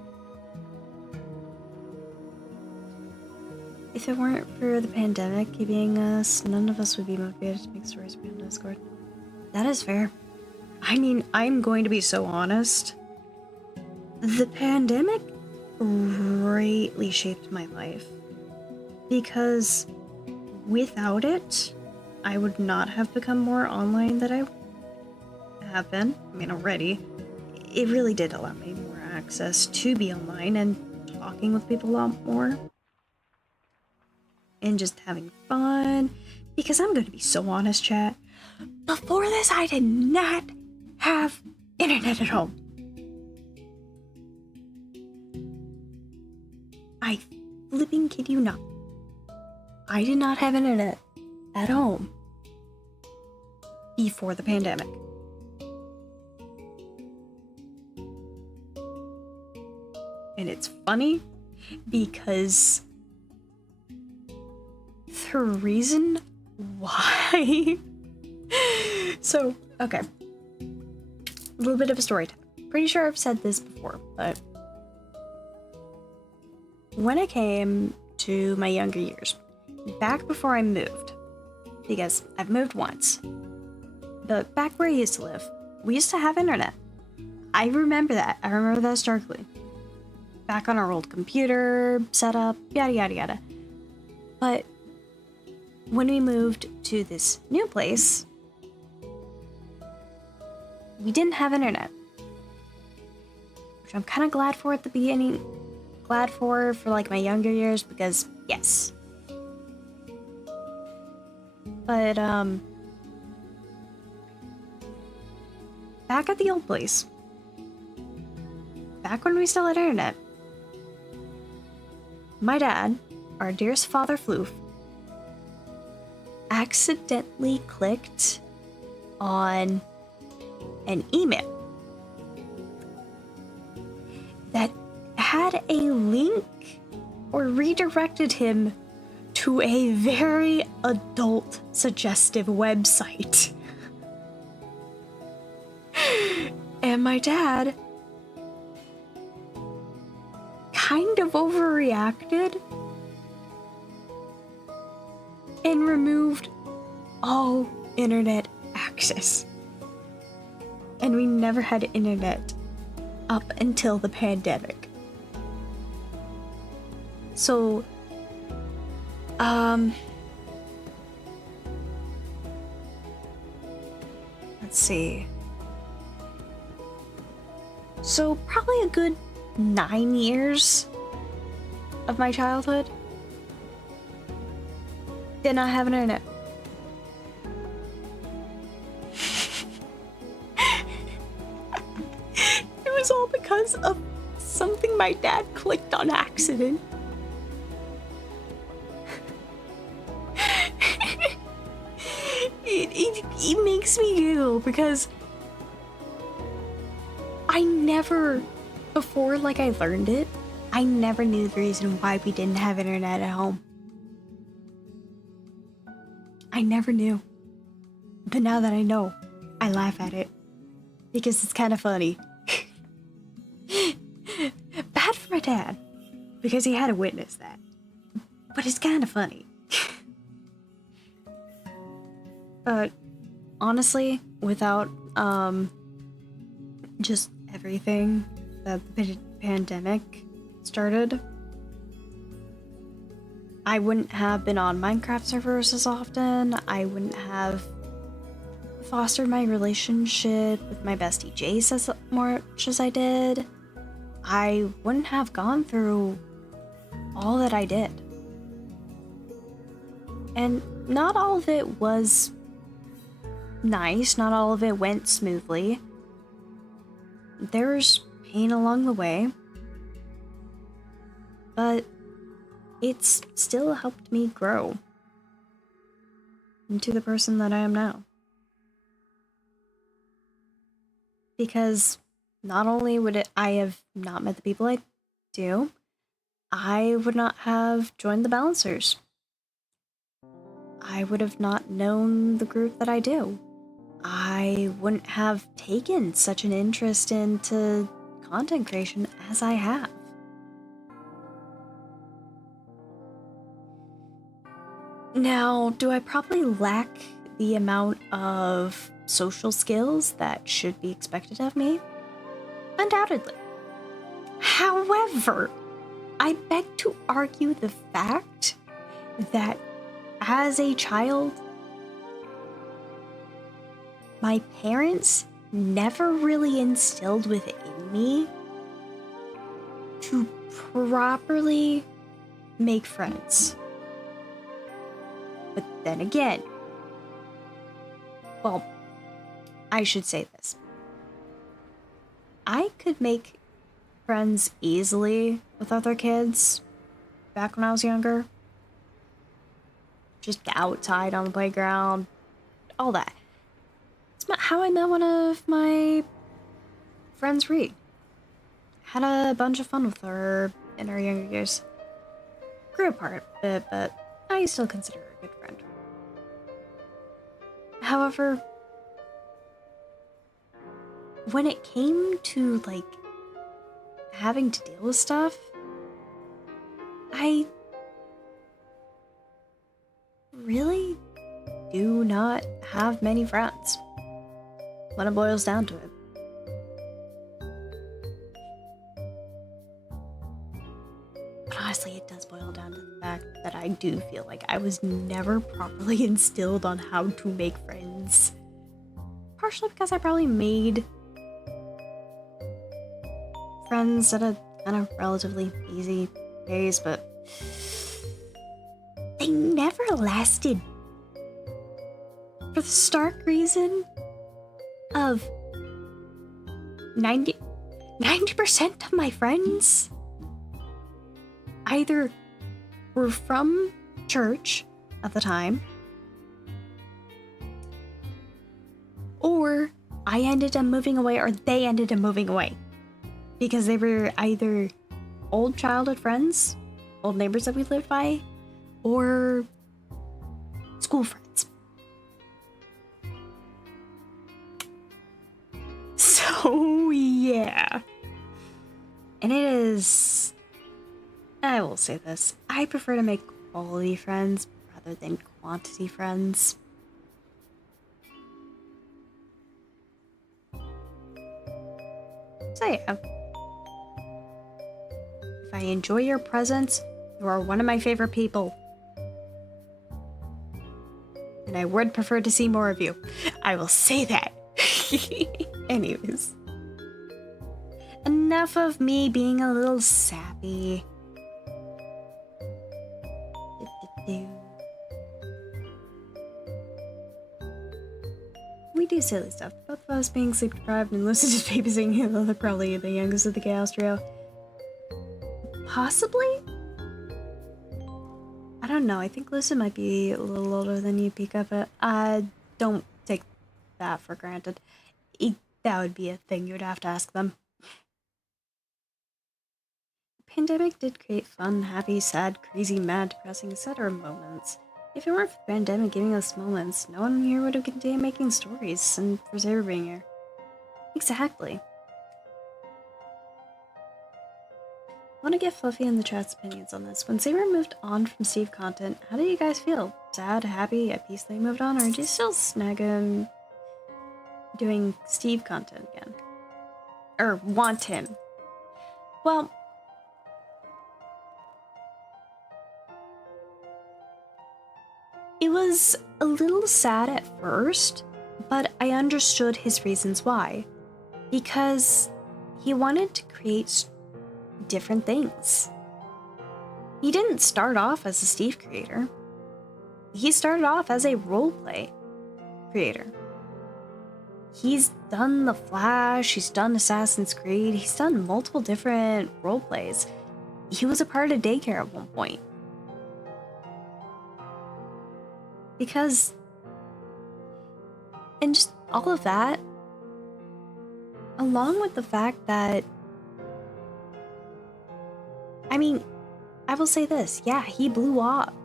If it weren't for the pandemic keeping us, none of us would be motivated to make stories on Discord. That is fair. I mean, I'm going to be so honest. The pandemic greatly shaped my life. Because without it, I would not have become more online than I have been. I mean, already. It really did allow me more access to be online and talking with people a lot more. And just having fun. Because I'm going to be so honest, chat. Before this, I did not have internet at home. I flipping kid you not. I did not have internet at home before the pandemic. And it's funny because the reason why. So, okay. A little bit of a story time. Pretty sure I've said this before, but when I came to my younger years, back before I moved, because I've moved once, but back where I used to live, we used to have internet. I remember that. I remember that starkly. Back on our old computer setup, yada yada yada. But when we moved to this new place, we didn't have internet. Which I'm kind of glad for at the beginning. Glad for like my younger years because, yes. But, back at the old place, back when we still had internet, my dad, our dearest father Floof, accidentally clicked on an email that had a link or redirected him to a very adult suggestive website. And my dad kind of overreacted and removed all internet access. and we never had internet up until the pandemic. So, let's see. So probably a good 9 years of my childhood did not have internet. It was all because of something my dad clicked on accident. It makes me giggle because I never, before like I learned it, I never knew the reason why we didn't have internet at home. I never knew. But now that I know, I laugh at it because it's kind of funny. Bad for my dad because he had to witness that. But it's kind of funny. But honestly, without just everything that the pandemic started, I wouldn't have been on Minecraft servers as often. I wouldn't have fostered my relationship with my bestie Jace as much as I did. I wouldn't have gone through all that I did. And not all of it was nice, not all of it went smoothly. There's pain along the way, but it's still helped me grow into the person that I am now. Because not only would I have not met the people I do, I would not have joined the Balancers. I would have not known the group that I do. I wouldn't have taken such an interest into content creation as I have. Now, do I probably lack the amount of social skills that should be expected of me? Undoubtedly. However, I beg to argue the fact that as a child, my parents never really instilled within me to properly make friends. But then again, well, I should say this. I could make friends easily with other kids back when I was younger. Just outside on the playground, all that. It's how I met one of my friends, Reed. Had a bunch of fun with her in our younger years. Grew apart a bit, but I still consider her a good friend. However, when it came to, like, having to deal with stuff, I really do not have many friends when it boils down to it. But honestly, it does boil down to the fact that I do feel like I was never properly instilled on how to make friends. Partially because I probably made friends at a kind of relatively easy pace, but they never lasted. For the stark reason of 90% of my friends either were from church at the time, or I ended up moving away, or they ended up moving away. Because they were either old childhood friends, old neighbors that we lived by, or school friends. So, yeah. And it is... I will say this. I prefer to make quality friends rather than quantity friends. So yeah. If I enjoy your presence, you are one of my favorite people. And I would prefer to see more of you. I will say that. Anyways. Enough of me being a little sappy. We do silly stuff. Both of us being sleep deprived and Lucy just babysitting probably the youngest of the Chaos Trio. Possibly? I don't know. I think Lucy might be a little older than you, Pika, but I don't take that for granted. That would be a thing you'd have to ask them. The pandemic did create fun, happy, sad, crazy, mad, depressing, etc. moments. If it weren't for the pandemic giving us moments, no one here would have continued making stories, and for Saber being here. Exactly. I want to get Fluffy in the chat's opinions on this. When Saber moved on from Steve content, how do you guys feel? Sad, happy, at peace they moved on, or do you still snag him doing Steve content again? Or want him? Well, it was a little sad at first, but I understood his reasons why. Because he wanted to create different things. He didn't start off as a Steve creator. He started off as a roleplay creator. He's done The Flash, he's done Assassin's Creed, he's done multiple different roleplays. He was a part of daycare at one point. Because, and just all of that, along with the fact that, I mean, I will say this, yeah, he blew up.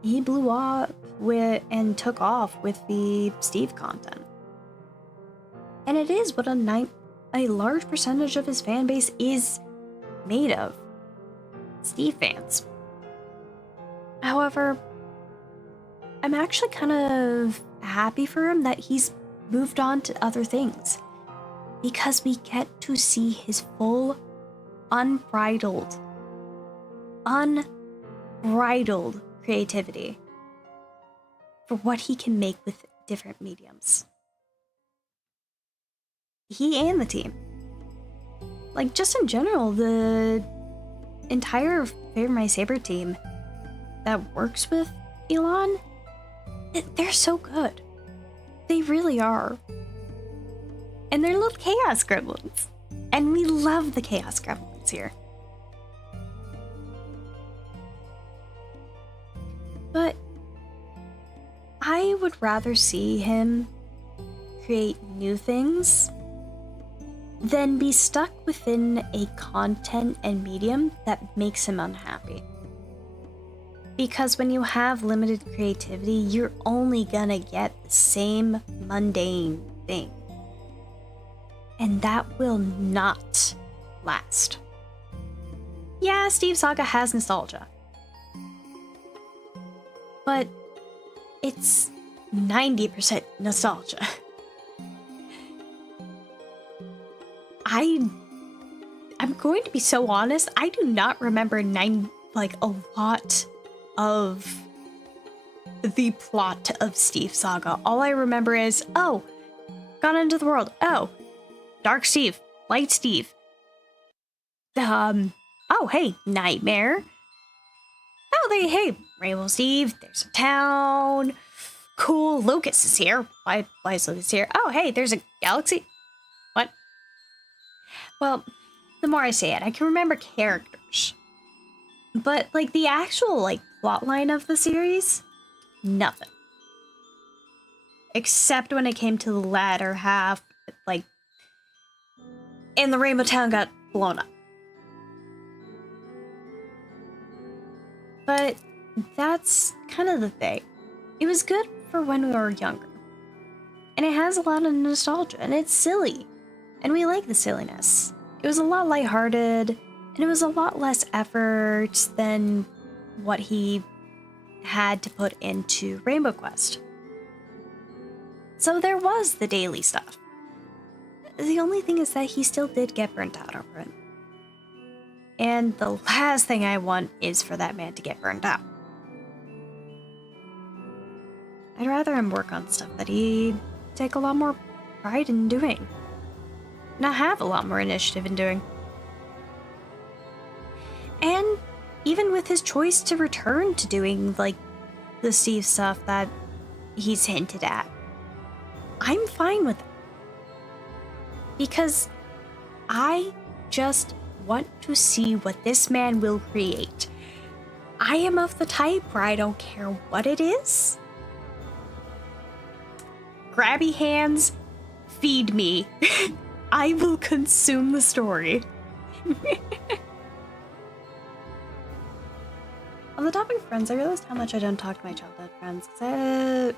He blew up with, and took off with the Steve content. And it is what a large percentage of his fan base is made of. Steve fans. However, I'm actually kind of happy for him that he's moved on to other things. Because we get to see his full, unbridled creativity for what he can make with different mediums. He and the team. Like, just in general, the entire Favor My Saber team that works with Elon, they're so good. They really are. And they're little chaos gremlins. And we love the chaos gremlins here. But I would rather see him create new things than be stuck within a content and medium that makes him unhappy. Because when you have limited creativity, you're only gonna get the same mundane thing. And that will not last. Yeah, Steve Saga has nostalgia. But it's 90% nostalgia. I'm going to be so honest, I do not remember a lot of the plot of Steve Saga. All I remember is, oh, gone into the world. Oh, Dark Steve, Light Steve. Oh, hey, Nightmare. Oh, hey, Rainbow Steve, there's a town. Cool, Lucas is here. Why is Lucas here? Oh, hey, there's a galaxy. What? Well, the more I say it, I can remember characters. But, like, the actual, like, plotline of the series, nothing. Except when it came to the latter half, like, and the Rainbow Town got blown up. But that's kind of the thing. It was good for when we were younger. And it has a lot of nostalgia, and it's silly. And we like the silliness. It was a lot lighthearted, and it was a lot less effort than what he had to put into Rainbow Quest. So there was the daily stuff. The only thing is that he still did get burnt out over it. And the last thing I want is for that man to get burnt out. I'd rather him work on stuff that he'd take a lot more pride in doing. And I have a lot more initiative in doing. And even with his choice to return to doing, like, the Steve stuff that he's hinted at, I'm fine with it. Because I just want to see what this man will create. I am of the type where I don't care what it is. Grabby hands, feed me. I will consume the story. On the topic of friends, I realized how much I don't talk to my childhood friends, because I had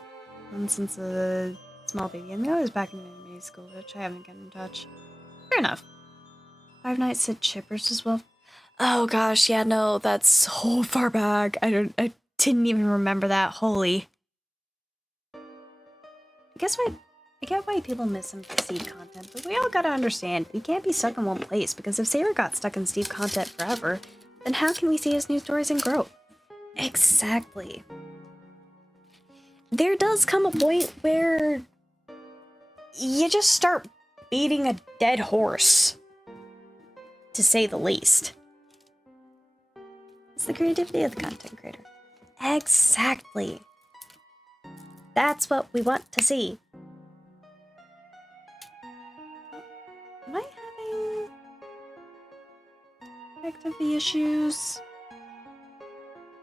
one since a small baby, and I was back in elementary school, which I haven't gotten in touch. Fair enough. Five Nights at Chippers as well. Oh gosh, yeah, no, that's so far back. I didn't even remember that. Holy. I get why people miss some Steve content, but we all gotta understand, we can't be stuck in one place, because if Saber got stuck in Steve content forever, then how can we see his new stories and growth? Exactly. There does come a point where you just start beating a dead horse, to say the least. It's the creativity of the content creator. Exactly. That's what we want to see. Am I having connectivity issues?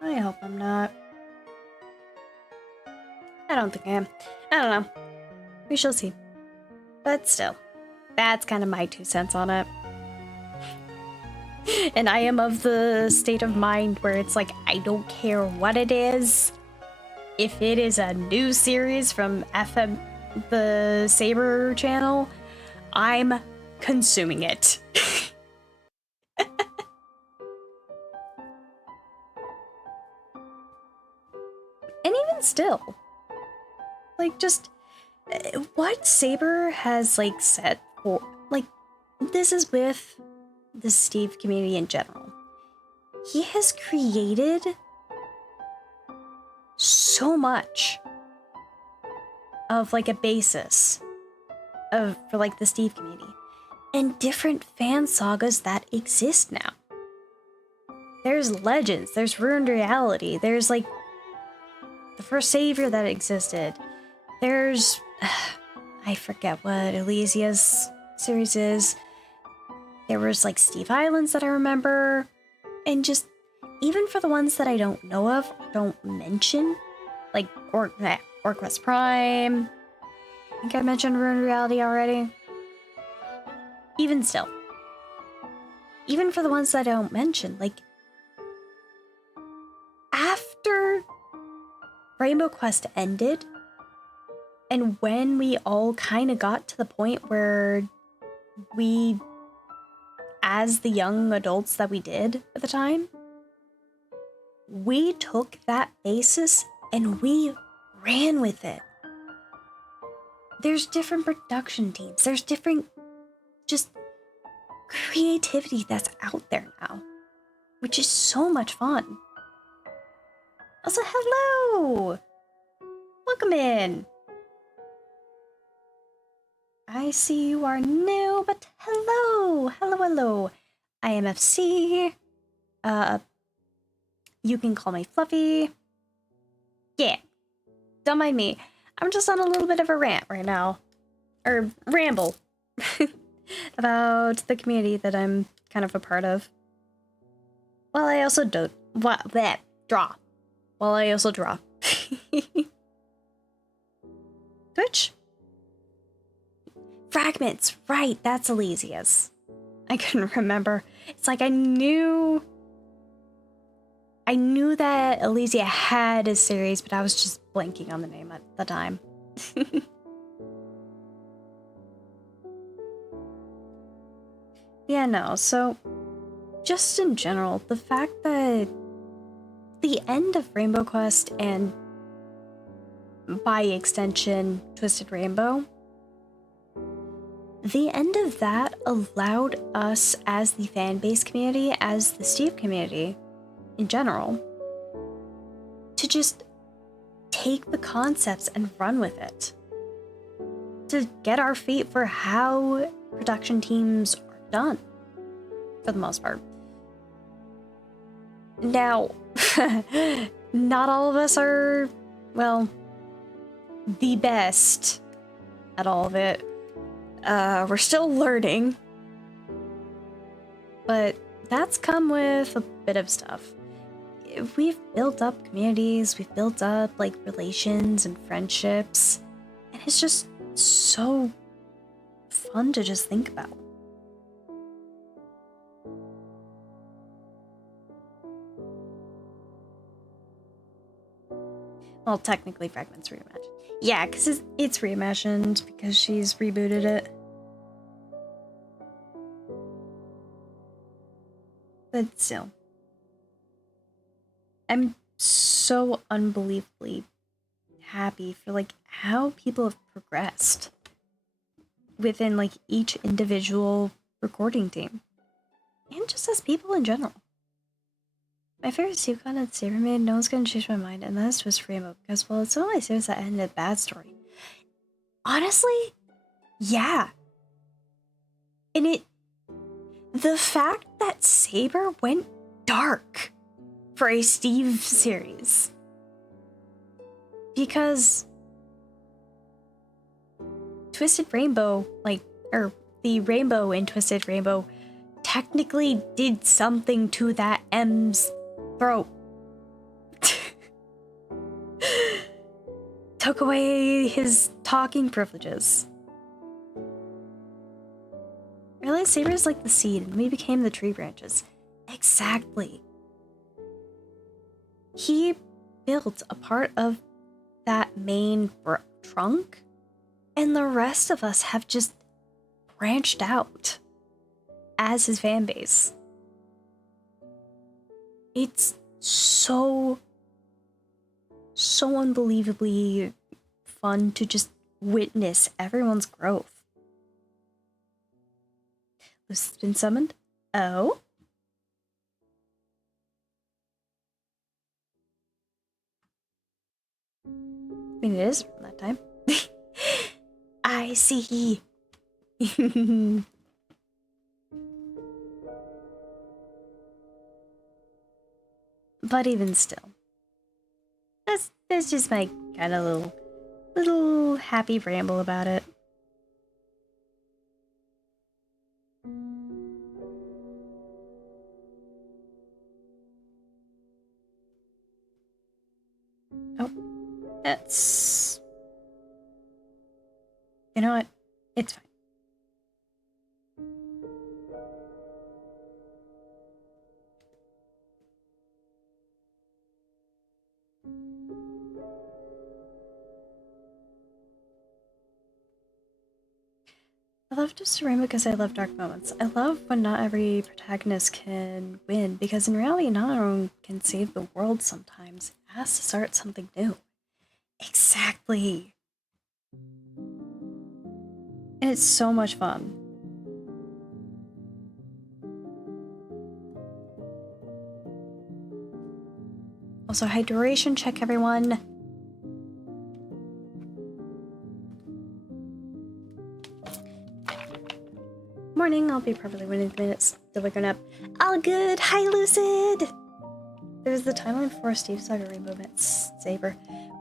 I hope I'm not. I don't think I am. I don't know. We shall see. But still, that's kind of my 2 cents on it. And I am of the state of mind where it's like, I don't care what it is. If it is a new series from the Saber channel, I'm consuming it. And even still, like, just what Saber has, like, set for, like, this is with the Steve community in general. He has created so much of, like, a basis for, like, the Steve community and different fan sagas that exist now. There's Legends, there's Ruined Reality, there's, like, the first Savior that existed. There's I forget what Elysia's series is. There was, like, Steve Islands that I remember, and just even for the ones that I don't know of, don't mention, like Orquest Prime. I think I mentioned Ruined Reality already. Even still, even for the ones that I don't mention, like, after Rainbow Quest ended, and when we all kind of got to the point where we, as the young adults that we did at the time, we took that basis and we ran with it. There's different production teams. There's different just creativity that's out there now, which is so much fun. Also, hello! Welcome in! I see you are new, but hello! Hello, hello! I am FC. You can call me Fluffy. Yeah, don't mind me. I'm just on a little bit of a rant right now. Or ramble. About the community that I'm kind of a part of. Well, I also don't. Draw. Well, I also draw. Twitch? Fragments, right, that's Elysia's. I couldn't remember. It's like I knew that Elysia had a series, but I was just blanking on the name at the time. Yeah, no, so just in general, the fact that the end of Rainbow Quest and by extension Twisted Rainbow the end of that allowed us as the fan base community, as the Steve community in general, to just take the concepts and run with it. To get our feet for how production teams are done, for the most part. Now, not all of us are, well, the best at all of it. We're still learning, but that's come with a bit of stuff. We've built up communities, we've built up like relations and friendships, and it's just so fun to just think about. Well, technically Fragment's reimagined. Yeah, because it's reimagined because she's rebooted it. But still. I'm so unbelievably happy for like how people have progressed within like each individual recording team. And just as people in general. My favorite SeaCon at Sabermaid, no one's gonna change my mind, and that's Twist Rainbow, because, well, it's one of my series that ended a bad story. Honestly, yeah. And the fact that Saber went dark for a Steve series. Because Twisted Rainbow, or the rainbow in Twisted Rainbow, technically did something to that M's throat. Took away his talking privileges. Really, Saber's like the seed, and we became the tree branches. Exactly. He built a part of that main trunk, and the rest of us have just branched out as his fan base. It's so unbelievably fun to just witness everyone's growth. Lucy's been summoned? Oh? I mean, it is from that time. I see. But even still, that's just my kind of little happy ramble about it. Oh, that's... You know what? It's fine. I love Just a Rainbow because I love dark moments. I love when not every protagonist can win, because in reality, not everyone can save the world sometimes. It has to start something new. Exactly. And it's so much fun. Also, hydration check, everyone. Morning, I'll be probably 1 minutes. Still waking up. All good. Hi, Lucid. There's the timeline before Steve Saga Rainbow met Saber.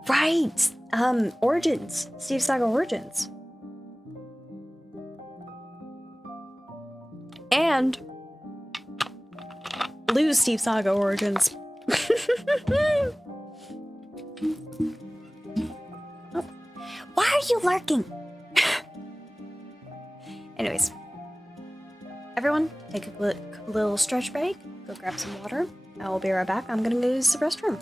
Right. Origins. Steve Saga Origins. And Blue Steve Saga Origins. Oh. Why are you lurking? Anyways. Everyone, take a little stretch break, go grab some water. I will be right back. I'm gonna go use the restroom.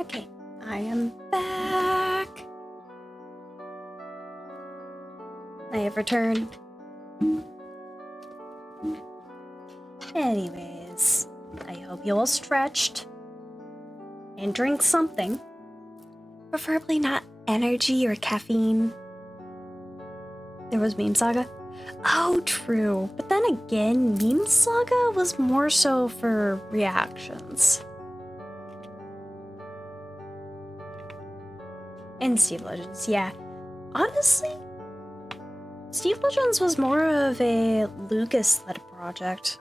Okay, I am back. I have returned. Anyways, I hope you all stretched and drink something. Preferably not energy or caffeine. There was Meme Saga. Oh, true. But then again, Meme Saga was more so for reactions. And Steve Legends, yeah. Honestly, Steve Legends was more of a Lucas-led project.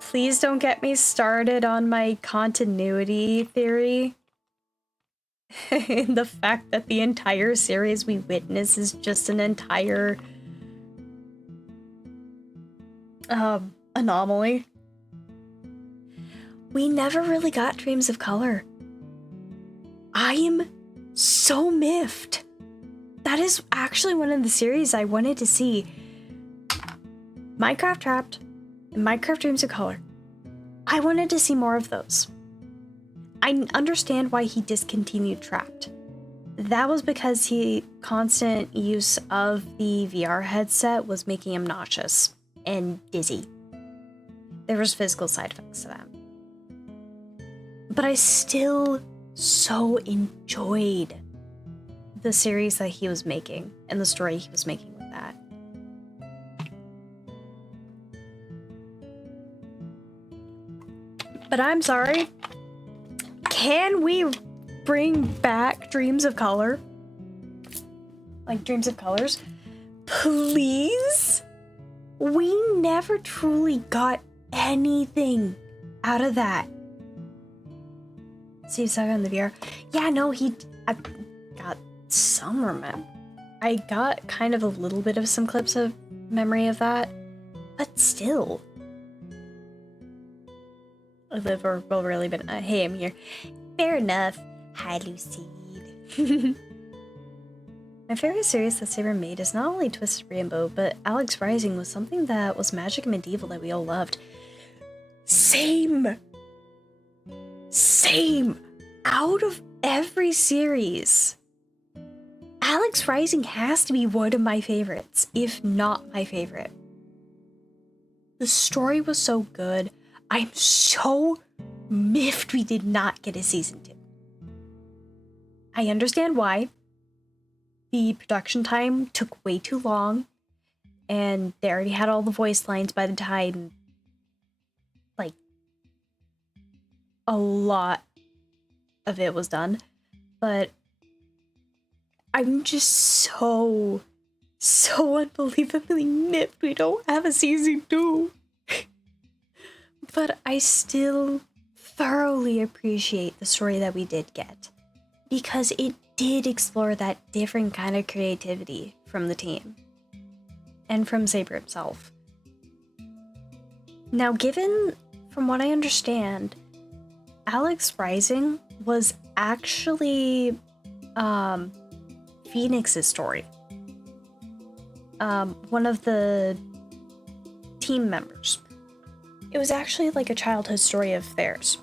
Please don't get me started on my continuity theory. The fact that the entire series we witness is just an entire anomaly. We never really got Dreams of Color. I am so miffed. That is actually one of the series I wanted to see. Minecraft Trapped and Minecraft Dreams of Color. I wanted to see more of those. I understand why he discontinued Trapped. That was because constant use of the VR headset was making him nauseous and dizzy. There was physical side effects to that. But I still so enjoyed the series that he was making and the story he was making with that. But I'm sorry. Can we bring back Dreams of Color? Like Dreams of Colors? Please? We never truly got anything out of that. Steve Saga in the VR. Yeah, no, I got some remember. I got kind of a little bit of some clips of memory of that, but still. I live or will really been. Hey, I'm here. Fair enough. Hi, Lucide. My favorite series that Saber made is not only Twisted Rainbow, but Alex Rising was something that was magic and medieval that we all loved. Same. Out of every series, Alex Rising has to be one of my favorites, if not my favorite. The story was so good. I'm so miffed we did not get a season 2. I understand why. The production time took way too long, and they already had all the voice lines by the time, like, a lot of it was done. But I'm just so unbelievably miffed we don't have a season 2. But I still thoroughly appreciate the story that we did get, because it did explore that different kind of creativity from the team and from Saber himself. Now, given from what I understand, Alex Rising was actually Phoenix's story. One of the team members. It was actually like a childhood story of theirs.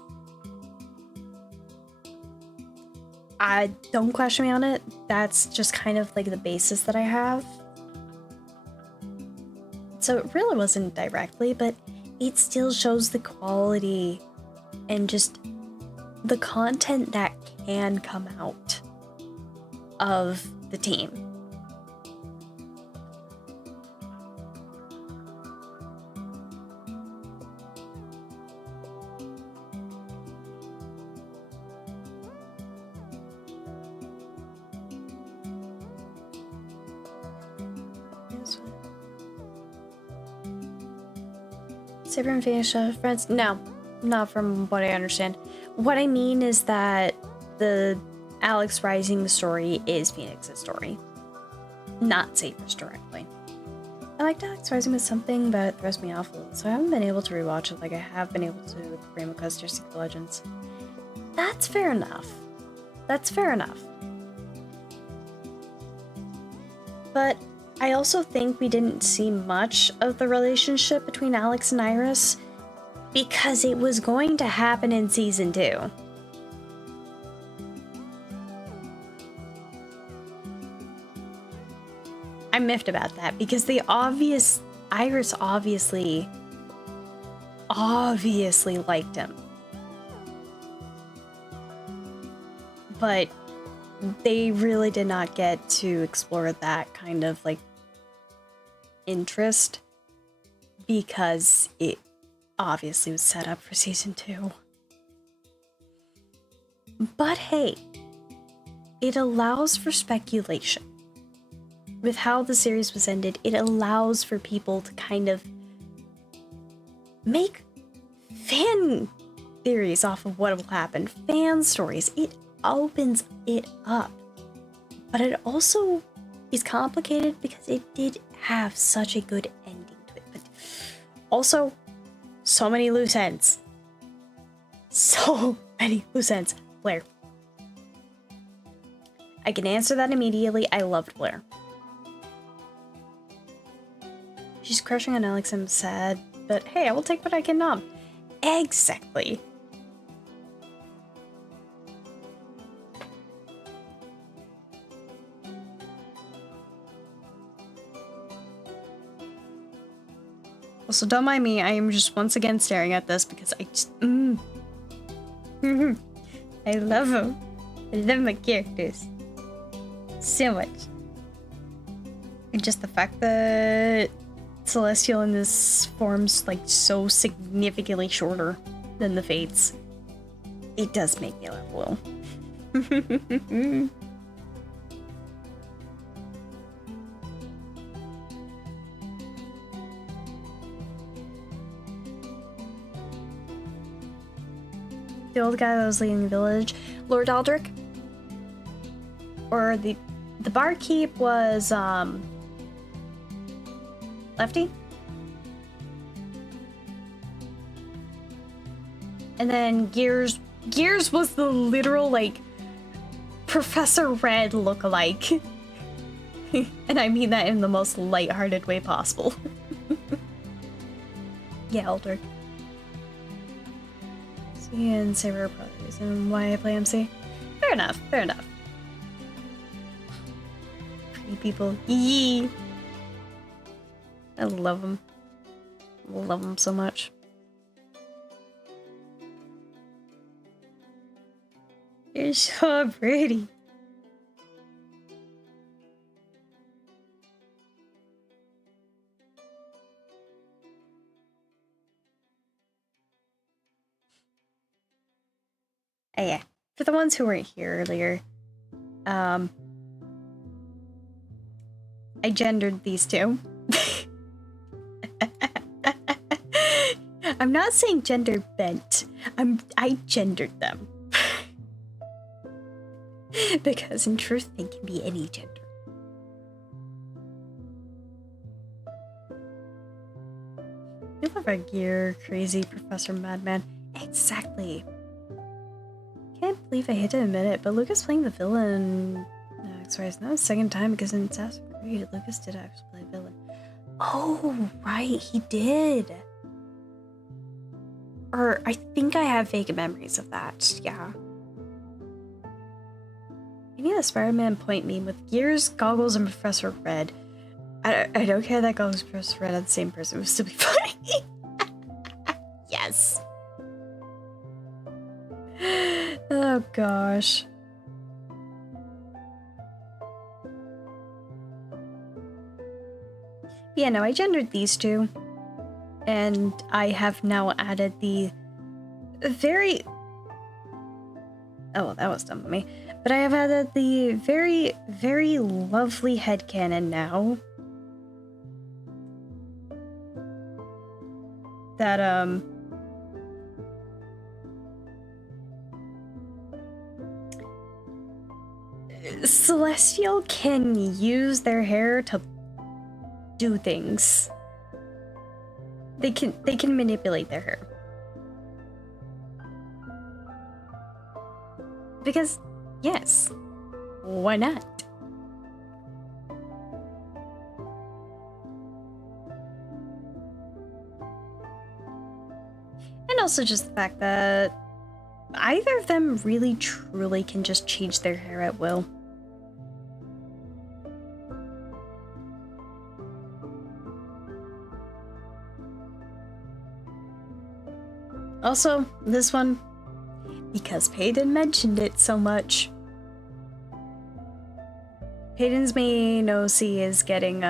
Don't question me on it. That's just kind of like the basis that I have. So it really wasn't directly, but it still shows the quality and just the content that can come out of the team. Saber and Phoenix friends? No, not from what I understand. What I mean is that the Alex Rising story is Phoenix's story, not Saber's directly. I liked Alex Rising with something, but it throws me off a little, so I haven't been able to rewatch it like I have been able to with Rainbow Quest or Secret Legends. That's fair enough. That's fair enough. But I also think we didn't see much of the relationship between Alex and Iris. because it was going to happen in season 2. I'm miffed about that because Iris obviously liked him. But they really did not get to explore that kind of like interest because it obviously was set up for season 2. But hey, it allows for speculation. With how the series was ended, it allows for people to kind of make fan theories off of what will happen, fan stories. It opens it up. But it also is complicated because it did have such a good ending to it. But also, so many loose ends. So many loose ends. Blair. I can answer that immediately. I loved Blair. She's crushing on Alex. I'm sad, but hey, I will take what I can nom. Exactly. Also, don't mind me, I am just once again staring at this because I just, I love them. I love my characters. So much. And just the fact that Celestial in this form's like so significantly shorter than the Fates. It does make me laugh a little. The old guy that was leading the village, Lord Aldrich, or the barkeep was Lefty, and then Gears was the literal like Professor Red lookalike, and I mean that in the most lighthearted way possible. Yeah, Aldrich. And Saber Brothers, and why I play MC. Fair enough, fair enough. Pretty people. Yee! I love them. Love them so much. You're so pretty. Oh yeah, for the ones who weren't here earlier, I gendered these two. I'm not saying gender bent. I gendered them. Because in truth, they can be any gender. You love our gear, crazy Professor Madman. Exactly. Can't believe I hate to admit it, but Lucas playing the villain. No, sorry, it's not the second time because in Assassin's Creed, Lucas did actually play a villain. Oh, right, he did. Or I think I have vague memories of that. Yeah. I need a Spider-Man point meme with Gears, Goggles, and Professor Red. I don't care that Goggles and Professor Red are the same person. It would still be funny. Yes. Oh gosh. Yeah, no, I gendered these two. And I have now added the very... Oh, that was dumb of me. But I have added the very, very lovely headcanon now. That, Celestial can use their hair to do things. They can manipulate their hair. Because, yes, why not? also just the fact that either of them really truly can just change their hair at will. Also, this one, because Peyton mentioned it so much. Peyton's main OC is getting,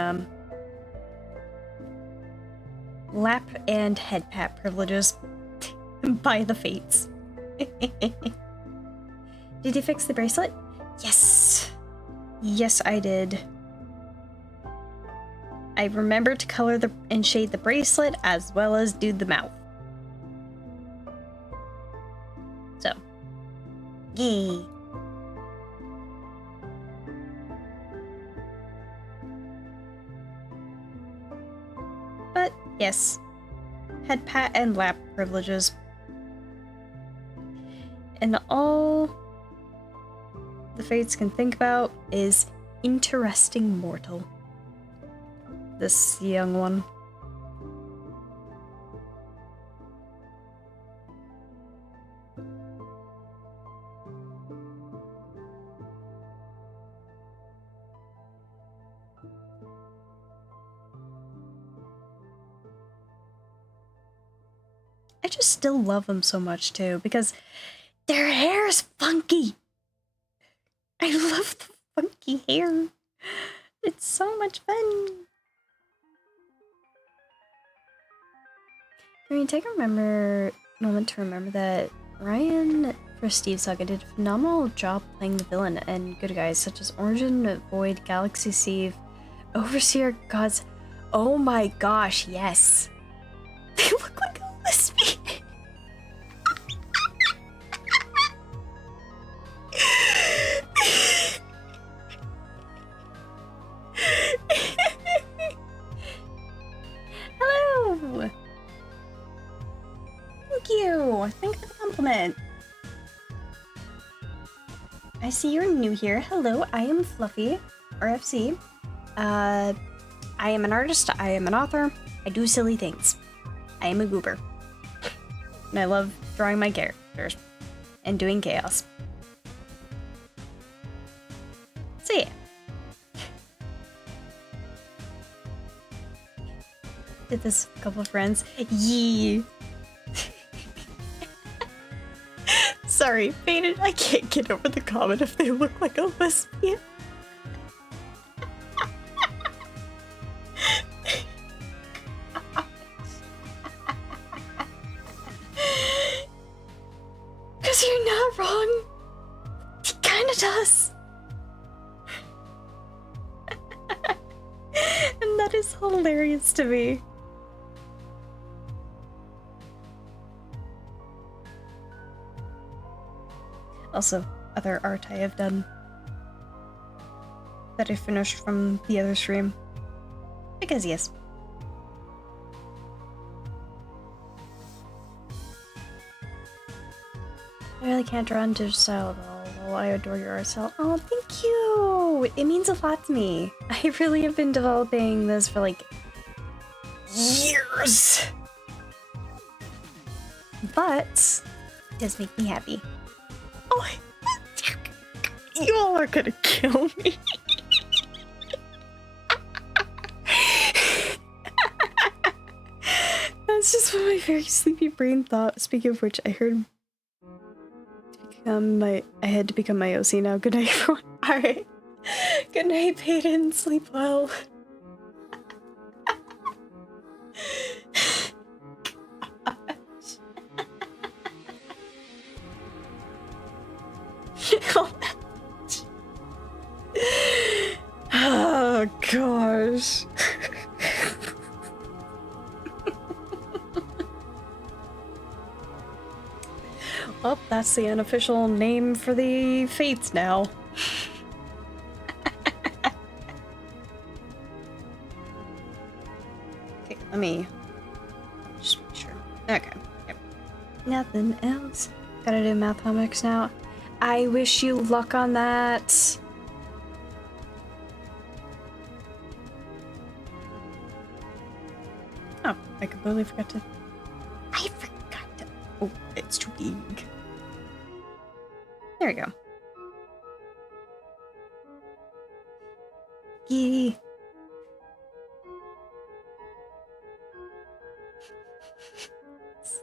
lap and head pat privileges by the fates. Did you fix the bracelet? Yes! Yes, I did. I remembered to color and shade the bracelet as well as do the mouth. So, yay! But yes, head pat and lap privileges. And all the fates can think about is interesting mortal. This young one. I just still love them so much too, because their hair is funky. I love the funky hair. It's so much fun. Can we take a moment to remember that Ryan for Steve Saga did a phenomenal job playing the villain and good guys such as Origin, Void, Galaxy Sieve, Overseer, Gods. Oh my gosh, yes. They look like a lesbian. Hello! Thank you! Thank you for the compliment. I see you're new here. Hello, I am Fluffy, RFC. I am an artist, I am an author, I do silly things. I am a goober. And I love drawing my characters and doing chaos. So yeah. Did this with a couple of friends. Yee. Sorry, Peyton, I can't get over the comment if they look like a lesbian. Because you're not wrong. He kinda does. And that is hilarious to me. Also, other art I have done that I finished from the other stream. Because yes. I really can't draw into style at all. Well, I adore your art style. Oh, thank you! It means a lot to me. I really have been developing this for like years. But it does make me happy. Oh, you all are gonna kill me. That's just what my very sleepy brain thought. Speaking of which, I heard I had to become my OC now. Good night, everyone. Alright. Good night, Peyton. Sleep well. Oh gosh. Well, that's the unofficial name for the fates now. Okay, let me just make sure. Okay. Yep. Nothing else. Gotta do math homeworks now. I wish you luck on that. Oh, I completely forgot to. I forgot to. It's too big. There we go. Yee.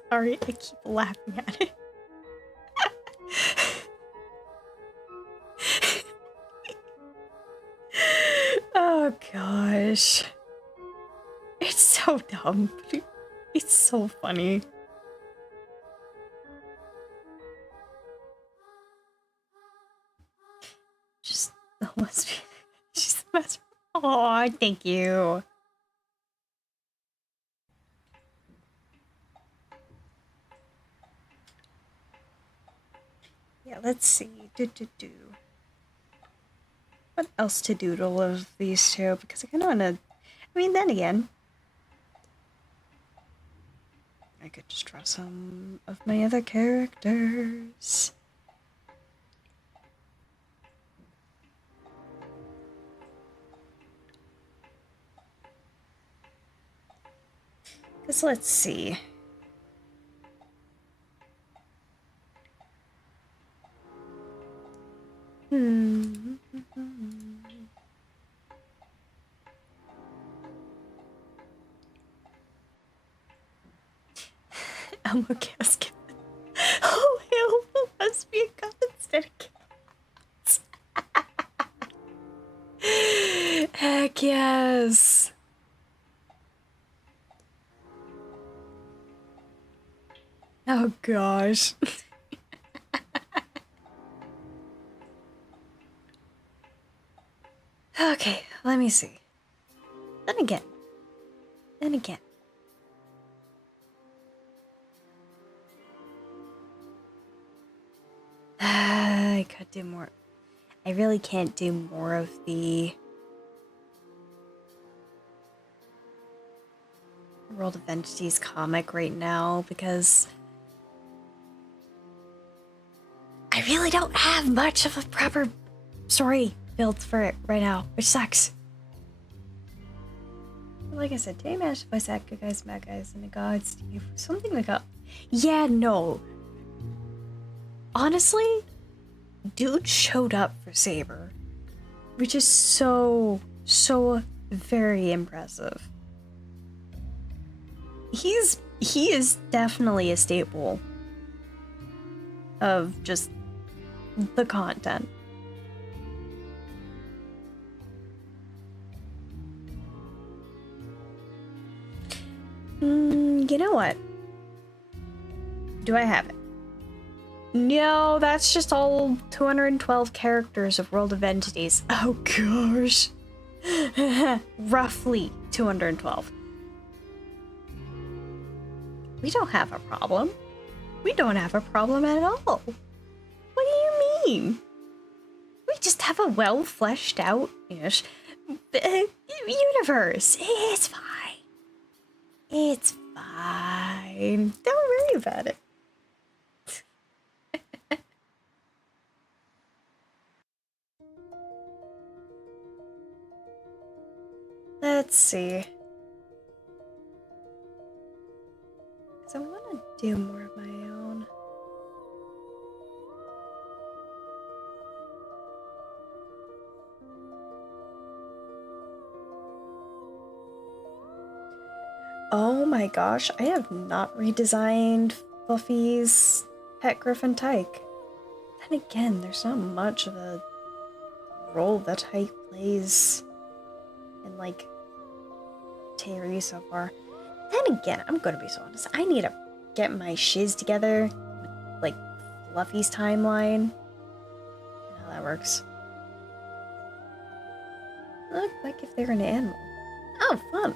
Sorry, I keep laughing at it. Oh gosh. It's so dumb. It's so funny. Just the lesbian. She's the best. Oh, thank you. Yeah, let's see. What else to doodle of these two? Because I kind of want to. I mean, then again, I could just draw some of my other characters. Because let's see. I'm okay. I'll skip it. Oh, hell, it must be a cup instead of cats. Heck yes. Oh gosh. Okay, let me see. Then again. I could do more. I really can't do more of the World of Entities comic right now because I really don't have much of a proper story built for it right now, which sucks. Like I said, today managed to voice act good guys, mad guys, and the gods, Steve. Something like that. Yeah, no. Honestly, dude showed up for Saber, which is so very impressive. He is definitely a staple of just the content. You know what? Do I have it? No, that's just all 212 characters of World of Entities. Oh gosh. Roughly 212. We don't have a problem. We don't have a problem at all. What do you mean? We just have a well fleshed out-ish universe. It's fine. It's fine. Don't worry about it. Let's see. Because I want to do more of my own. Oh my gosh, I have not redesigned Fluffy's pet griffin Tyke. Then again, there's not much of a role that Tyke plays in, like, Terry so far. Then again, I'm gonna be so honest, I need to get my shiz together with, like, Fluffy's timeline. How that works. Look like if they're an animal. Oh, fun!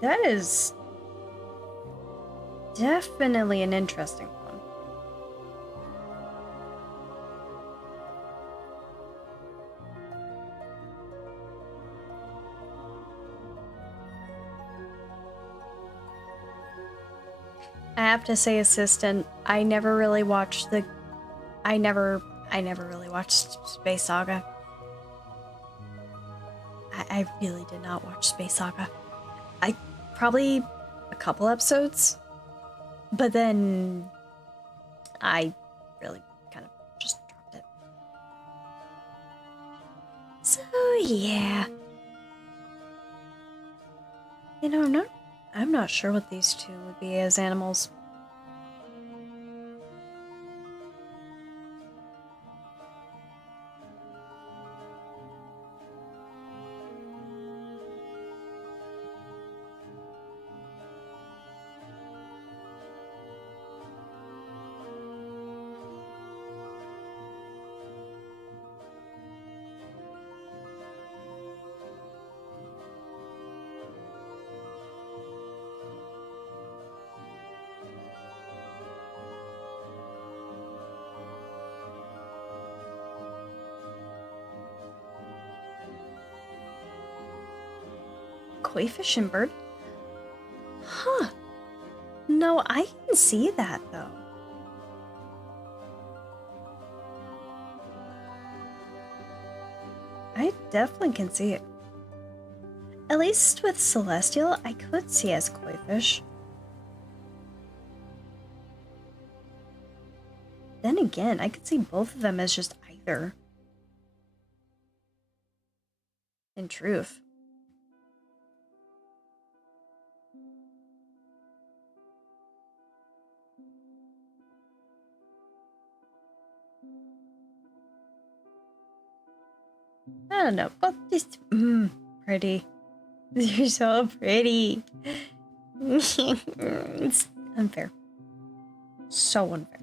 That is definitely an interesting one. I have to say, assistant, I never really watched the... I never I never really watched Space Saga. I really did not watch Space Saga. I probably a couple episodes, but then I really kind of just dropped it. So yeah. You know, I'm not sure what these two would be as animals. Koi fish and bird? Huh. No, I can see that though. I definitely can see it. At least with Celestial, I could see as koi fish. Then again, I could see both of them as just either. In truth. I don't know, but just pretty. You're so pretty. It's unfair. So unfair.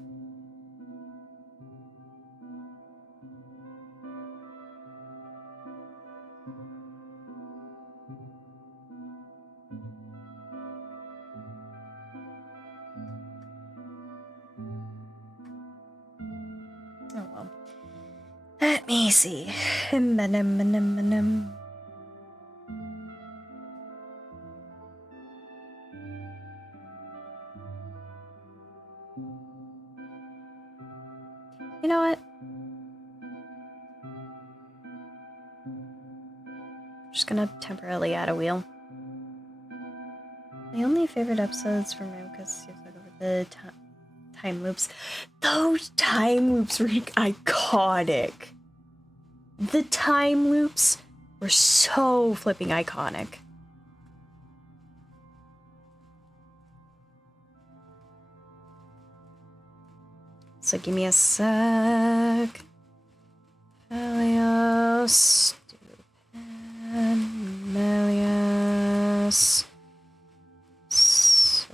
Oh well. Let me see. You know what? I'm just gonna temporarily add a wheel. My only favorite episodes from him because he was like over the time loops. Those time loops were iconic. The time loops were so flipping iconic. So give me a sec. Helios, Stupid, Melius, Sophias,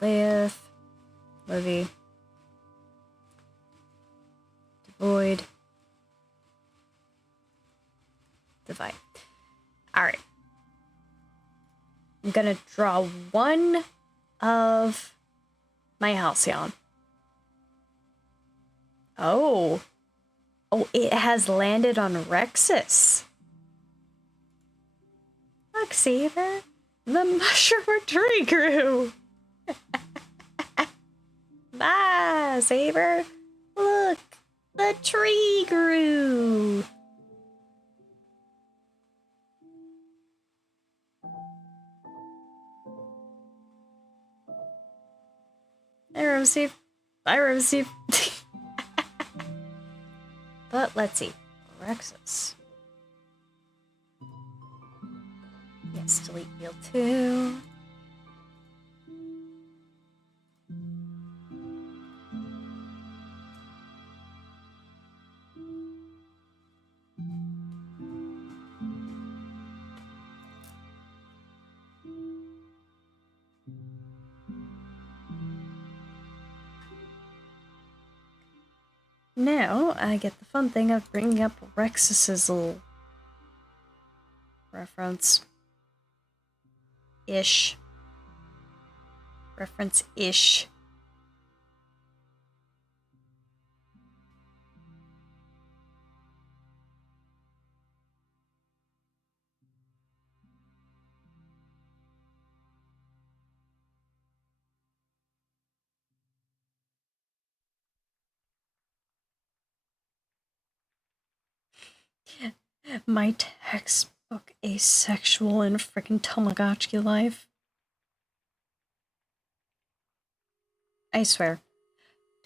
Leith, Livy, Devoid, Divide. Alright. I'm gonna draw one of my Halcyon. Oh, it has landed on Rexus. Look, Saber, the mushroom tree grew. Bye, Saber. Look, the tree grew. I received. But let's see. Rexus. Yes, delete field 2. Now I get the fun thing of bringing up Rexus's little reference. Ish. Reference-ish. My textbook asexual and frickin' Tamagotchi life. I swear.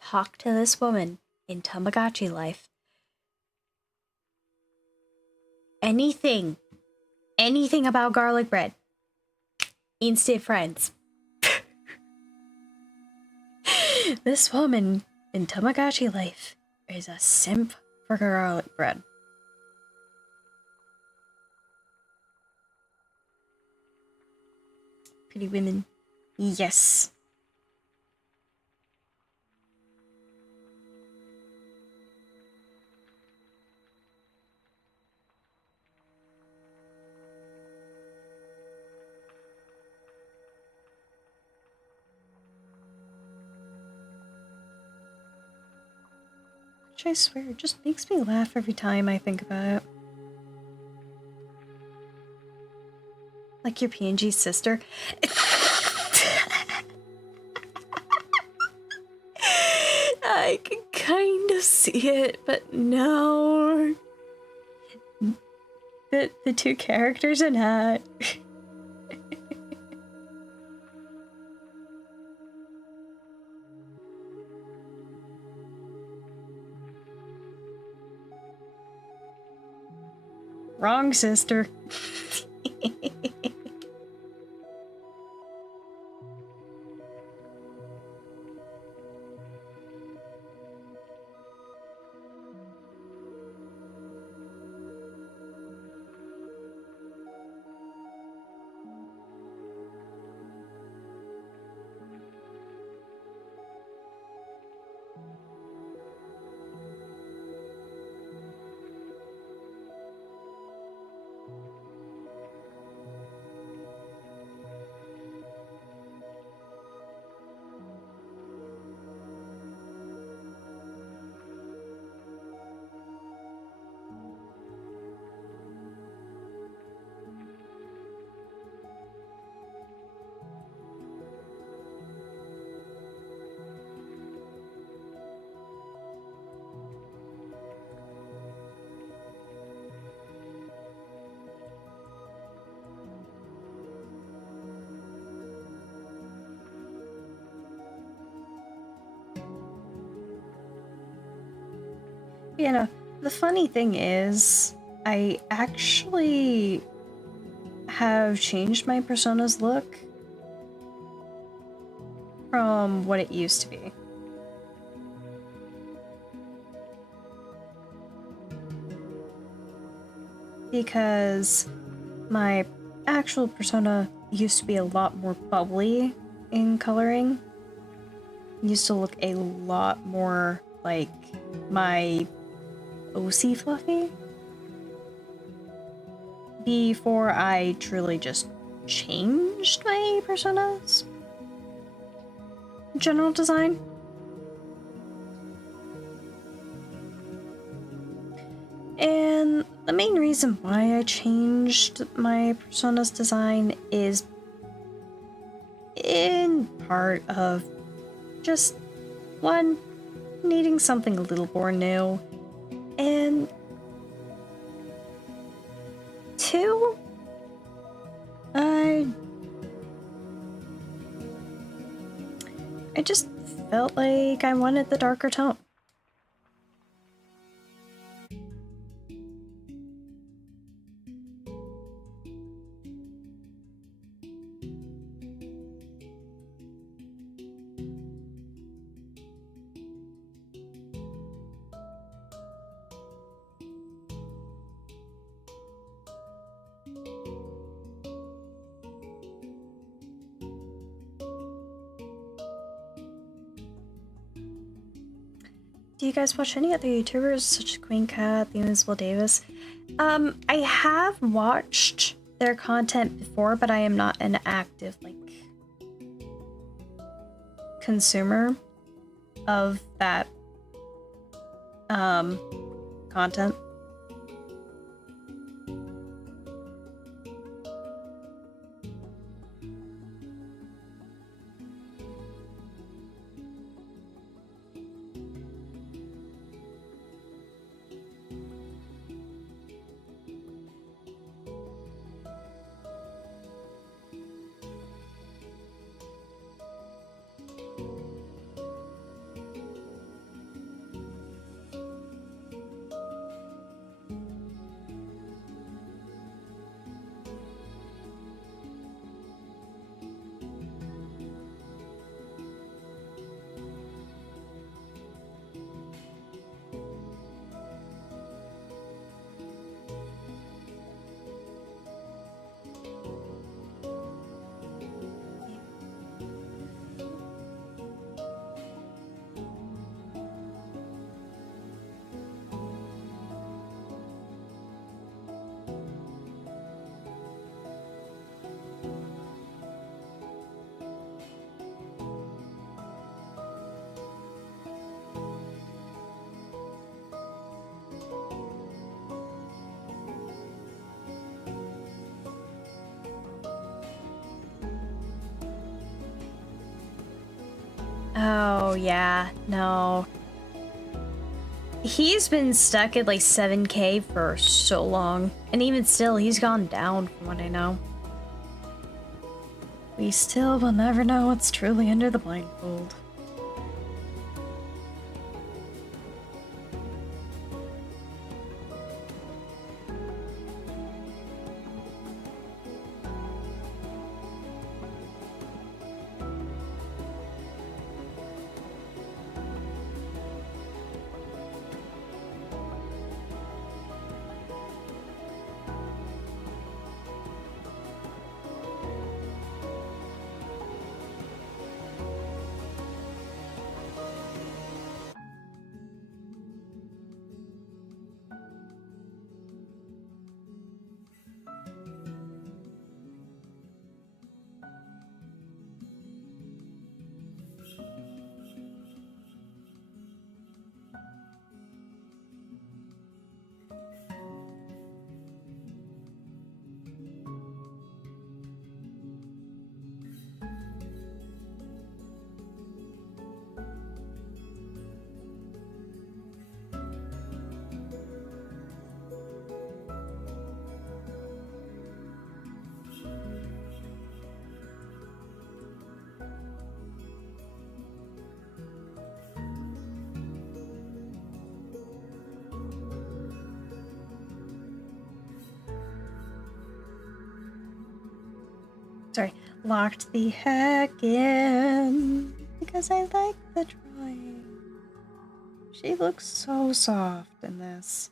Talk to this woman in Tamagotchi life. Anything about garlic bread. Instant friends. This woman in Tamagotchi life is a simp for garlic bread. Pretty women. Yes. Which I swear just makes me laugh every time I think about it. Like your PNG sister. I can kind of see it, but no. The two characters are not. Wrong sister. You know, the funny thing is, I actually have changed my persona's look from what it used to be. Because my actual persona used to be a lot more bubbly in coloring. Used to look a lot more like my OC Fluffy before I truly just changed my persona's general design. And the main reason why I changed my persona's design is in part of just, one, needing something a little more new, and two, I just felt like I wanted the darker tone. Do you guys watch any other YouTubers such as Queen Cat, The Invisible Davis? I have watched their content before, but I am not an active, like, consumer of that, content. Oh, yeah, no. He's been stuck at like 7K for so long, and even still, he's gone down from what I know. We still will never know what's truly under the blindfold. Sorry, locked the heck in because I like the drawing. She looks so soft in this.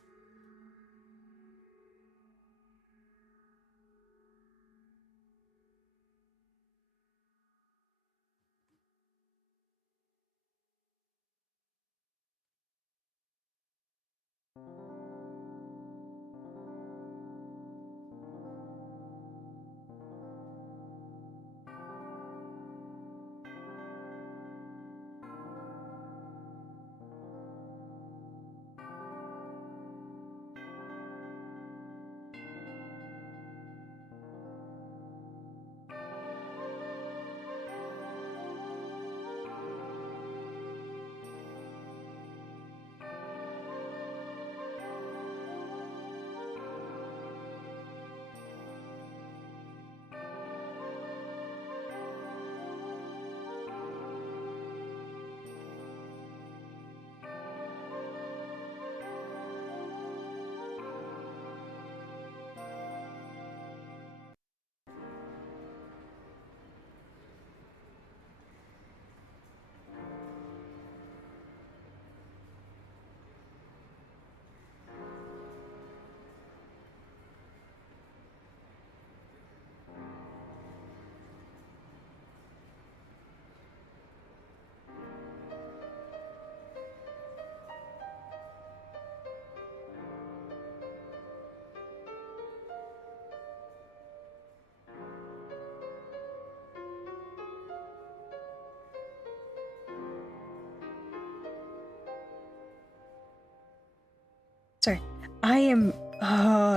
Sorry, I am.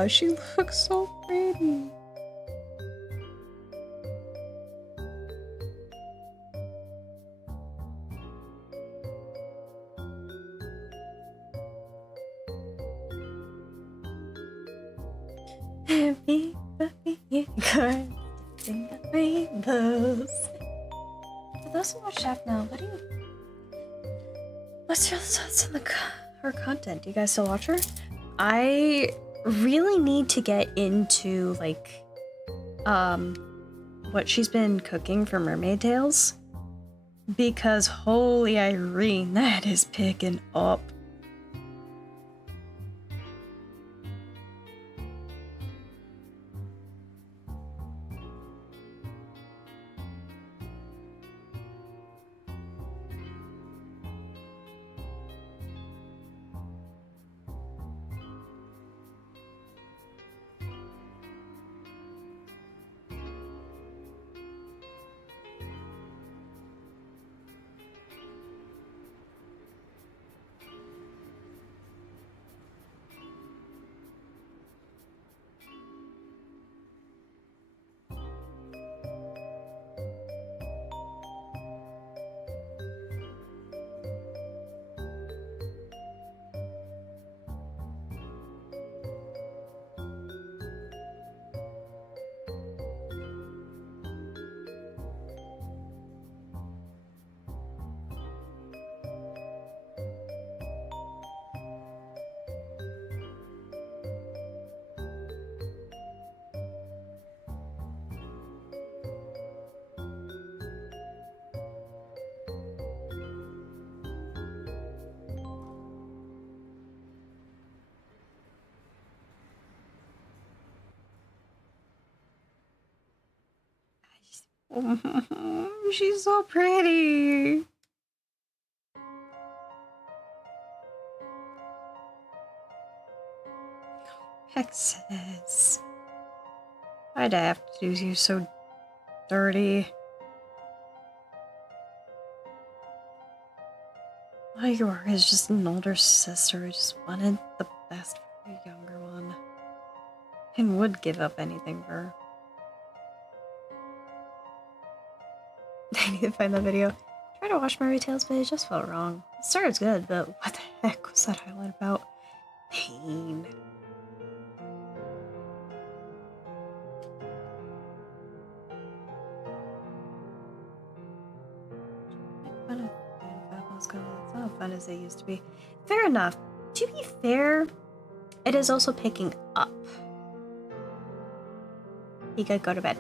She looks so pretty. Happy, happy, good. Sing the rainbows. For those who watch Chef now, what's your thoughts on her content? Do you guys still watch her? I really need to get into like what she's been cooking for Mermaid Tales, because holy Irene, that is picking up. She's so pretty. Hexes. Why'd I have to do you so dirty? All you are is just an older sister who just wanted the best for a younger one. And would give up anything for her. I need to find that video. Tried to watch Mary Tales, but it just felt wrong. The story's good, but what the heck was that highlight about? Pain. It's not as fun as they used to be. Fair enough. To be fair, it is also picking up. You gotta go to bed.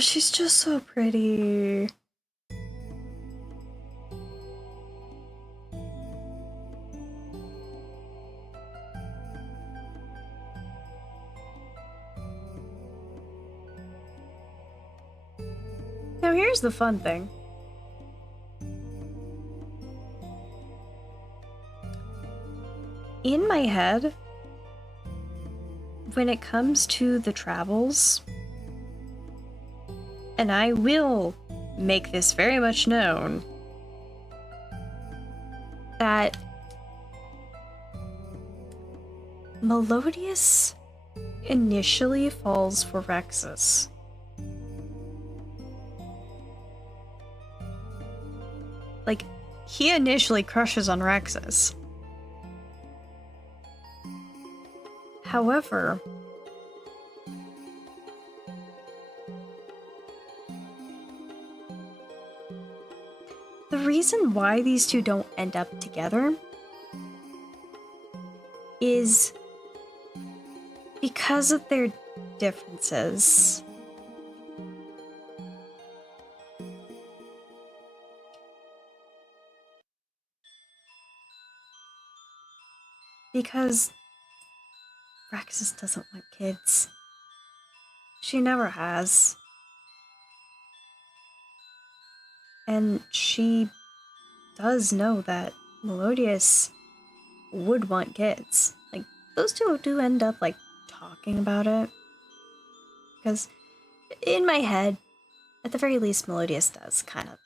She's just so pretty. Now here's the fun thing. In my head, when it comes to the travels, and I will make this very much known, that Melodious initially falls for Rexus. Like, he initially crushes on Rexus. However, the reason why these two don't end up together is because of their differences. Because Rexus doesn't want kids. She never has. And she does know that Melodious would want kids. Like, those two do end up, like, talking about it. Because, in my head, at the very least, Melodious does kind of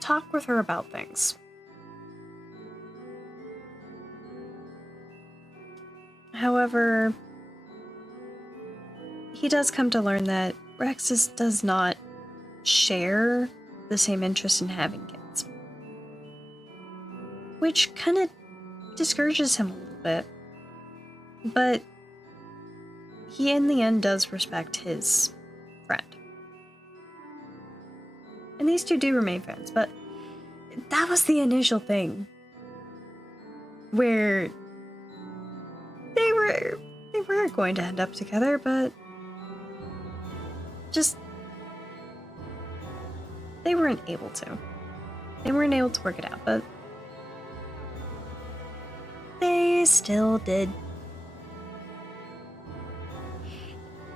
talk with her about things. However, he does come to learn that Rexus does not share the same interest in having kids. Which kind of discourages him a little bit. But he in the end does respect his friend. And these two do remain friends, but that was the initial thing. Where they were going to end up together, but just they weren't able to. They weren't able to work it out, but they still did.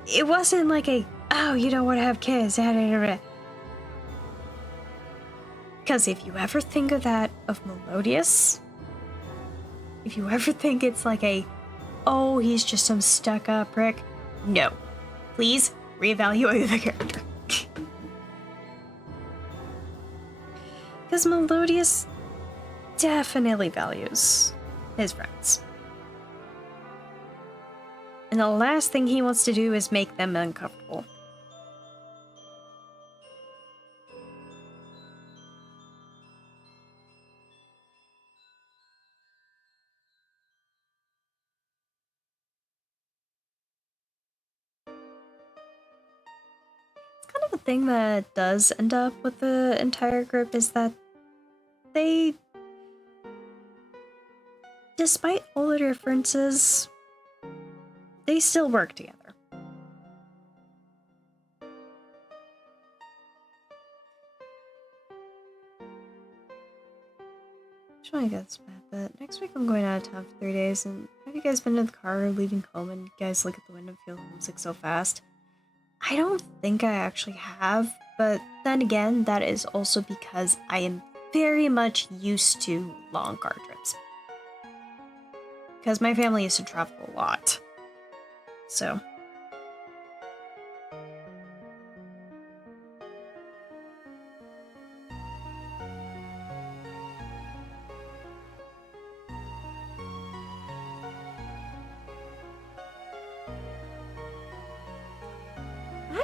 It wasn't like a, oh, you don't want to have kids. Because if you ever think of that of Melodious, if you ever think it's like a, oh, he's just some stuck-up prick, no. Please reevaluate the character. Because Melodious definitely values his friends. And the last thing he wants to do is make them uncomfortable. It's kind of a thing that does end up with the entire group is that they, despite all the differences, they still work together. I guess bad, but next week I'm going out of town for 3 days, and have you guys been in the car or leaving home and you guys look at the window and feel homesick so fast? I don't think I actually have, but then again, that is also because I am very much used to long car trips. Because my family used to travel a lot. So.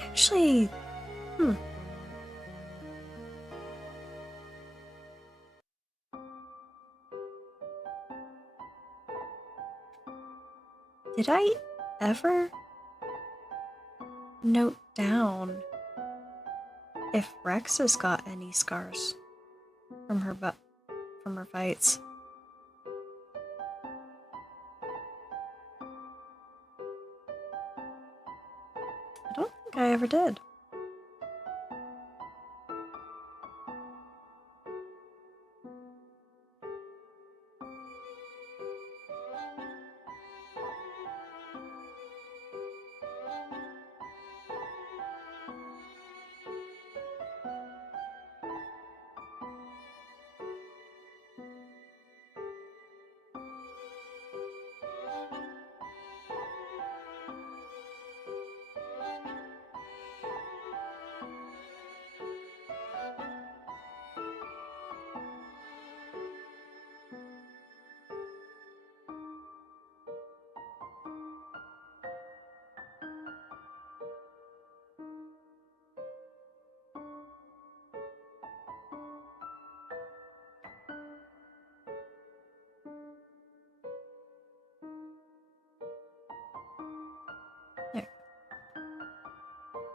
Actually, did I ever note down if Rex has got any scars from her fights? I don't think I ever did.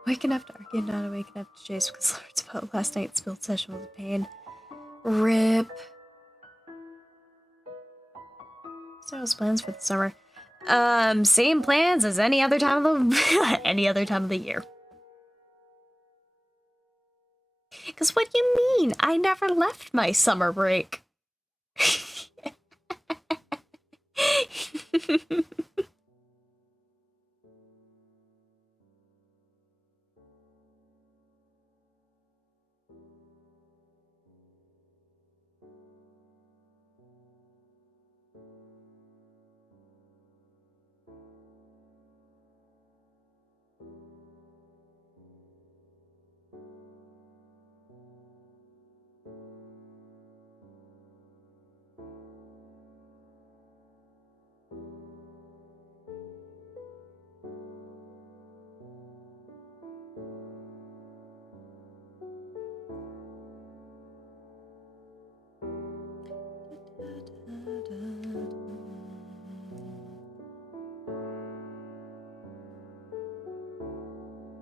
Waking up to Arcade, not waking up to Jace because Lord's about last night's build session was a pain. RIP. So what's plans for the summer? Same plans as any other time of the any other time of the year. Cause what do you mean? I never left my summer break.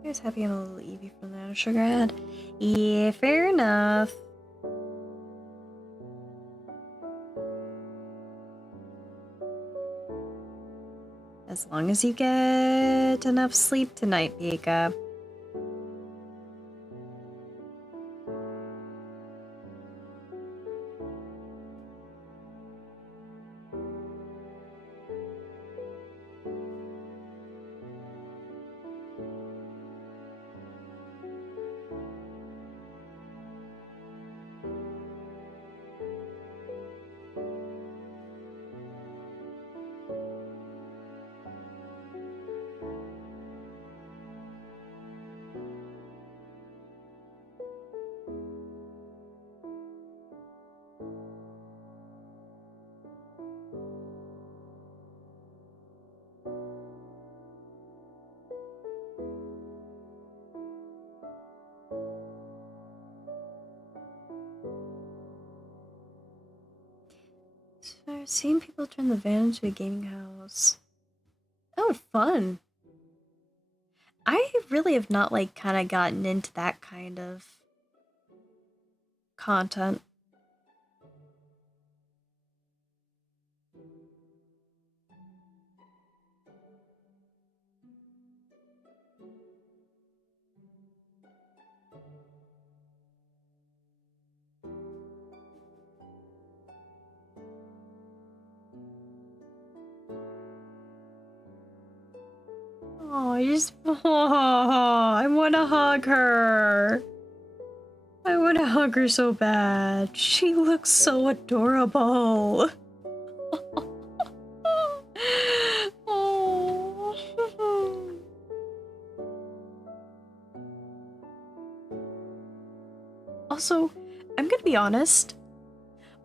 You guys happy I'm a little Eevee from the Outer Sugar ad? Yeah, fair enough. As long as you get enough sleep tonight, Pika. I've seen people turn the van into a gaming house. Oh, fun. I really have not, like, kind of gotten into that kind of content. I want to hug her. I want to hug her so bad. She looks so adorable. Oh. Also, I'm gonna be honest.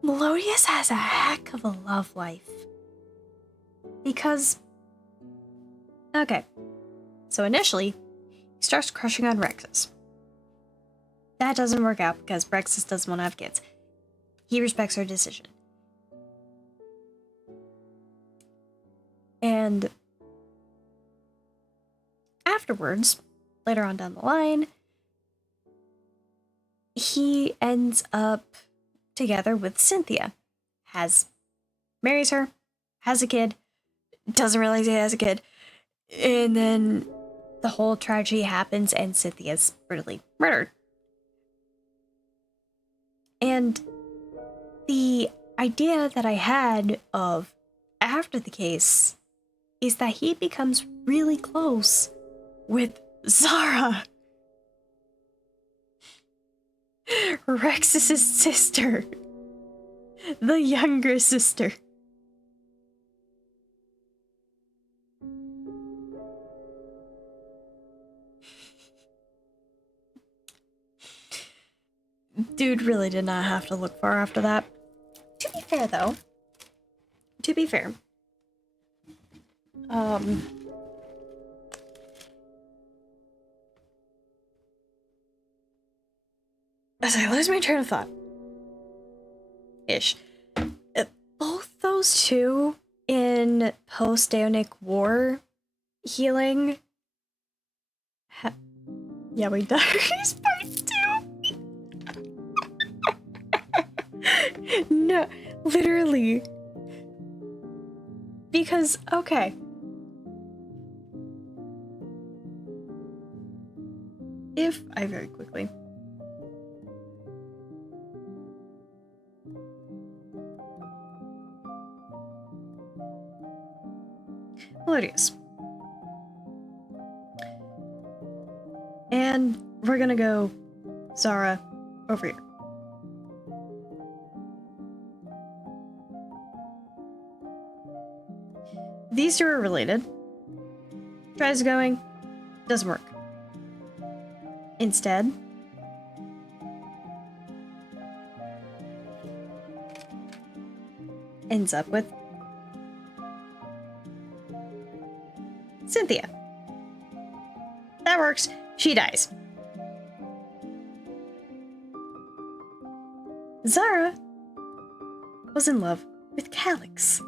Melodious has a heck of a love life. Because, okay, so initially, he starts crushing on Rexus. That doesn't work out because Rexus doesn't want to have kids. He respects her decision. And afterwards, later on down the line, he ends up together with Cynthia. Marries her, has a kid, doesn't realize he has a kid, and then the whole tragedy happens and Cynthia's brutally murdered. And the idea that I had of after the case is that he becomes really close with Zara, Rexus's sister, the younger sister. Dude really did not have to look far after that. To be fair, though, as I lose my train of thought, both those two in post-Daonic War healing. Yeah, we died. He's part 2. No, literally. Because, okay. If I very quickly. Melodious. And we're gonna go Zara over here. These two are related. Tries going, doesn't work. Instead, ends up with Cynthia. That works. She dies. Zara was in love with Calyx.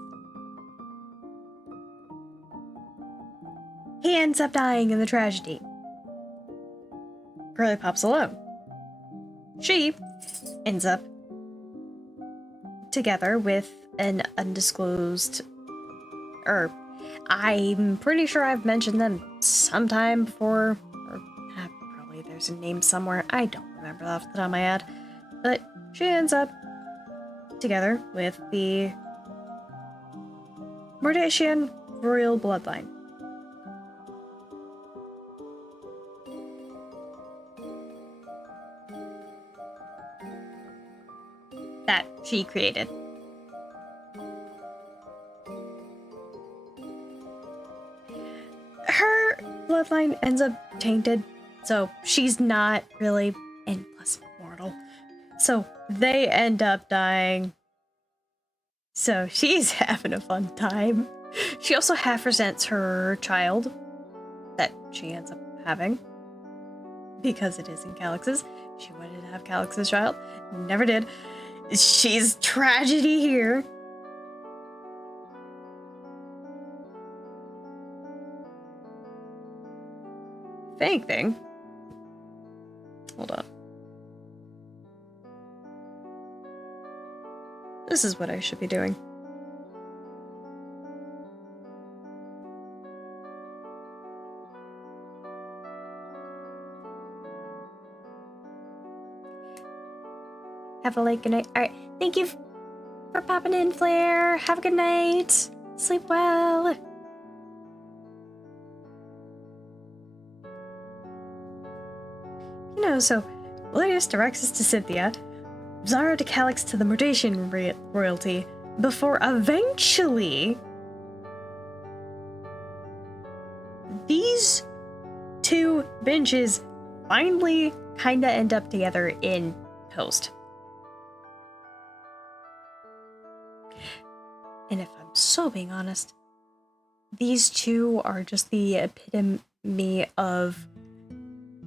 He ends up dying in the tragedy. Girly Pop's alone. She ends up together with an undisclosed, I'm pretty sure I've mentioned them sometime before, or probably there's a name somewhere, I don't remember off the top of my head, but she ends up together with the Mordacian royal bloodline. That she created. Her bloodline ends up tainted, so she's not really, and plus mortal. So they end up dying. So she's having a fun time. She also half resents her child that she ends up having, because it is in Calyx's. She wanted to have Calyx's child, never did. She's tragedy here. bank thing. Hold on. This is what I should be doing. Have a good night. Alright, thank you for popping in, Flair. Have a good night. Sleep well. You know, so Melodious directs us to Cynthia, Zara to Calyx to the Mordatian royalty, before eventually these two benches finally kinda end up together in Toast. And if I'm so being honest, these two are just the epitome of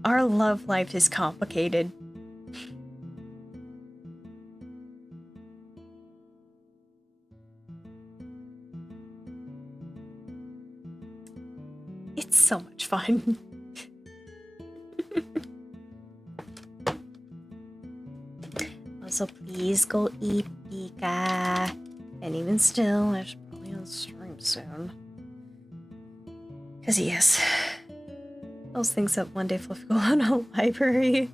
our love life is complicated. It's so much fun. Also, please go eat Pika. And even still, I should probably on stream soon. Cause yes, those things that one day Fluff go on a library.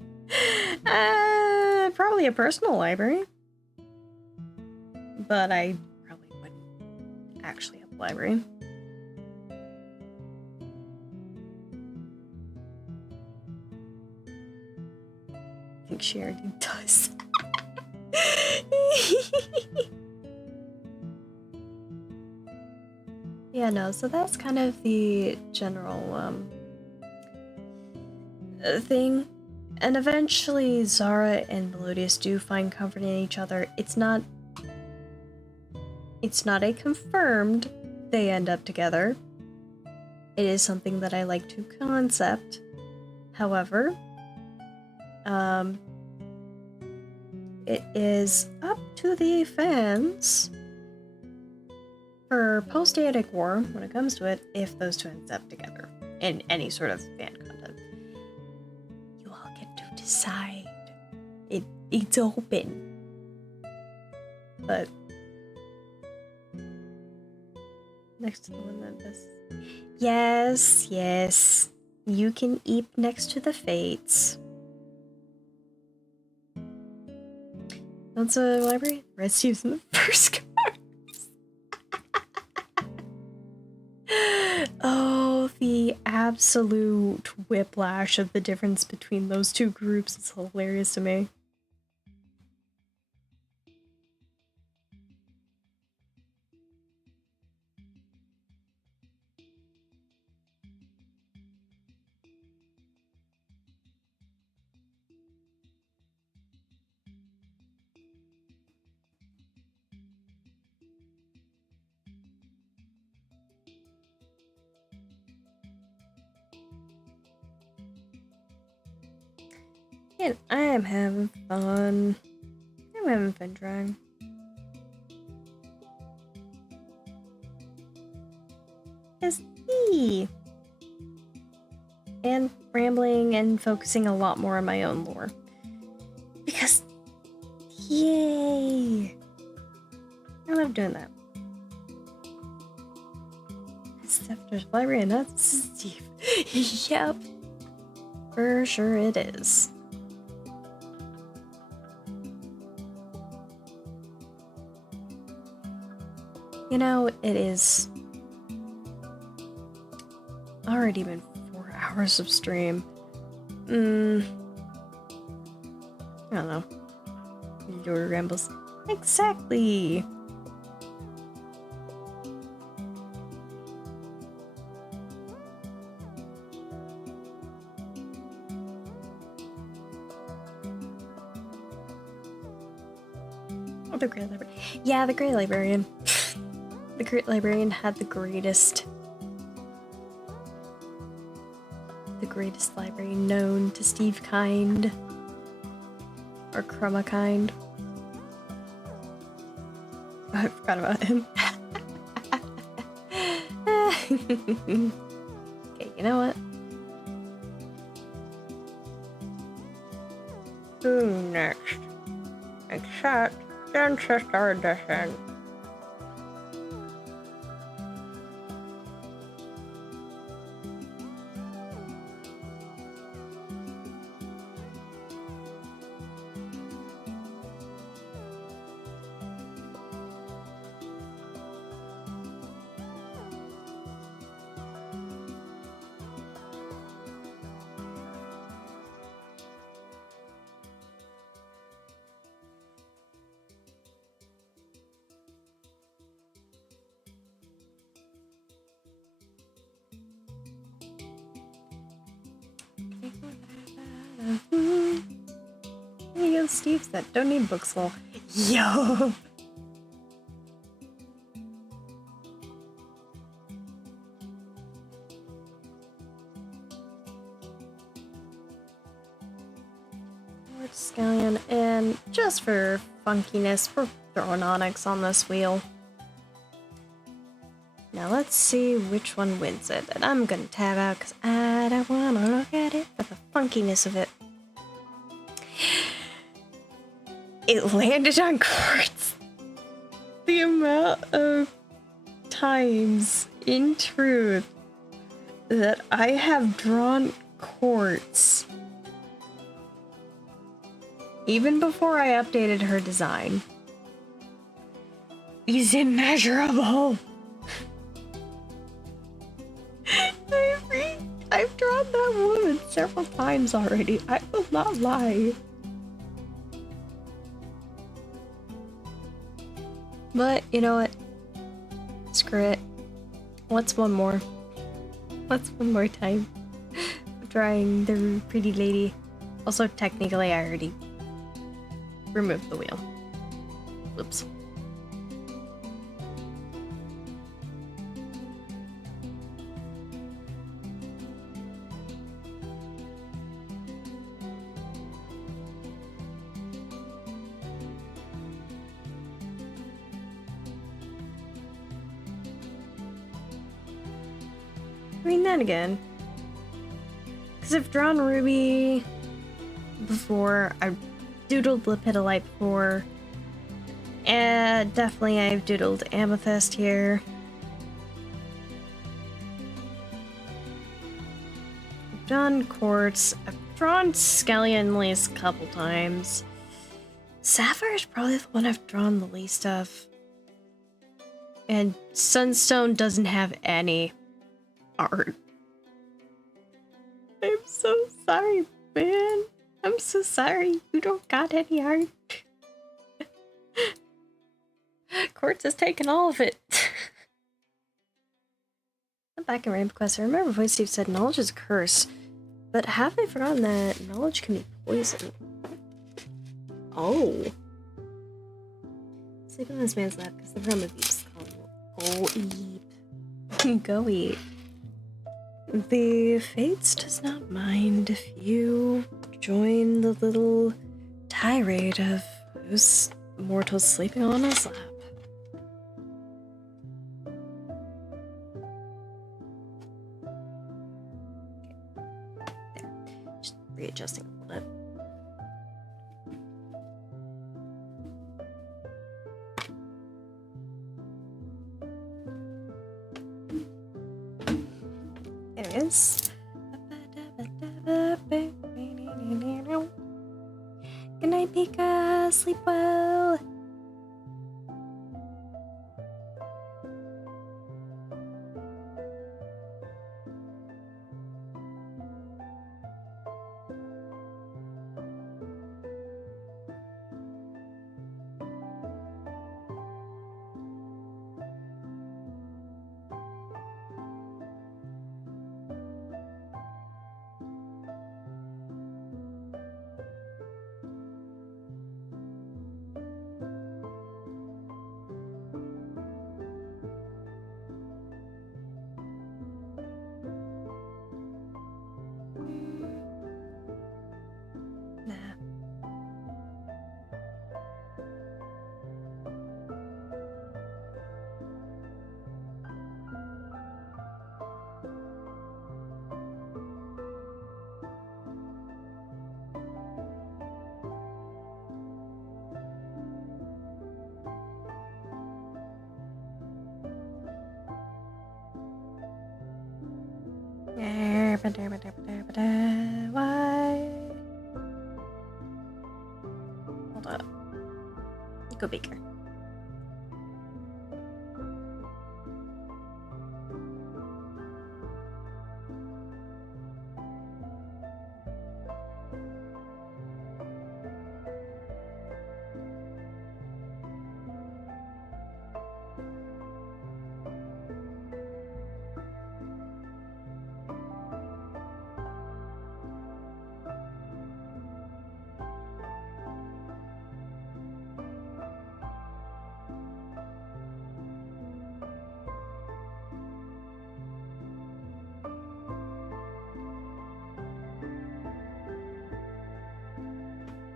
Probably a personal library. But I probably wouldn't actually have a library. I think she already does. Yeah, no, so that's kind of the general thing. And eventually Zara and Melodious do find comfort in each other. It's not a confirmed they end up together. It is something that I like to concept. However, it is up to the fans for post-Attic War, when it comes to it, if those two end up together in any sort of fan content. You all get to decide. It's open. But next to the one that does. Yes, yes. You can eat next to the Fates. That's a library? Red Steve's in the first card. Oh, the absolute whiplash of the difference between those two groups is hilarious to me. And I am having fun. I'm having fun trying. SD! And rambling and focusing a lot more on my own lore. Because, yay! I love doing that. Steph's library and that's Steve. Yep. For sure it is. You know, it is already been 4 hours of stream. I don't know. Your rambles. Exactly! Oh, the Great Librarian. Yeah, the Great Librarian. The Great Librarian had the greatest library known to Steve Kind. Or Chroma Kind. Oh, I forgot about him. Okay, you know what? Who next? Except Ancestor Edition. There you go, Steve said, don't need books, lol. Yo! Lord Scallion, and just for funkiness, we're throwing Onyx on this wheel. Now let's see which one wins it, and I'm gonna tab out because I don't want to look at it for the funkiness of it. It landed on quartz. The amount of times, in truth, that I have drawn quartz, even before I updated her design, is immeasurable. I've drawn that woman several times already. I will not lie. But you know what? Screw it. What's one more? What's one more time? Drawing the pretty lady. Also, technically, I already removed the wheel. Whoops. I mean, then again, because I've drawn Ruby before, I've doodled Lepidolite before, and definitely I've doodled Amethyst here. I've drawn Quartz, I've drawn Scallion at least a couple times. Sapphire is probably the one I've drawn the least of. And Sunstone doesn't have any art. I'm so sorry, man. I'm so sorry. You don't got any art. Quartz has taken all of it. I'm back in Rainbow Quest. I remember when Steve said knowledge is a curse, but have I forgotten that knowledge can be poison? Oh. Sleep in this man's lap because the realm of Eep's called. Go eat. Go eat. The Fates does not mind if you join the little tirade of those mortals sleeping on his lap. Okay. There. Just readjusting a little bit. There it is. Good night, Pika. Sleep well. Why? Hold up. Go Baker.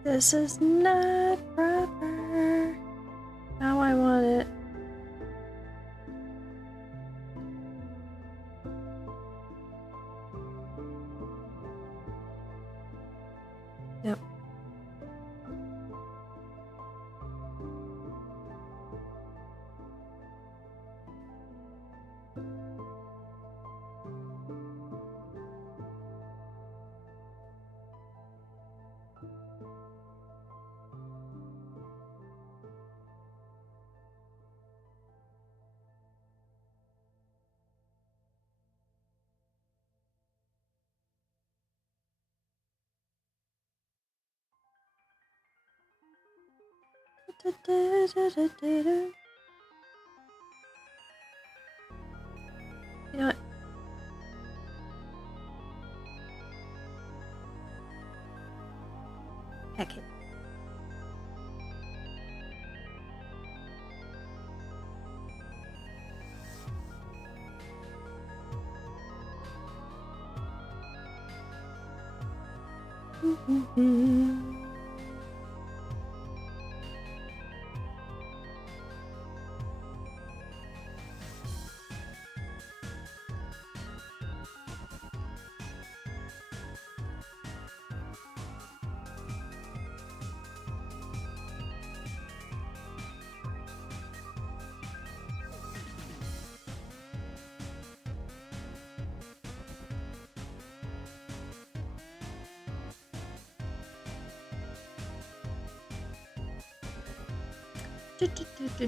This is not proper. Now I want it. Yep. You know what? Heck it. Do.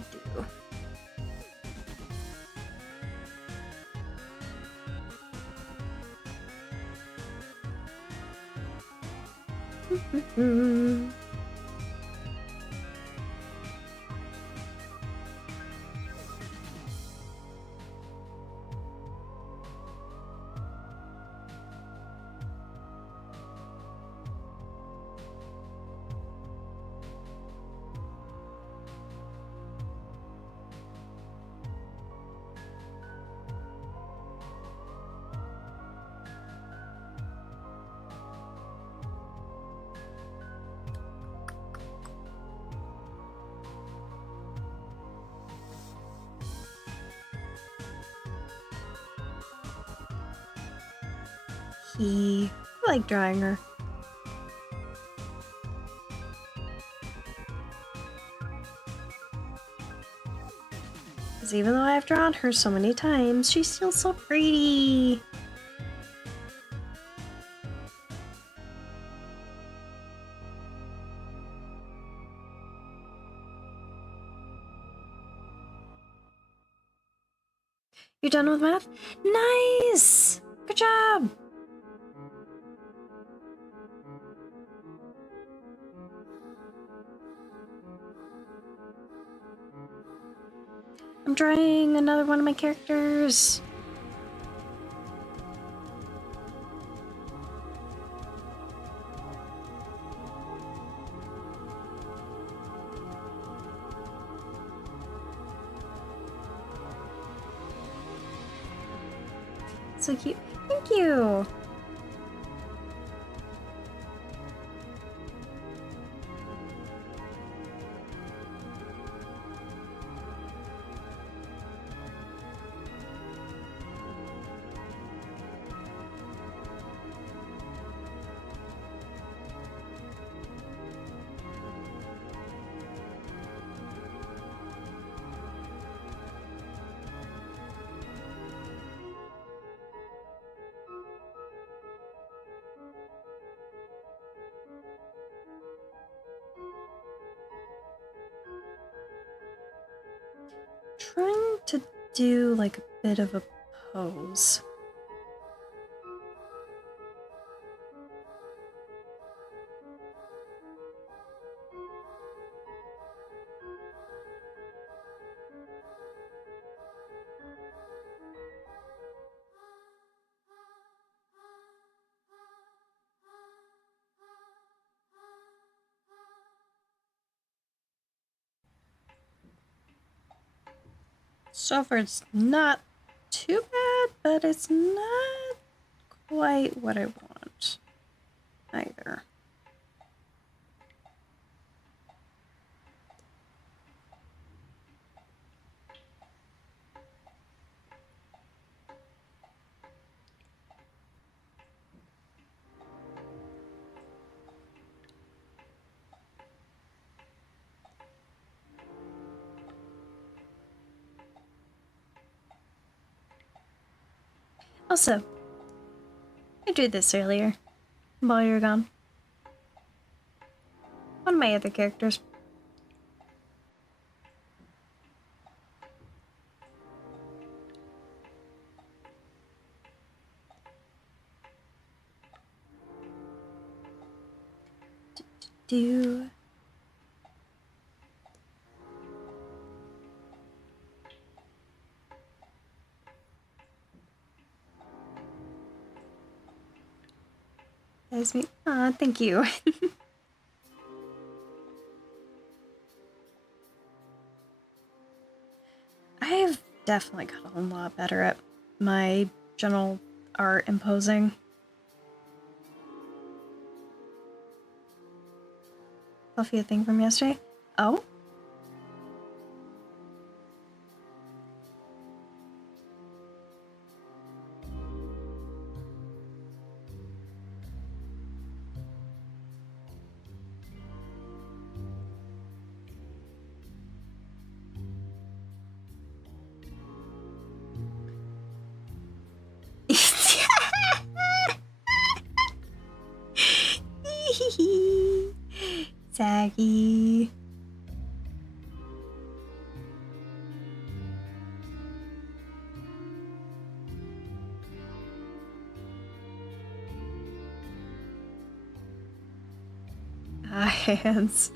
I like drawing her. Because even though I've drawn her so many times, she's still so pretty. You done with math? Nice! Good job! I'm drawing another one of my characters. So cute. Thank you! trying to do like a bit of a pose. So far it's not too bad, but it's not quite what I want either. Also, I did this earlier, while you were gone. One of my other characters. Do. That's me. Aw, thank you. I've definitely gotten a lot better at my general art imposing. Fluffy, a thing from yesterday? Oh? Saggy. Hands.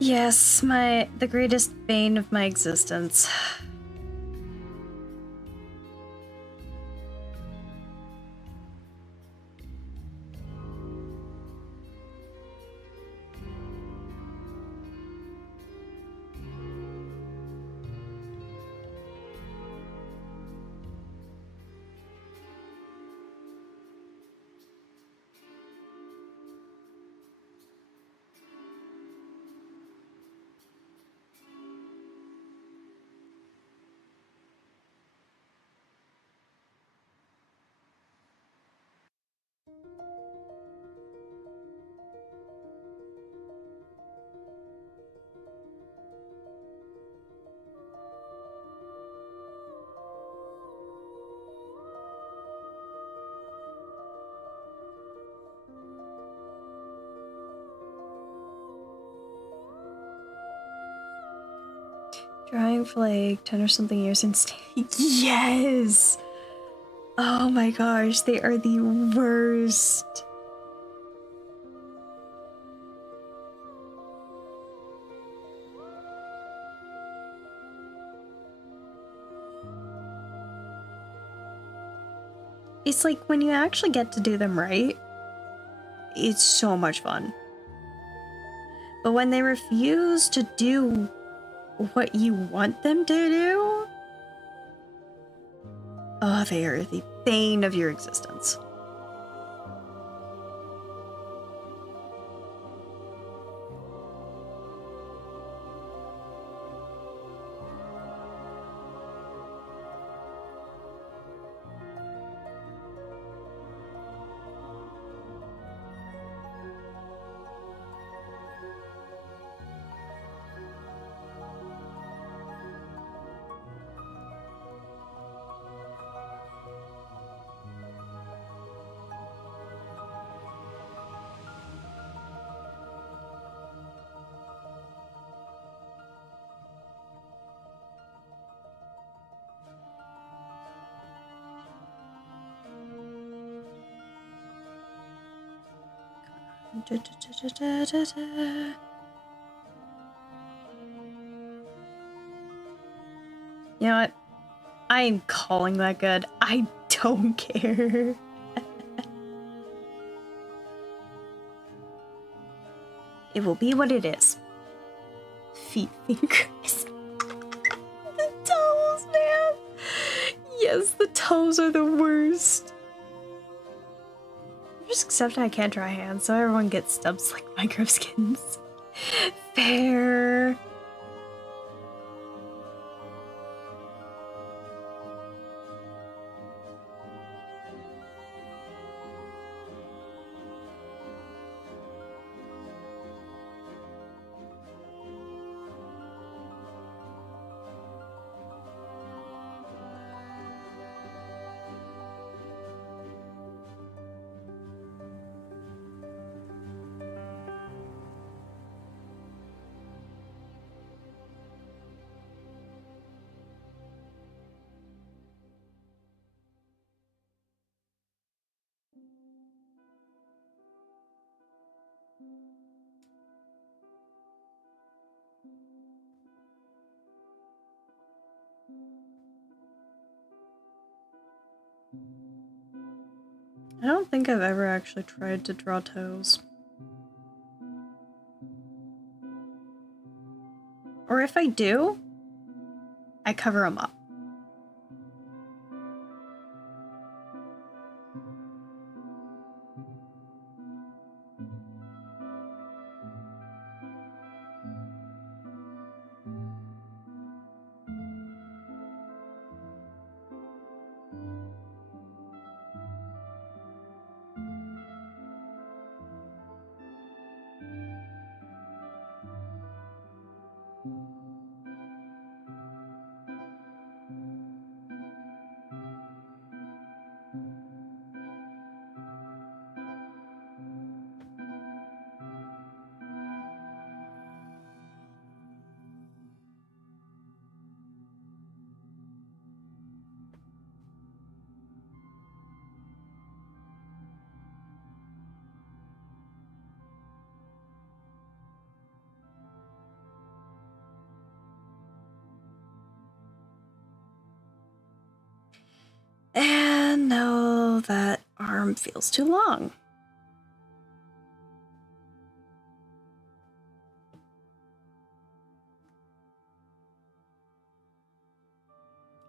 Yes, the greatest bane of my existence. Drawing for like 10 or something years in Yes! Oh my gosh, they are the worst. It's like when you actually get to do them right, it's so much fun. But when they refuse to do what you want them to do, oh, they are the bane of your existence. You know what? I am calling that good. I don't care. It will be what it is. Feet fingers. The toes, man. Yes, the toes are the worst. Just accept I can't dry hands, so everyone gets stubs like micro skins. Fair. I don't think I've ever actually tried to draw toes. Or if I do, I cover them up. And no, that arm feels too long.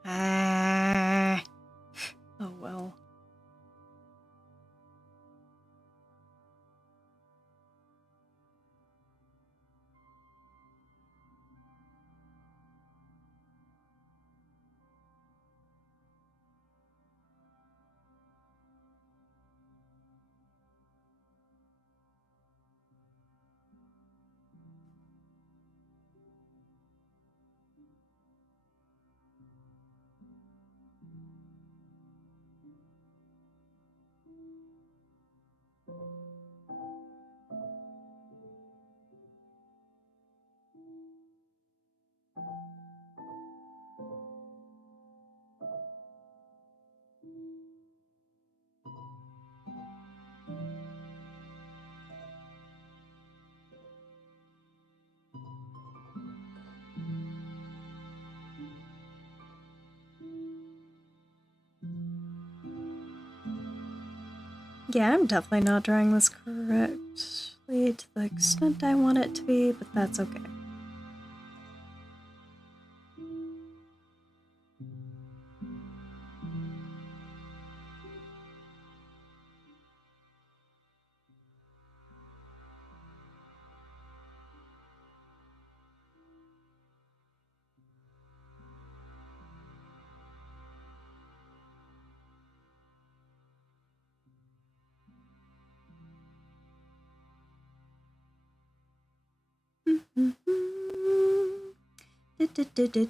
Ah. Oh well. Yeah, I'm definitely not drawing this correctly to the extent I want it to be, but that's okay.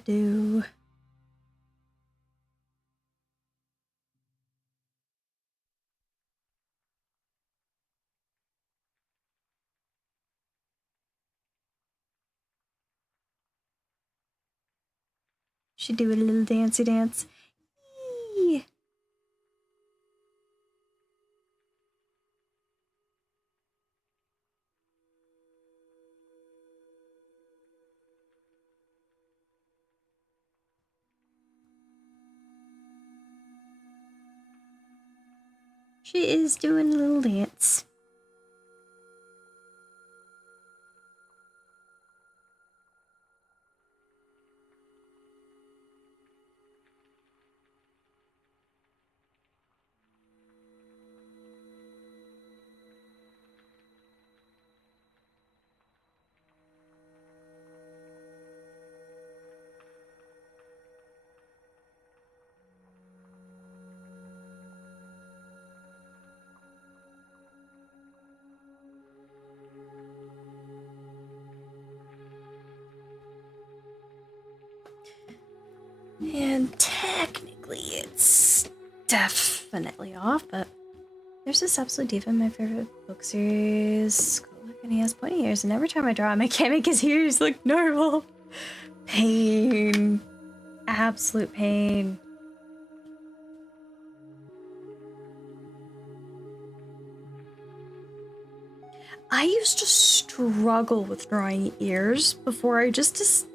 Do. Should do a little dancey dance. Yee. She is doing a little dance. And technically it's definitely off, but there's this absolute diva in my favorite book series. Look, and he has pointy ears, and every time I draw him, I can't make his ears look normal. Pain. Absolute pain. I used to struggle with drawing ears before I just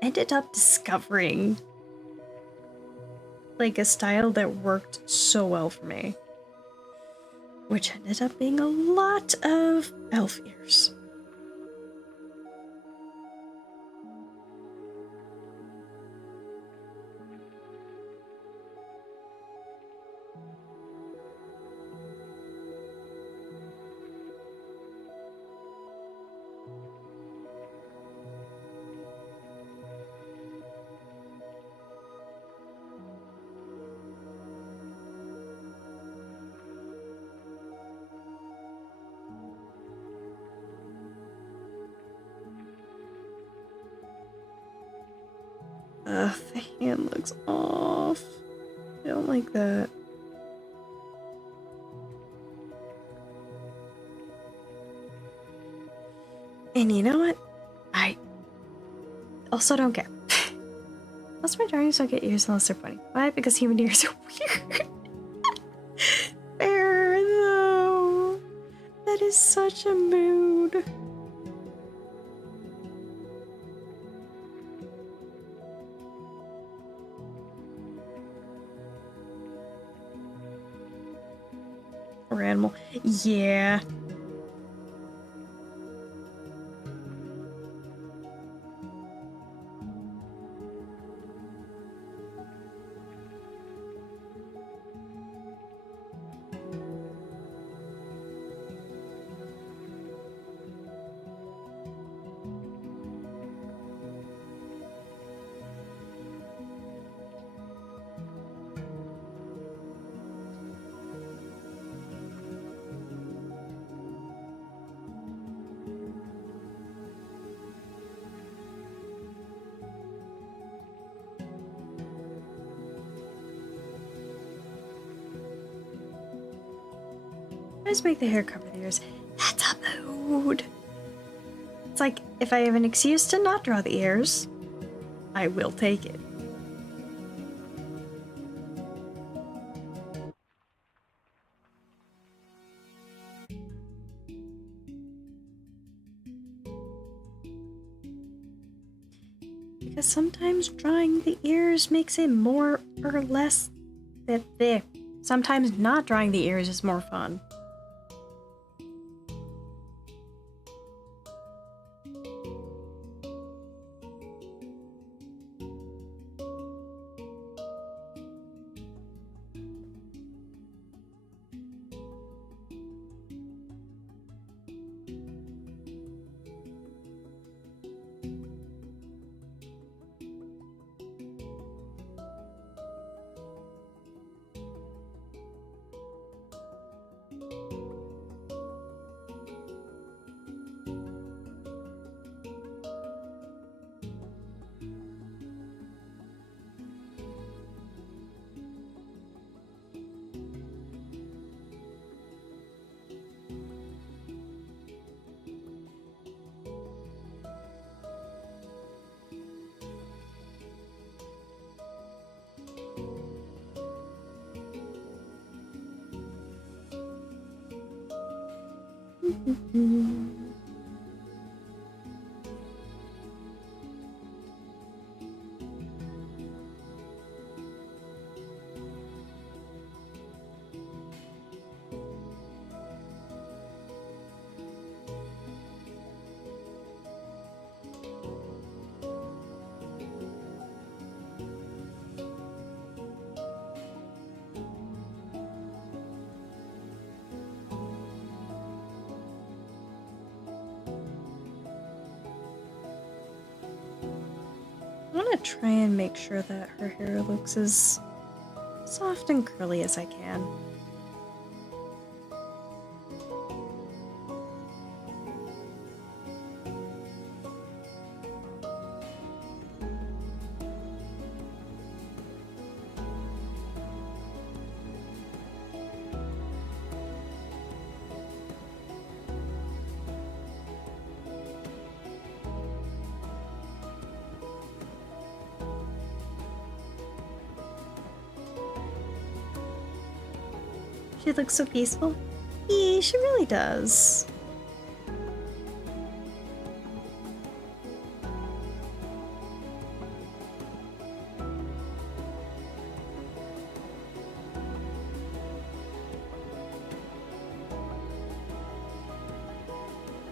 ended up discovering like a style that worked so well for me, which ended up being a lot of elf ears. Ugh, the hand looks off. I don't like that. And you know what? I also don't care. Most of my drawings don't get ears unless they're funny. Why? Because human ears are weird. Fair though. That is such a mood. Or animal. Yeah. I just make the hair cover the ears. That's a mood. It's like, if I have an excuse to not draw the ears, I will take it. Because sometimes drawing the ears makes it more or less that sometimes not drawing the ears is more fun. try and make sure that her hair looks as soft and curly as I can. She looks so peaceful. Yeah, she really does.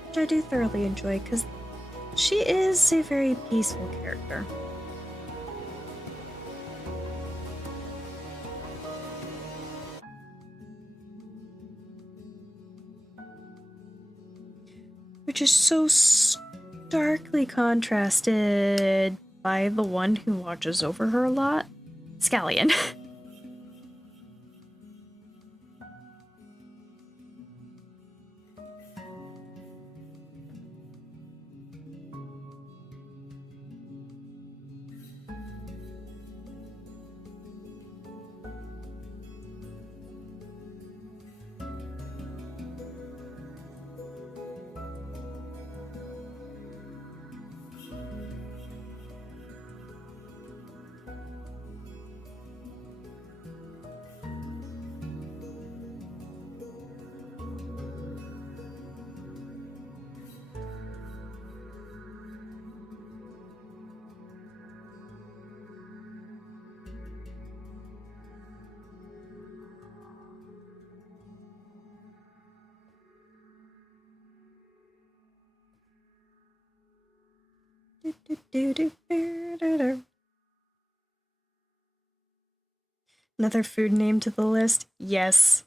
Which I do thoroughly enjoy because she is a very peaceful character. Which is so starkly contrasted by the one who watches over her a lot, Scallion. Another food name to the list? Yes.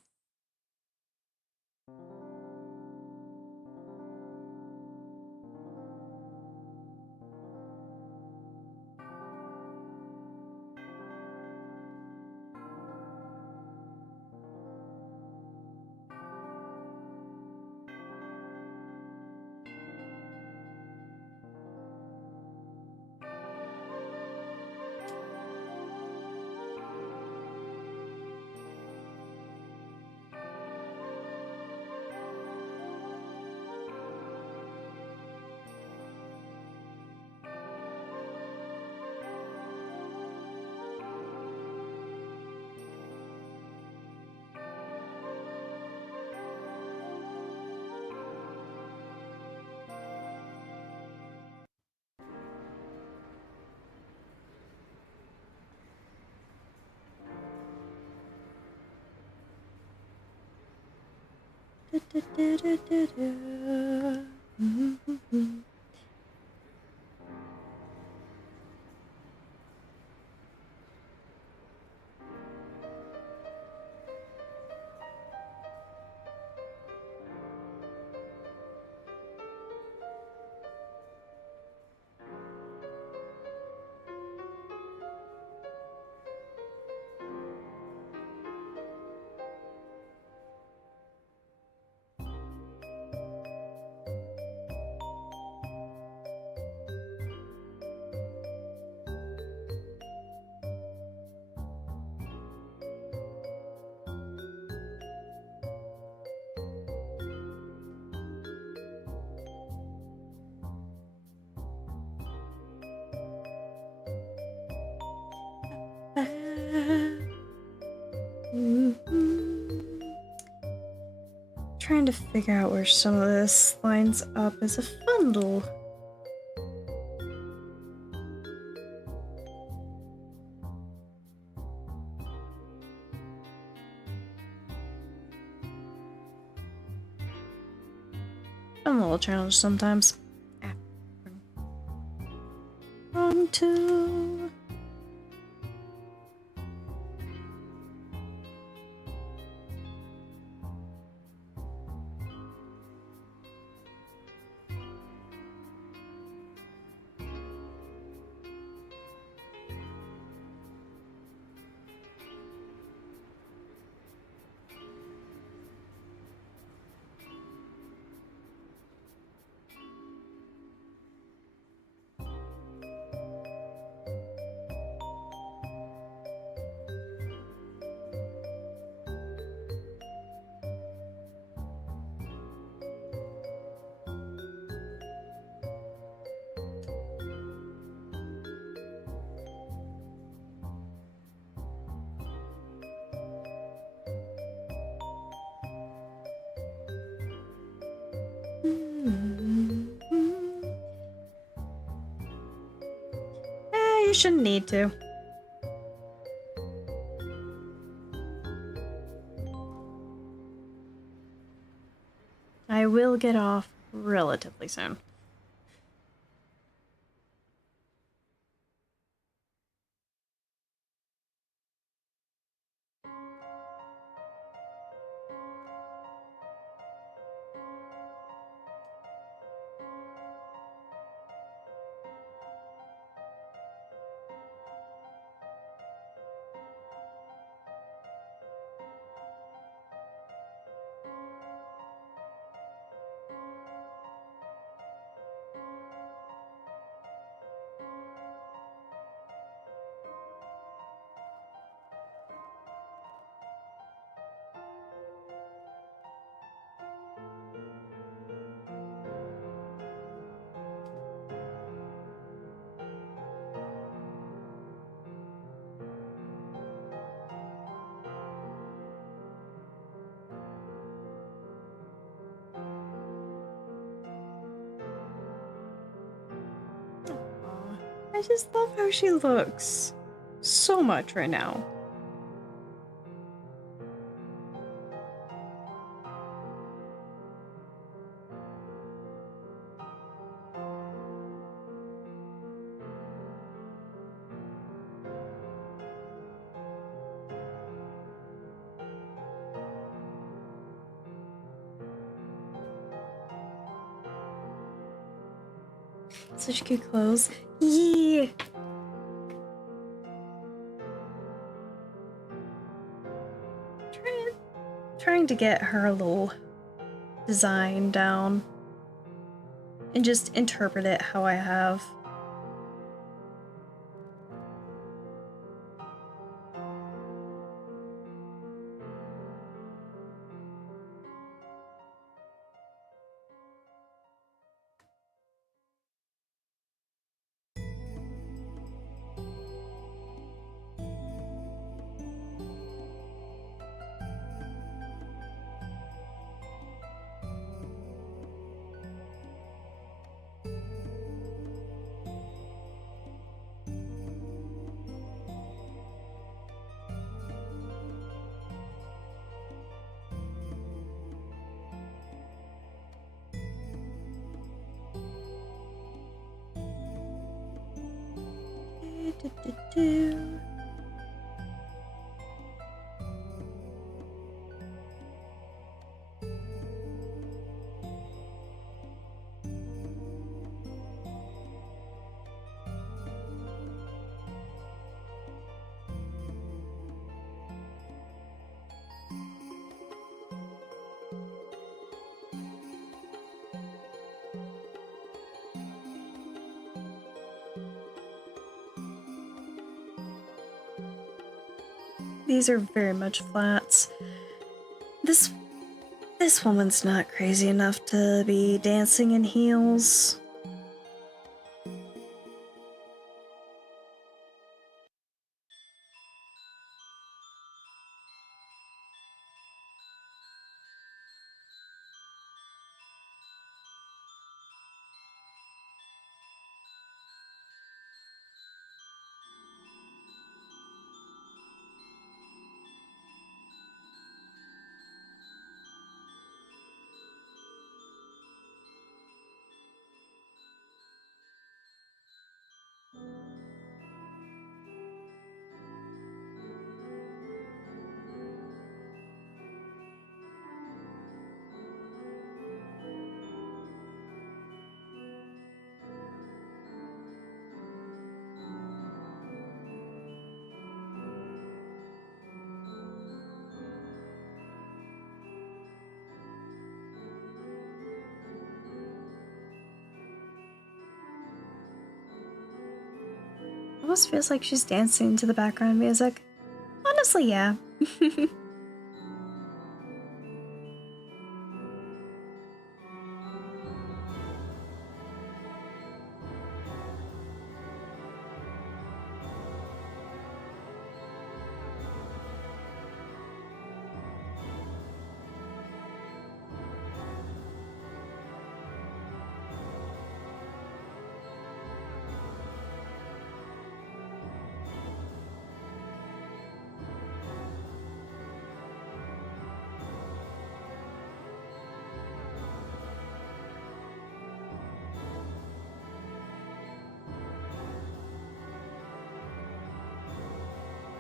Trying to figure out where some of this lines up as a bundle. I'm a little challenged sometimes. On to... You shouldn't need to. I will get off relatively soon. I just love how she looks so much right now. Such cute clothes. Yeah. Trying to get her little design down and just interpret it how I have. These are very much flats. This woman's not crazy enough to be dancing in heels. Almost feels like she's dancing to the background music. Honestly, yeah.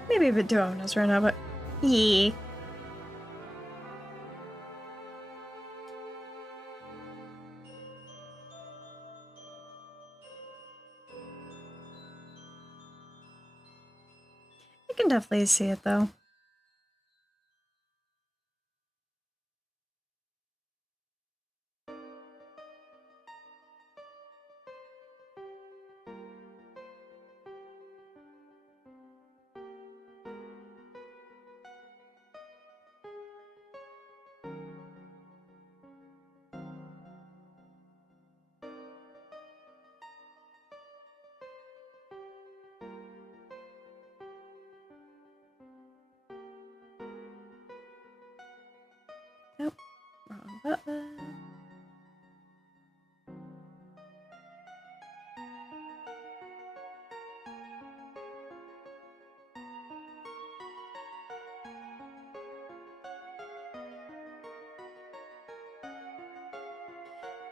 Maybe a bit too ominous right now, but yeah. I can definitely see it though. Nope, wrong button.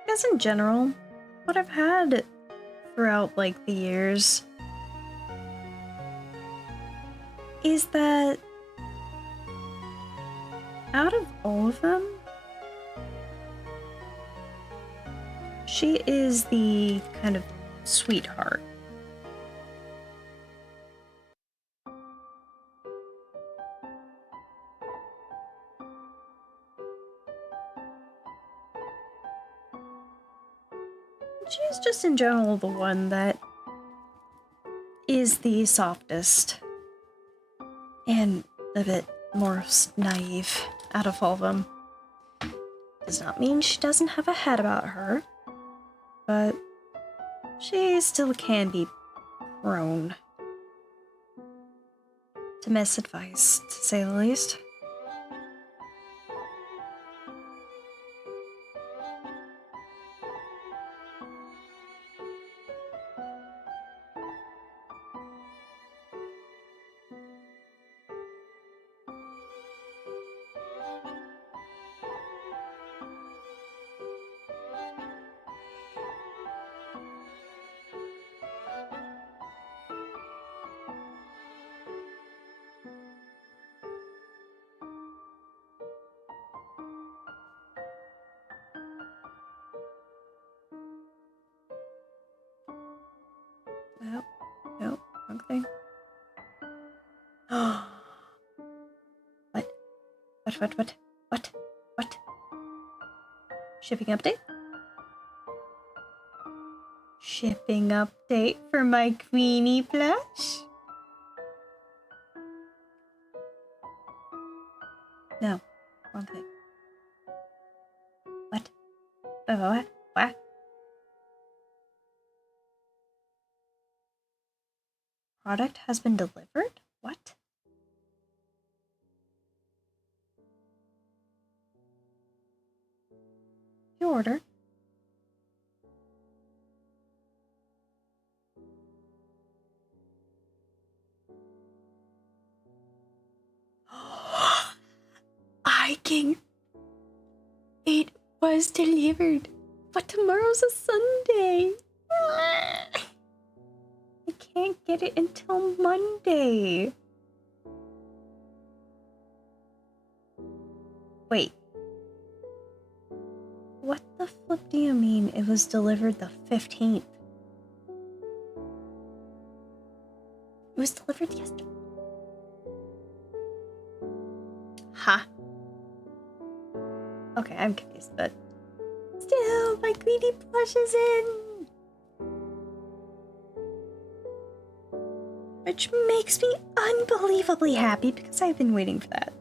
As in general, what I've had throughout like the years is that out of all of them, she is the kind of sweetheart. She's just in general the one that is the softest and a bit more naive out of all of them. Does not mean she doesn't have a head about her, but she still can be prone to misadvice, to say the least. Nope, nope, wrong thing. What? Shipping update? Shipping update for my Queenie plush? No, wrong thing. What? What? Product has been delivered? What? Your order. I can. It was delivered, but tomorrow's a Sunday. I can't get it until Monday. Wait. What the flip do you mean it was delivered the 15th? It was delivered yesterday. Huh? Okay, I'm confused, but still, my Queenie plush is in! Which makes me unbelievably happy because I've been waiting for that.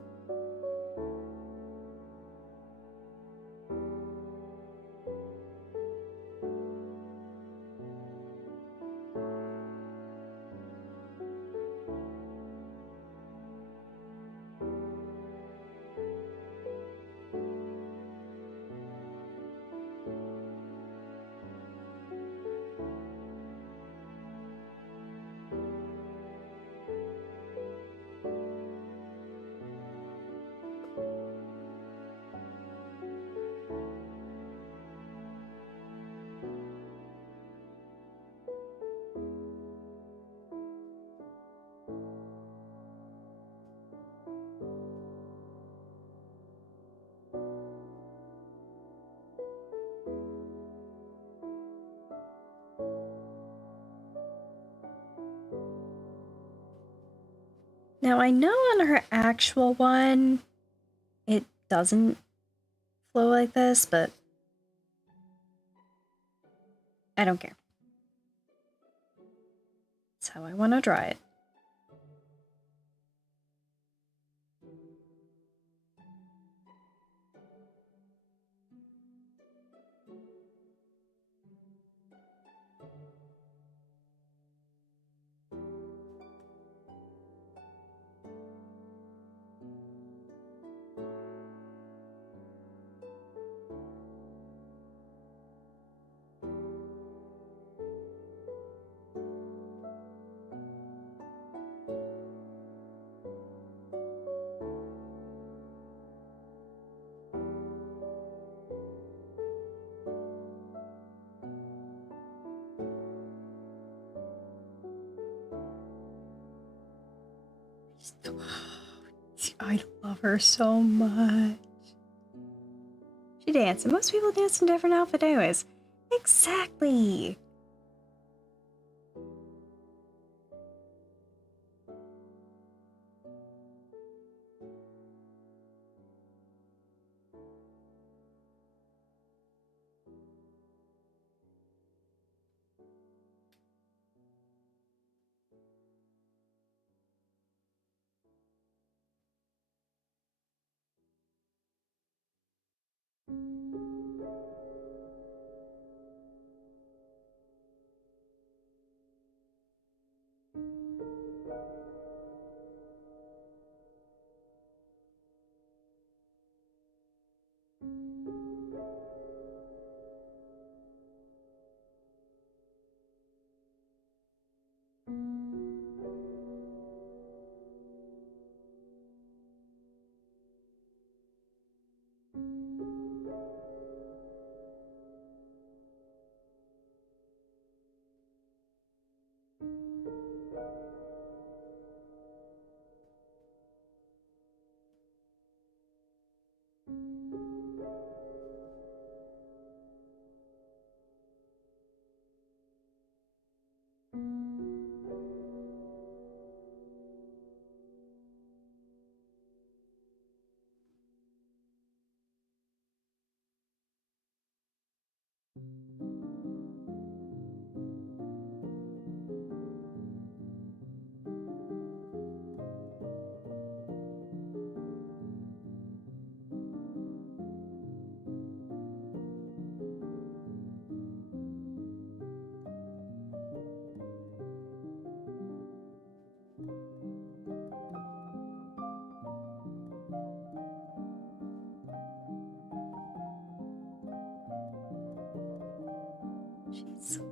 Now I know on her actual one, it doesn't flow like this, but I don't care. That's how I want to draw it. I love her so much. She dances. Most people dance in different outfits anyways. Exactly. She's so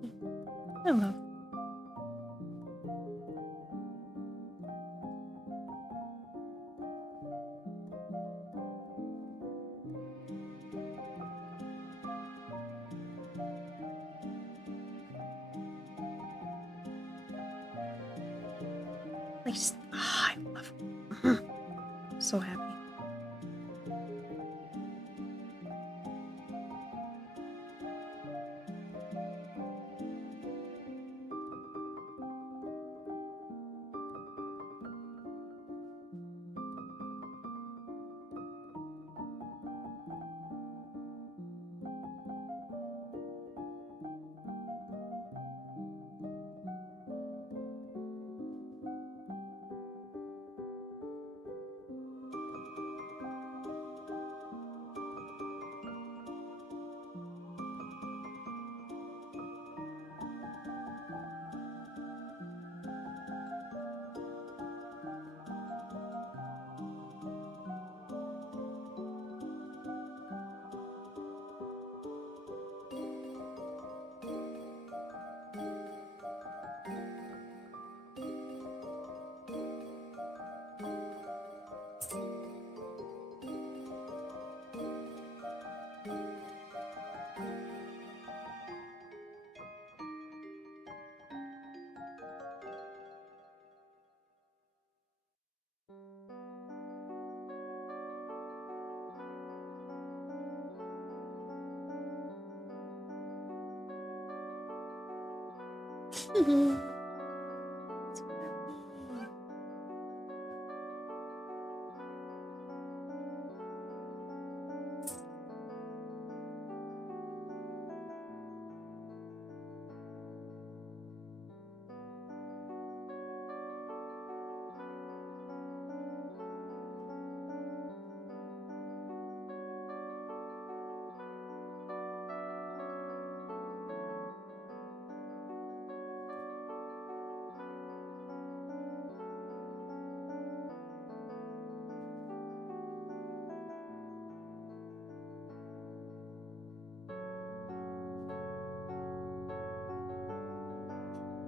pretty. I love her. Like, just, I love her. I'm so happy. So happy.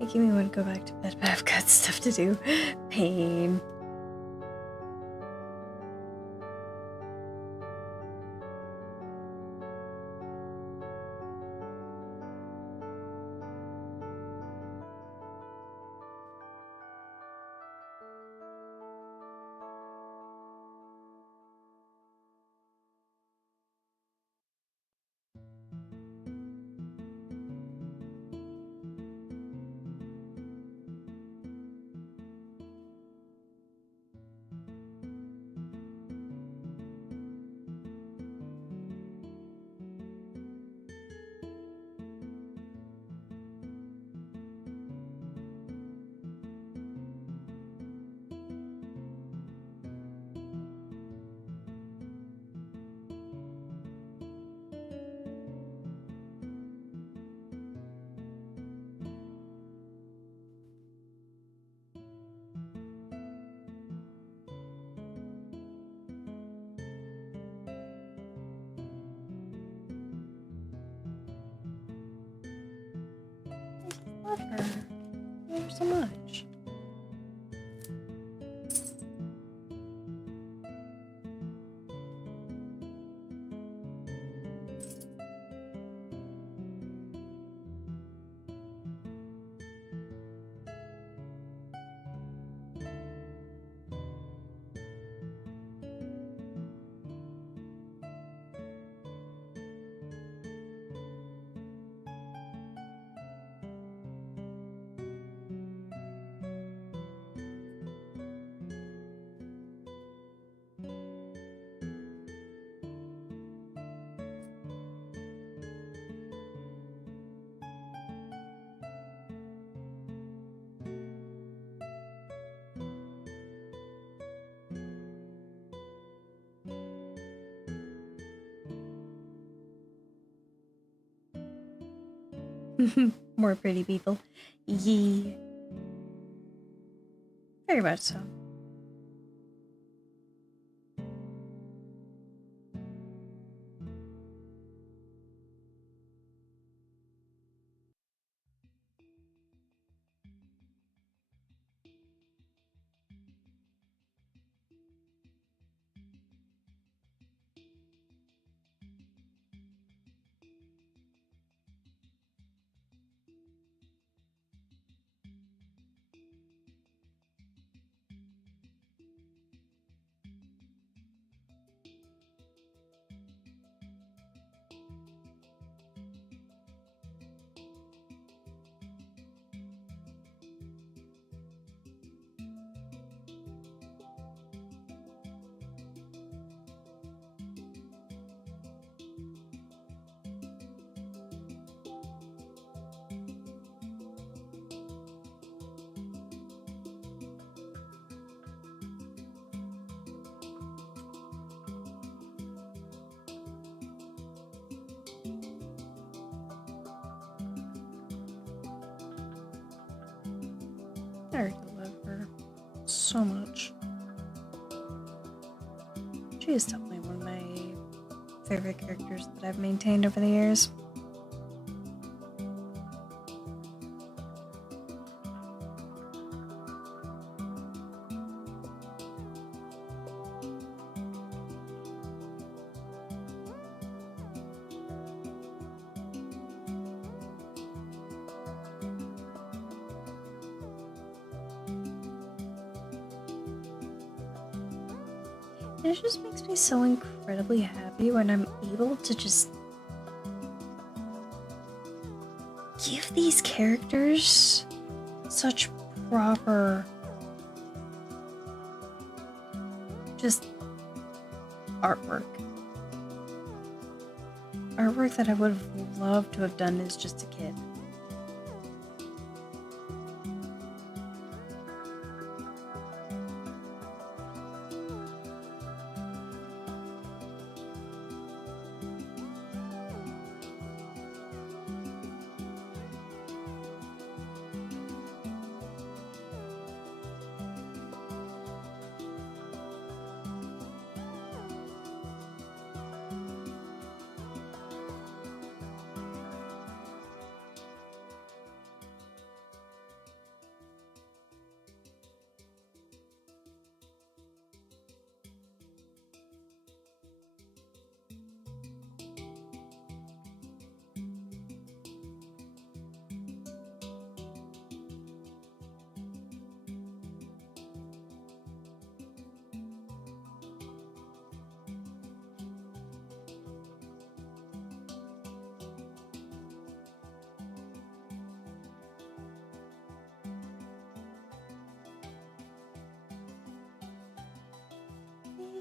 Making me want to go back to bed, but I've got stuff to do. Pain. Love her. Love her so much. More pretty people. Yee. Very much so. I really love her so much. She is definitely one of my favorite characters that I've maintained over the years. It just makes me so incredibly happy when I'm able to just give these characters such proper just artwork. Artwork that I would have loved to have done as just a kid.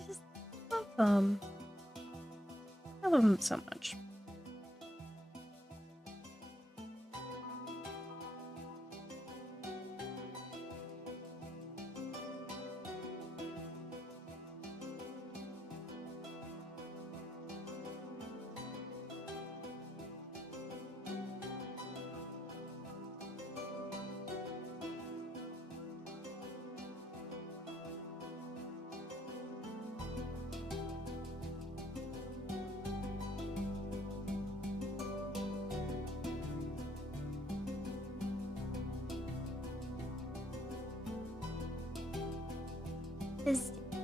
just love them. I love them so much.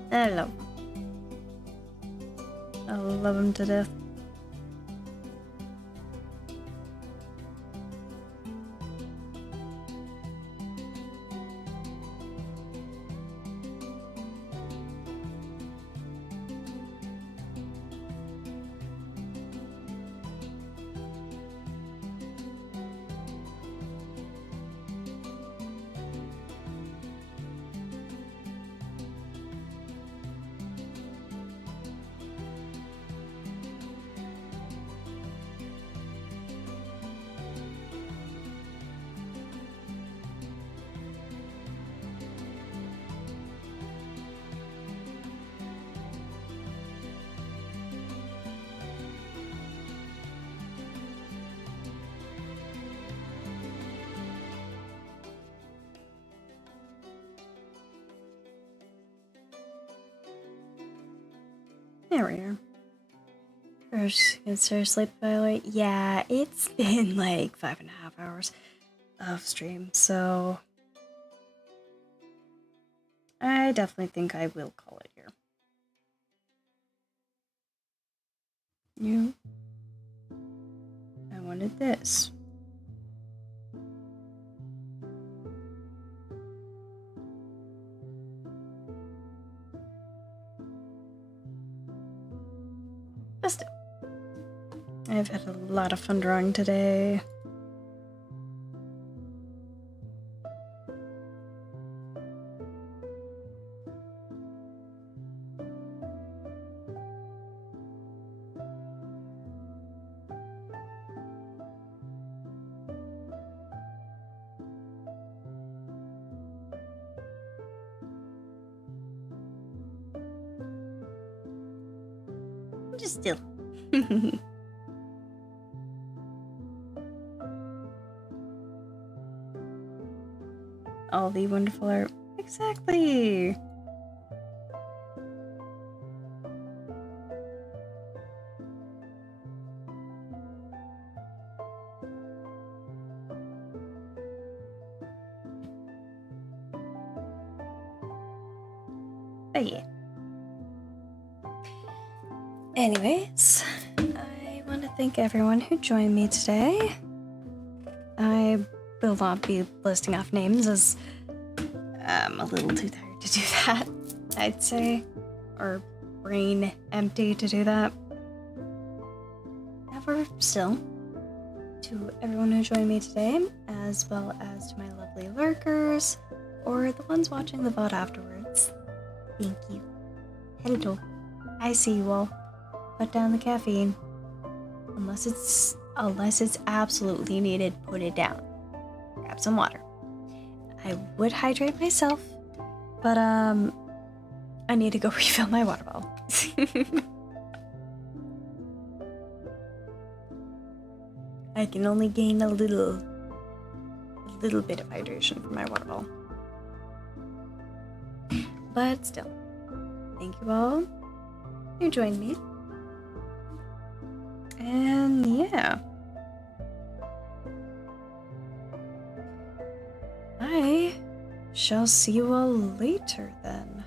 I love them. I love them to death. There we are. First, consider sleep, by the way. Yeah, it's been like 5.5 hours of stream, so I definitely think I will call it here. You. I wanted this. But still, I've had a lot of fun drawing today. Just still. All the wonderful art. Exactly. But yeah. Anyways, I want to thank everyone who joined me today. I will not be listing off names as I'm a little too tired to do that, I'd say. Or brain empty to do that. However, still, to everyone who joined me today, as well as to my lovely lurkers, or the ones watching the VOD afterwards, thank you. Hello. I see you all. Put down the caffeine. Unless it's absolutely needed, put it down. Grab some water. I would hydrate myself, but I need to go refill my water bottle. I can only gain a little bit of hydration from my water bottle. But still, thank you all who joined me. And yeah, I shall see you all later then.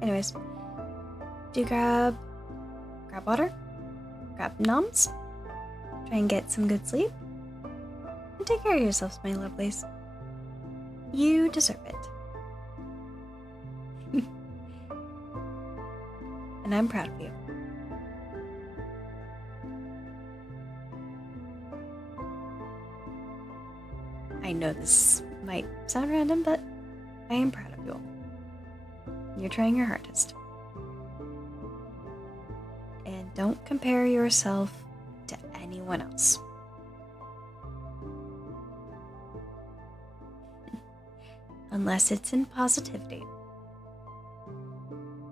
Anyways, do grab water, grab noms, try and get some good sleep, and take care of yourselves, my lovelies. You deserve it. And I'm proud of you. I know this might sound random, but I am proud of you. You're trying your hardest. And don't compare yourself to anyone else. Unless it's in positivity.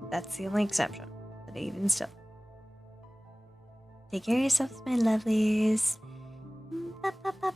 That's the only exception, but even still. Take care of yourselves, my lovelies. Ba, ba, ba,